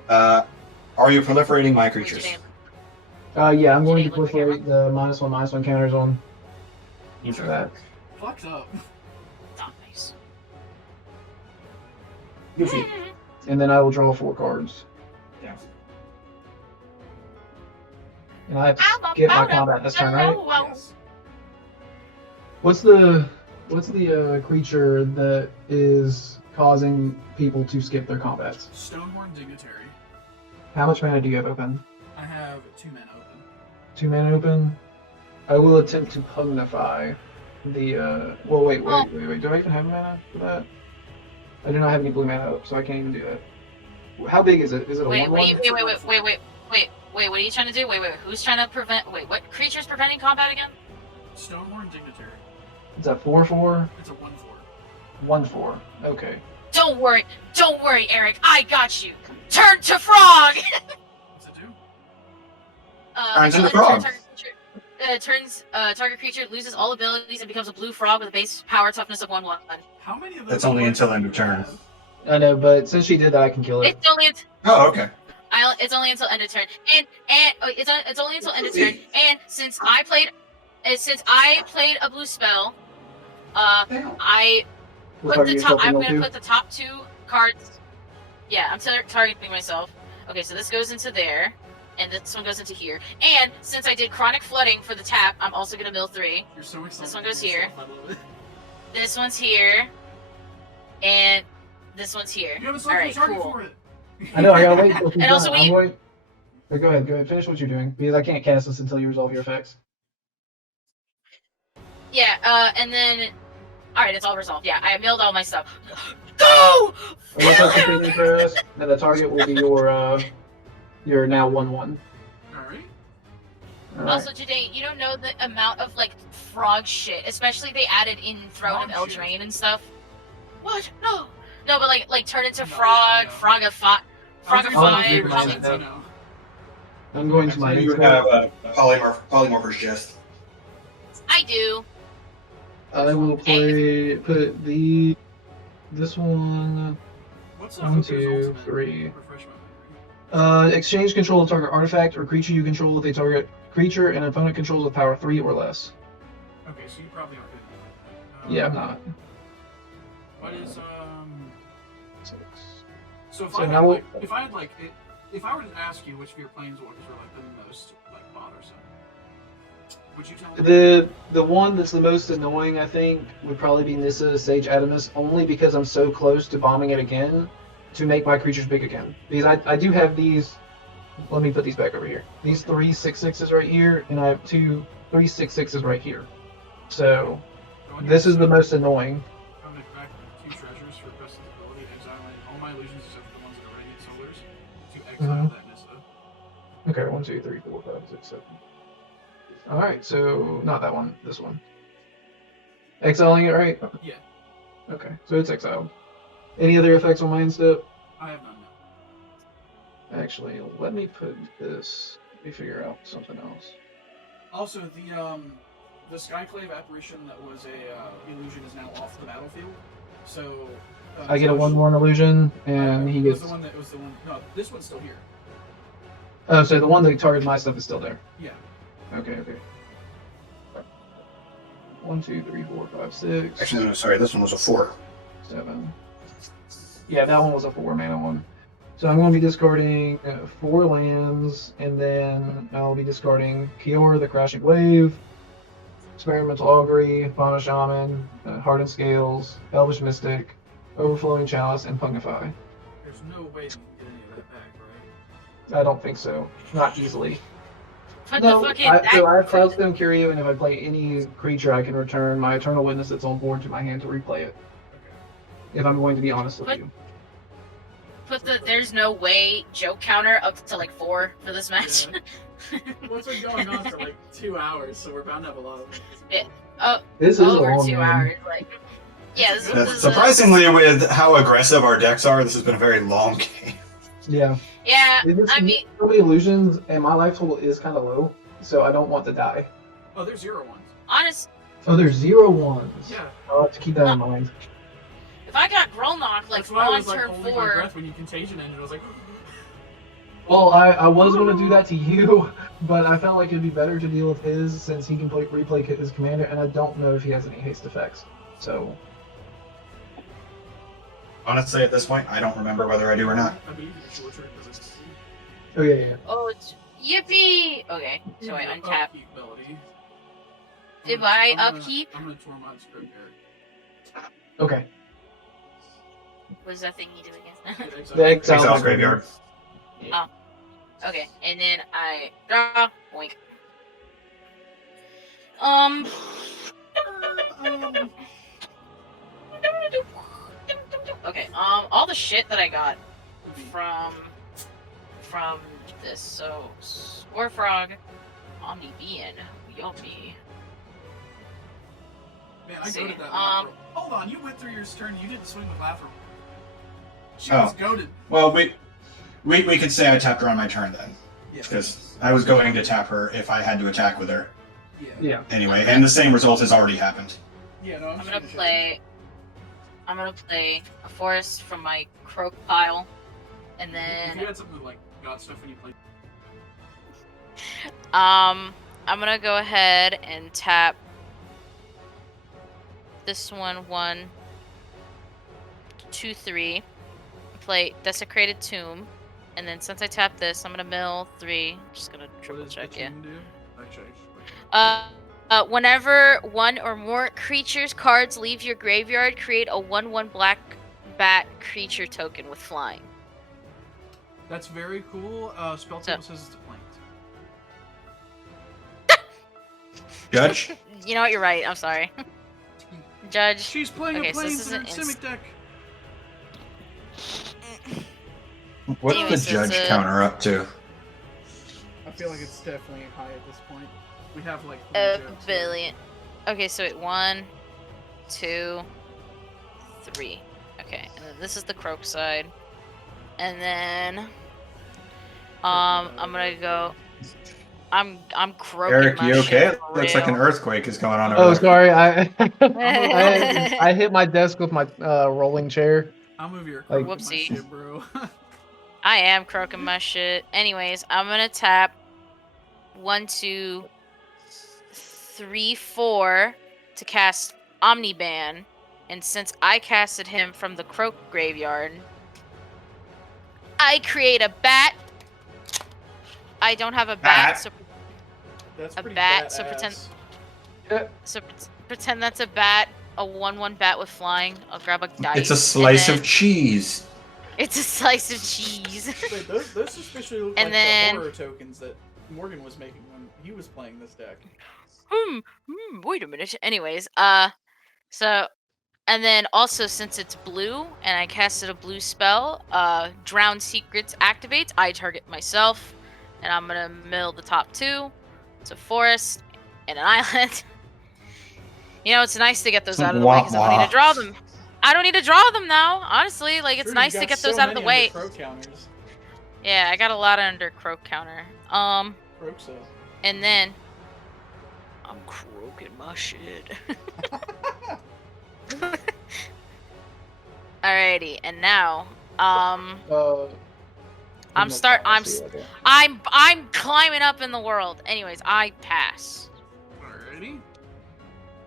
before. Are you proliferating my creatures? Yeah, I'm going to Today with the camera. proliferate the -1/-1 counters on each of that. Fucked up. Nice. Goofy. And then I will draw 4 cards. Yeah. And I have to get my combat this turn, right? Yes. What's the creature that is causing people to skip their combats? Stonehorn Dignitary. How much mana do you have open? I have 2 mana open. 2 mana open. I will attempt to pugnify the. Well, wait. Do I even have mana for that? I do not have any blue mana up, so I can't even do that. How big is it? Is it a Wait, 1/1? wait, what are you trying to do? Wait, who's trying to prevent, what creature's preventing combat again? Stonehorn Dignitary. Is that 4/4? It's a 1/4. 1/4. Okay. Don't worry, Eric, I got you. Turn to frog! What's it do? Turns into until frog. Target creature loses all abilities and becomes a blue frog with a base power toughness of 1/1. How many of those? That's only cards until do end you of turn. have? I know, but since she did that, I can kill it. It's only Oh, okay. it's only until end of turn, and it's only until end of turn. And since I played a blue spell, I What put card the you top. I'm shuffling gonna to? put the top 2 cards. Yeah, I'm targeting myself. Okay, so this goes into there, and this one goes into here. And since I did chronic flooding for the tap, I'm also gonna mill 3. You're so excited. This one goes for here. yourself, I love it. This one's here, and this one's here. You have a All select right, target cool. for it. I know, I gotta wait till she's And also done. we- I'm going. Go ahead. Finish what you're doing, because I can't cast this until you resolve your effects. Yeah, and then, all right, it's all resolved. Yeah, I milled all my stuff. Go! Unless that's completely pressed, then the target will be your now 1/1. Alright. Alright. Also, today, you don't know the amount of like frog shit, especially they added in Throne of Frog shit? Eldraine and stuff. What? No, but like turn into No, frog, no. frogify, I was frogify, gonna poly- say that. I'm going to my You have a polymorpher's gist. I do. I will put this one. What's 1, 2, 3. Refresh my memory. Exchange control of target artifact or creature you control with a target creature and opponent controls with power 3 or less. Okay, so you probably aren't good. Yeah, I'm not. What is 6. So if So I now had, like, if I were to ask you which of your planeswalkers were like the most like bothersome, would you tell me? The one that's the most annoying, I think, would probably be Nissa Sage Adamus, only because I'm so close to bombing it again to make my creatures big again. Because I do have these. Let me put these back over here. These 3 6/6s right here, and I have 2 3 6/6s right here. So this is the most annoying. I'm gonna crack 2 treasures for Preston's ability, exiling all my illusions except for the ones that are radiant solars to exile that Nissa. Okay, 1, 2, 3, 4, 5, 6, 7. All right, so not that one. This one. Exiling it, right? Yeah. Okay, so it's exiled. Any other effects on my end step? I have none. No. Actually, let me put this. Let me figure out something else. Also, the Skyclave apparition that was a illusion is now off the battlefield. So I get a 1/1 illusion, and he it gets. was the one that was the one. No, this one's still here. Oh, so the one that targets my stuff is still there. Yeah. Okay. 1, 2, 3, 4, 5, 6. Actually, no, sorry, this one was a 4. 7. Yeah, that one was a 4-mana one. So I'm going to be discarding 4 lands, and then I'll be discarding Kiora, the Crashing Wave, Experimental Augury, Fauna Shaman, Hardened Scales, Elvish Mystic, Overflowing Chalice, and Pungify. There's no way you can get any of that back, right? I don't think so. Not easily. Put No, the fucking. so I have Cloudstone Curio, and if I play any creature, I can return my Eternal Witness that's on board to my hand to replay it. If I'm going to be honest with you. Put the there's no way joke counter up to like 4 for this match. Yeah. Well, it's been going on for like 2 hours, so we're bound to have a lot of them. This is a Over long 2 game. hours. Like, yeah, this is Surprisingly, with how aggressive our decks are, this has been a very long game. Yeah. Yeah, It's I mean, so many illusions, and my life total is kind of low, so I don't want to die. Oh, there's 0 ones. honest. Oh, there's 0 ones. Yeah. I'll have to keep that in mind. If I got Grolnok like That's why I on was like turn holding my 4, breath when you contagion ended. I was like, Well, I was going to do that to you, but I felt like it'd be better to deal with his since he can replay his commander, and I don't know if he has any haste effects. So. Honestly, at this point, I don't remember whether I do or not. I mean, it's your turn because it's Oh, yeah. oh, it's yippee. Okay, so I Yeah, untap. upkeep ability. If I'm I gonna- upkeep? I'm gonna Tormod Script Okay. What does that thing you do again? The exile Exile's graveyard. Okay, and then I draw. Boink. Okay. All the shit that I got from this. So, Warfrog, Omnibean, Yummy. Man, I See, goaded that Lathril. Hold on, you went through your turn. You didn't swing with Lathril. She Oh. was goaded. Well, we could say I tapped her on my turn then, Yeah. because I was going to tap her if I had to attack with her Yeah. anyway, and the same result has already happened. Yeah, no, I'm gonna play a forest from my croak pile, and If then you had something like got stuff when you played. I'm gonna go ahead and tap this one, 1, 2, 3. Play Desecrated Tomb, and then since I tap this, I'm gonna mill 3. I'm just gonna triple What does check the it. team do? Actually, I should wait. Whenever one or more creatures cards leave your graveyard, create a 1/1 black bat creature token with flying. That's very cool. Spell table says it's a plant. Judge? You know what? You're right. I'm sorry. Judge. She's playing Okay, a so plane this is in an her Simic deck. What's Anyways, the judge it's a- counter up to? I feel like it's definitely high at this point. We have like A 3 jokes. billion. Okay, so wait, 1, 2, 3. Okay, and then this is the croak side. And then I'm gonna go. I'm croaking Eric, my you okay? shit for Looks like an real. earthquake is going on over Oh, there. sorry. I hit my desk with my rolling chair. I'll move your Like- croak in my Whoopsie. shit, bro. I am croaking my shit. Anyways, I'm gonna tap 1, 2, 3, 4 to cast Omniban, and since I casted him from the croak graveyard, I create a bat. I don't have a bat, Bat? so That's A pretty bat, so badass. pretend that's a bat, a 1/1 bat with flying. I'll grab a dice. It's a and slice then- of cheese. It's a slice of cheese. Wait, those suspiciously look And like then- the horror tokens that Morgan was making when he was playing this deck. Wait a minute. Anyways, so, and then also since it's blue and I casted a blue spell, Drown Secrets activates. I target myself, and I'm gonna mill the top 2. It's a forest and an island. You know, it's nice to get those out of the way because I'm Wah, gonna need wah. to draw them. I don't need to draw them now. Honestly, like it's Sure, nice you've to got get those so out of the many way. under crow counters. Yeah, I got a lot under croak counter. Croaksa. And then I'm croaking my shit. Alrighty, and now, I'm climbing up in the world. Anyways, I pass. Alrighty.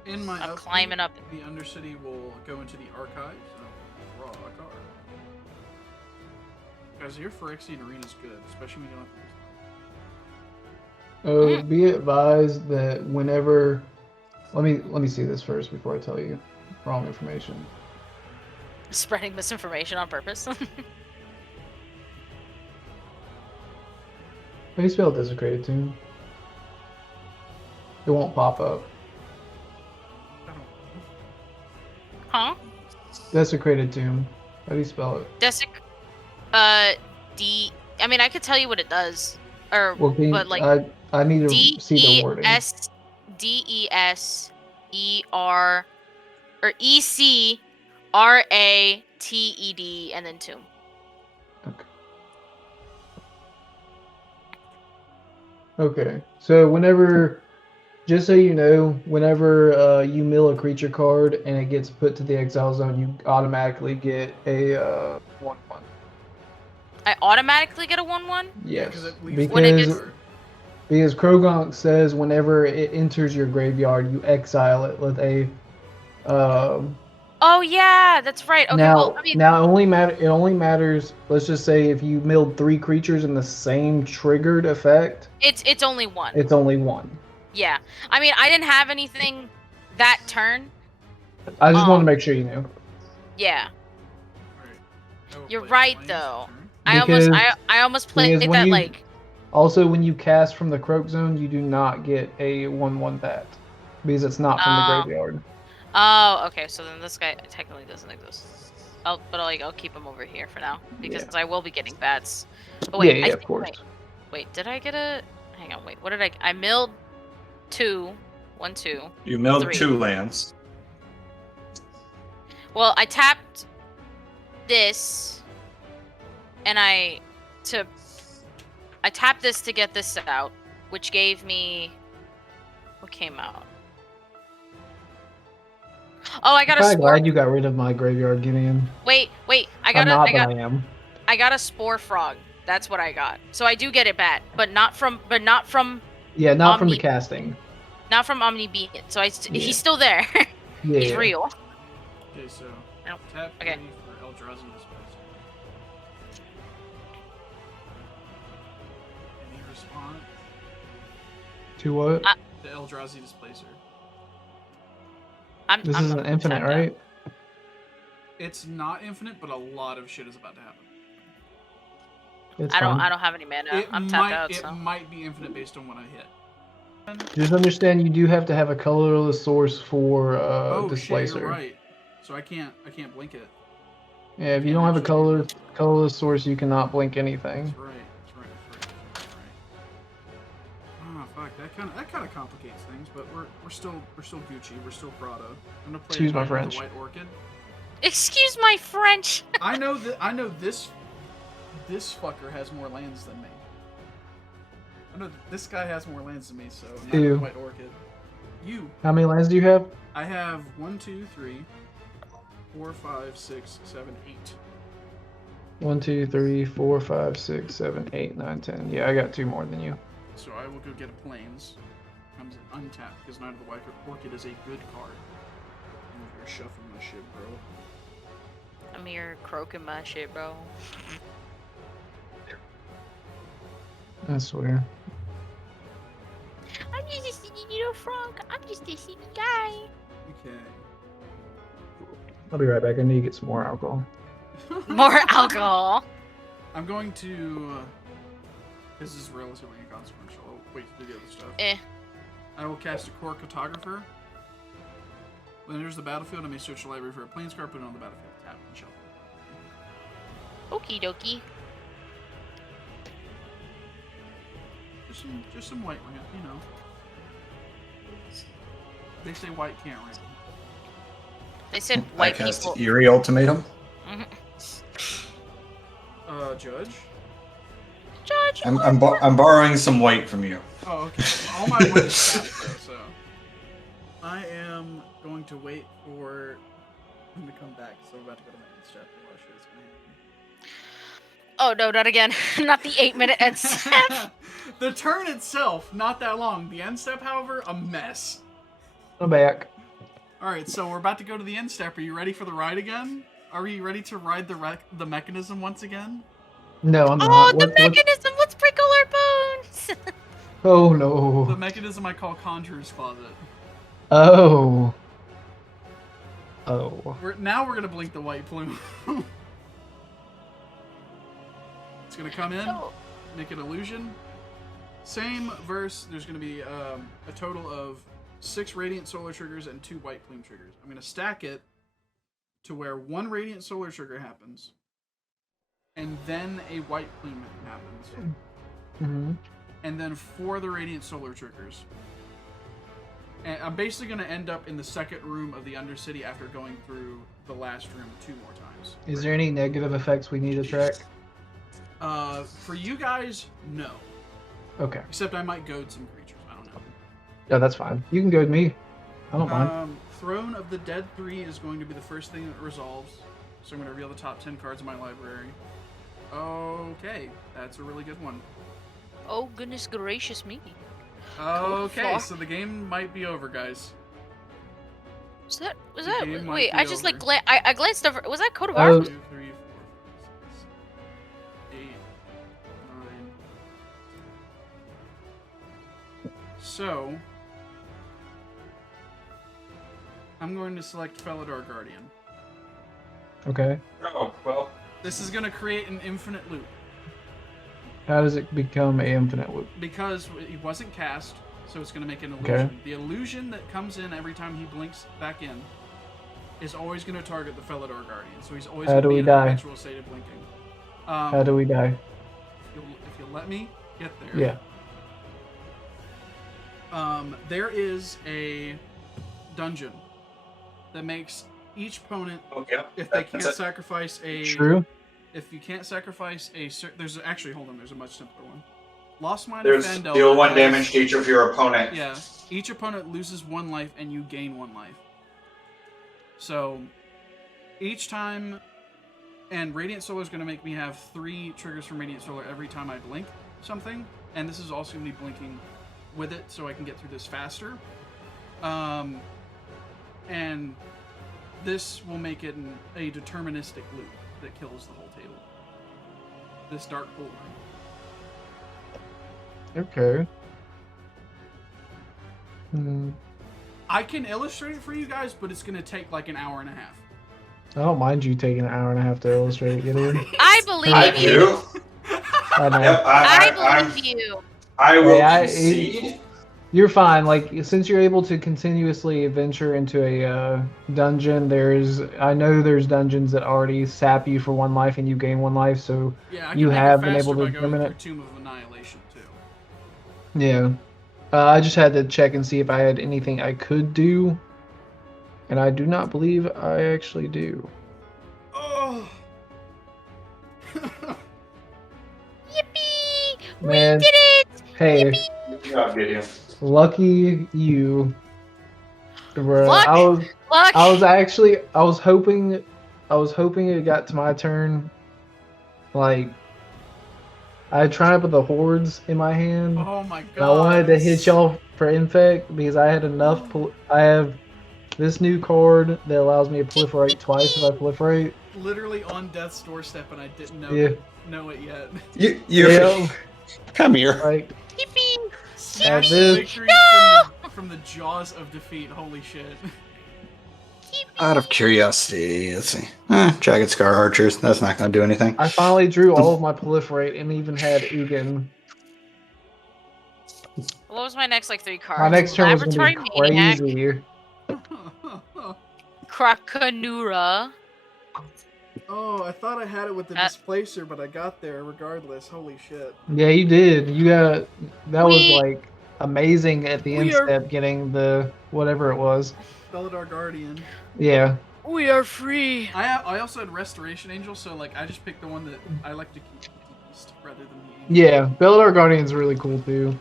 In my I'm update, climbing up. the Undercity will go into the archives and draw a card. Guys, your Phyrexian Arena is good, especially when you don't have to use Be advised that whenever, let me see this first before I tell you wrong information. Spreading misinformation on purpose. How do you spell Desecrated Tomb? It won't pop up. Huh? Desecrated Tomb. How do you spell it? D. I mean, I could tell you what it does, or Well, but like I need to see the wording. DESER or ECRATED and then tomb. Okay. So whenever, just so you know, whenever you mill a creature card and it gets put to the exile zone, you automatically get a 1/1. I automatically get a 1/1? Yes. Because because Grolnok says whenever it enters your graveyard, you exile it with a. Oh yeah, that's right. Okay, now, well, I mean, now it only matters. Let's just say if you milled 3 creatures in the same triggered effect. it's only one. It's only one. Yeah, I mean, I didn't have anything that turn. I just want to make sure you knew. Yeah. Alright. You're right though. Because- I almost played because that when you- like. Also, when you cast from the Croak Zone, you do not get a 1/1 back because it's not from the graveyard. Oh, okay. So then this guy technically doesn't exist. But I'll keep him over here for now because I will be getting bats. But wait, yeah, of course. Wait, did I get a? Hang on, wait. What did I milled 2, 1, 2. You milled 3. 2 lands. Well, I tapped this, and I tapped this to get this out, which gave me what came out. Oh, I got a I'm spore. glad you got rid of my graveyard, Gideon. Wait, I am. I got a spore frog. That's what I got. So I do get it back, but not from Yeah, not from the casting. Not from Omni-Beacon. So he's still there. Yeah. He's real. Okay, so Nope. tap Okay. 3 for Eldrazi Displacer. Any response To what? to Eldrazi Displacer? This isn't infinite, tapped out. right? It's not infinite, but a lot of shit is about to happen. It's I fine. don't have any mana. I'm tapped out. So. It might be infinite based on what I hit. Just understand you do have to have a colorless source for Oh Displacer. shit, you're right. So I can't blink it. Yeah, if you don't have a colorless source, you cannot blink anything. That's right. Oh fuck, that kind of complicates things, but we're still Gucci. We're still Prada. I'm gonna play Excuse my the French. White Orchid. Excuse my French. I know this fucker has more lands than me. I know this guy has more lands than me, so not the Ew. White Orchid. You. How many lands do you have? I have 1, 2, 3, 4, 5, 6, 7, 8. 1, 2, 3, 4, 5, 6, 7, 8, 9, 10. Yeah, I got 2 more than you. So I will go get a Plains. Comes in untapped because Knight of the White Orchid is a good card. I'm over here shuffling my shit, bro. I'm here croaking my shit, bro. I swear. I'm just a silly little frog. I'm just a silly guy. Okay. I'll be right back. I need to get some more alcohol. More alcohol. I'm going to. This is relatively inconsequential. I'll wait to do the other stuff. I will cast a Core Cartographer. When it enters the battlefield, I may search the library for a Plains card, put it on the battlefield, tap, and shuffle. Okie dokie. Just some white ramp, you know. They say white can't ramp. They said I white cast people. Eerie Ultimatum. Mhm. Judge? Judge. I'm borrowing some white from you. Oh, okay. All my white is tapped, though, so. I am going to wait for him to come back, so we're about to go to my end step and watch what's going to happen. Oh no, not again. Not the 8-minute end step. The turn itself, not that long. The end step, however, a mess. I'm back. Alright, so we're about to go to the end step. Are you ready for the ride again? Are you ready to ride the mechanism once again? No, I'm Oh, not. the mechanism! Let's prickle our bones! Oh The no. mechanism I call Conjurer's Closet. Oh. Oh. Now we're gonna blink the white plume. It's gonna come in, No. make an illusion. Same verse, there's gonna be a total of 6 Radiant Solar triggers and 2 White Plume triggers. I'm gonna stack it to where 1 Radiant Solar trigger happens, and then a White Plume happens, Mm-hmm. and then 4 of the Radiant Solar triggers. And I'm basically gonna end up in the second room of the Undercity after going through the last room 2 more times. Is there any negative effects we need to track? For you guys, no. Okay. Except I might goad some creatures. I don't know. Yeah, that's fine. You can go with me. I don't mind. Throne of the Dead 3 is going to be the first thing that resolves. So I'm going to reveal the top 10 cards in my library. Okay, that's a really good one. Oh goodness gracious me. Okay, fuck. so the game might be over, guys. Was that? game might Wait, be I just like over. I glanced over. Was that Code of Oh. Arms? 2, 3, 4, 5, 6, 8, 9. So, I'm going to select Felidar Guardian. Okay. Oh, well. This is going to create an infinite loop. How does it become a infinite loop? Because it wasn't cast, so it's going to make an illusion. Okay. The illusion that comes in every time he blinks back in is always going to target the Felidar Guardian. So he's always How going to do be we in die? a perpetual state of blinking. How do we die? If you'll let me get there. Yeah. There is a dungeon that makes each opponent, Oh, yeah. if they That's can't it. sacrifice a... True. If you can't sacrifice a... There's actually, hold on, there's a much simpler one. Lost Mine There's of Fandel deal 1 has- damage to each of your opponent. Yeah, each opponent loses 1 life and you gain 1 life. So, each time... And Radiant Solar is going to make me have 3 triggers from Radiant Solar every time I blink something. And this is also going to be blinking with it so I can get through this faster. And this will make it a deterministic loop that kills the whole table. This Dark Pool line. Okay. Hmm. I can illustrate it for you guys, but it's going to take like an hour and a half. I don't mind you taking an hour and a half to illustrate it, Gideon. I believe I you. do. I know. Yep, I believe you. I will Hey, concede. You're fine. Like, since you're able to continuously venture into a dungeon, I know there's dungeons that already sap you for 1 life and you gain 1 life, so Yeah, I can you make have it been faster able to by going determine through it. Tomb of Annihilation too. Yeah. I just had to check and see if I had anything I could do, and I do not believe I actually do. Oh. Yippee! Man. We did it! Hey, Good job, Gideon. lucky you. Bruh. Luck. Luck! I was hoping it got to my turn. Like, I tried with the hordes in my hand. Oh my god. And I wanted to hit y'all for infect because I had enough. I have this new card that allows me to proliferate twice if I proliferate. Literally on death's doorstep, and I didn't know know it yet. You Yeah, come here. like Yippee! Snatched this- victory from the jaws of defeat. Holy shit. Out of curiosity, let's see. Jagged Scar Archers. That's not going to do anything. I finally drew all of my proliferate and even had Ugin. What was my next like 3 cards? My next turn was Laboratory gonna be Maniac, crazy. Krakanura. Oh, I thought I had it with the displacer, but I got there regardless. Holy shit. Yeah, you did. That was We- like amazing at the end we are- step getting the whatever it was. Felidar Guardian. Yeah. We are free. I also had Restoration Angel, so like I just picked the one that I like to keep east rather than the angel. Yeah, Beldar Guardian's really cool too.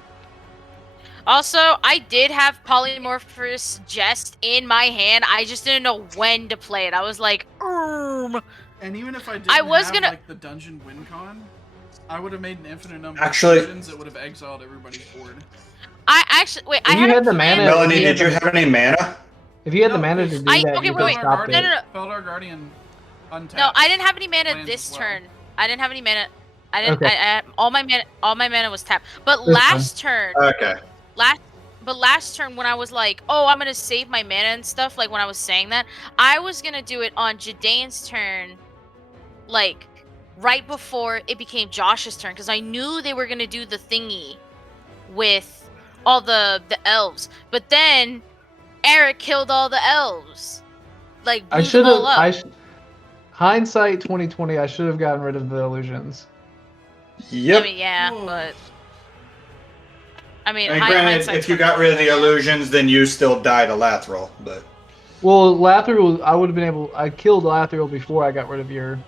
Also, I did have Polymorphous Jest in my hand. I just didn't know when to play it. I was like, And even if I didn't was have gonna- like the dungeon win con, I would have made an infinite number Actually- of dungeons that would have exiled everybody's board. I actually wait. I If had you a had the plan- mana- Melanie, Yeah, did you have any mana? If you had the No, mana to because- do that, okay, you wait, could wait. have stopped No, it. no, no. Feldar Guardian untapped. No, I didn't have any mana Lands this as well. turn. I didn't have any mana. I didn't. Okay. All my mana was tapped. But This last turn, Okay. last turn when I was like, oh, I'm gonna save my mana and stuff, like when I was saying that, I was gonna do it on Jidayun's turn, like right before it became Josh's turn, because I knew they were gonna do the thingy with all the elves. But then Eric killed all the elves. Like I blew should them all have. up. Hindsight 2020. I should have gotten rid of the illusions. Yep. I mean, yeah, Whoa. but I mean, And granted, hindsight's if you got rid of the 20/20. illusions, then you still died a Lathril. But Well, Lathril, I would have been able. I killed Lathril before I got rid of your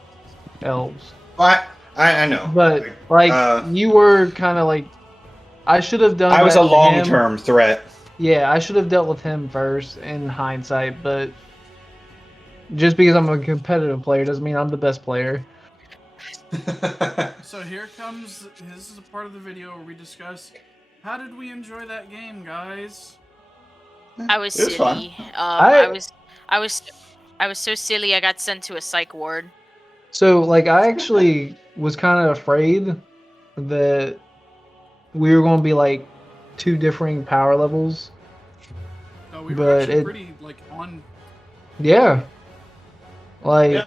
elves. I know. But like Uh, you were kind of like, I should have done. I was that a to him. long-term threat. Yeah, I should have dealt with him first in hindsight, but just because I'm a competitive player doesn't mean I'm the best player. So here comes. This is a part of the video where we discuss how did we enjoy that game, guys. I was It was fun. silly. I was so silly. I got sent to a psych ward. So like I actually was kind of afraid that we were going to be like two differing power levels. No, we were But actually it- pretty like on. Yeah. Like Yeah.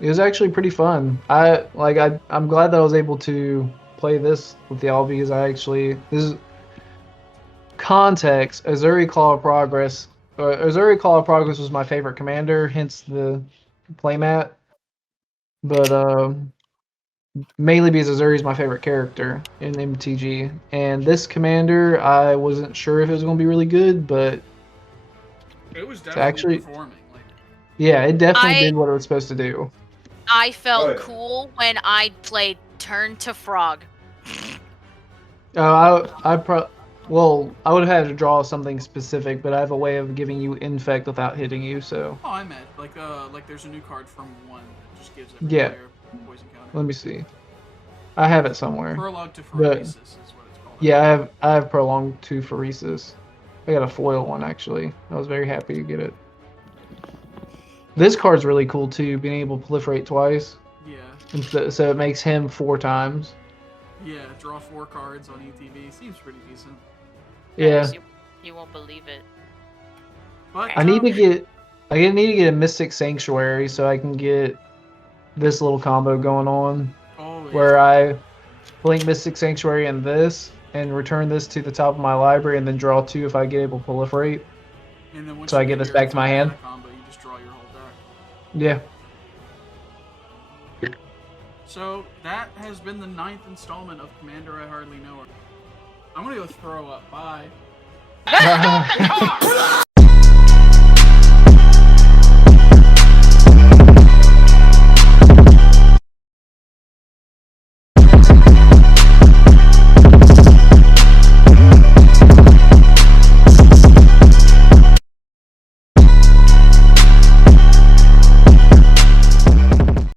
it was actually pretty fun. I'm glad that I was able to play this with y'all because this is context. Ezuri Claw of Progress. Ezuri Claw of Progress was my favorite commander, hence the playmat. But mainly because Ezuri is my favorite character in MTG. And this commander, I wasn't sure if it was going to be really good, but It was definitely actually- performing. Like, yeah, it definitely I- did what it was supposed to do. I felt Oh, yeah. cool when I played Turn to Frog. I would have had to draw something specific, but I have a way of giving you infect without hitting you. So oh, I meant like there's a new card from one that just gives every Yeah. player poison counter. let me see. I have it somewhere. Prologue to But- Phoresis is what it's called. Yeah, I have prolonged 2 Phoresis. I got a foil one actually. I was very happy to get it. This card's really cool too, being able to proliferate twice, Yeah. so it makes him 4 times. Yeah. Draw 4 cards on ETB. Seems pretty decent. Yeah, Guys, you won't believe it. But I need to get a Mystic Sanctuary so I can get this little combo going on. Oh, yeah. Where I blink Mystic Sanctuary and this, and return this to the top of my library, and then draw 2 if I get able to proliferate. And then once so I you get this your back to my hand? Combo, you just draw your whole deck. Yeah. So that has been the 9th installment of Commander I Hardly Know. I'm gonna go throw up. Bye.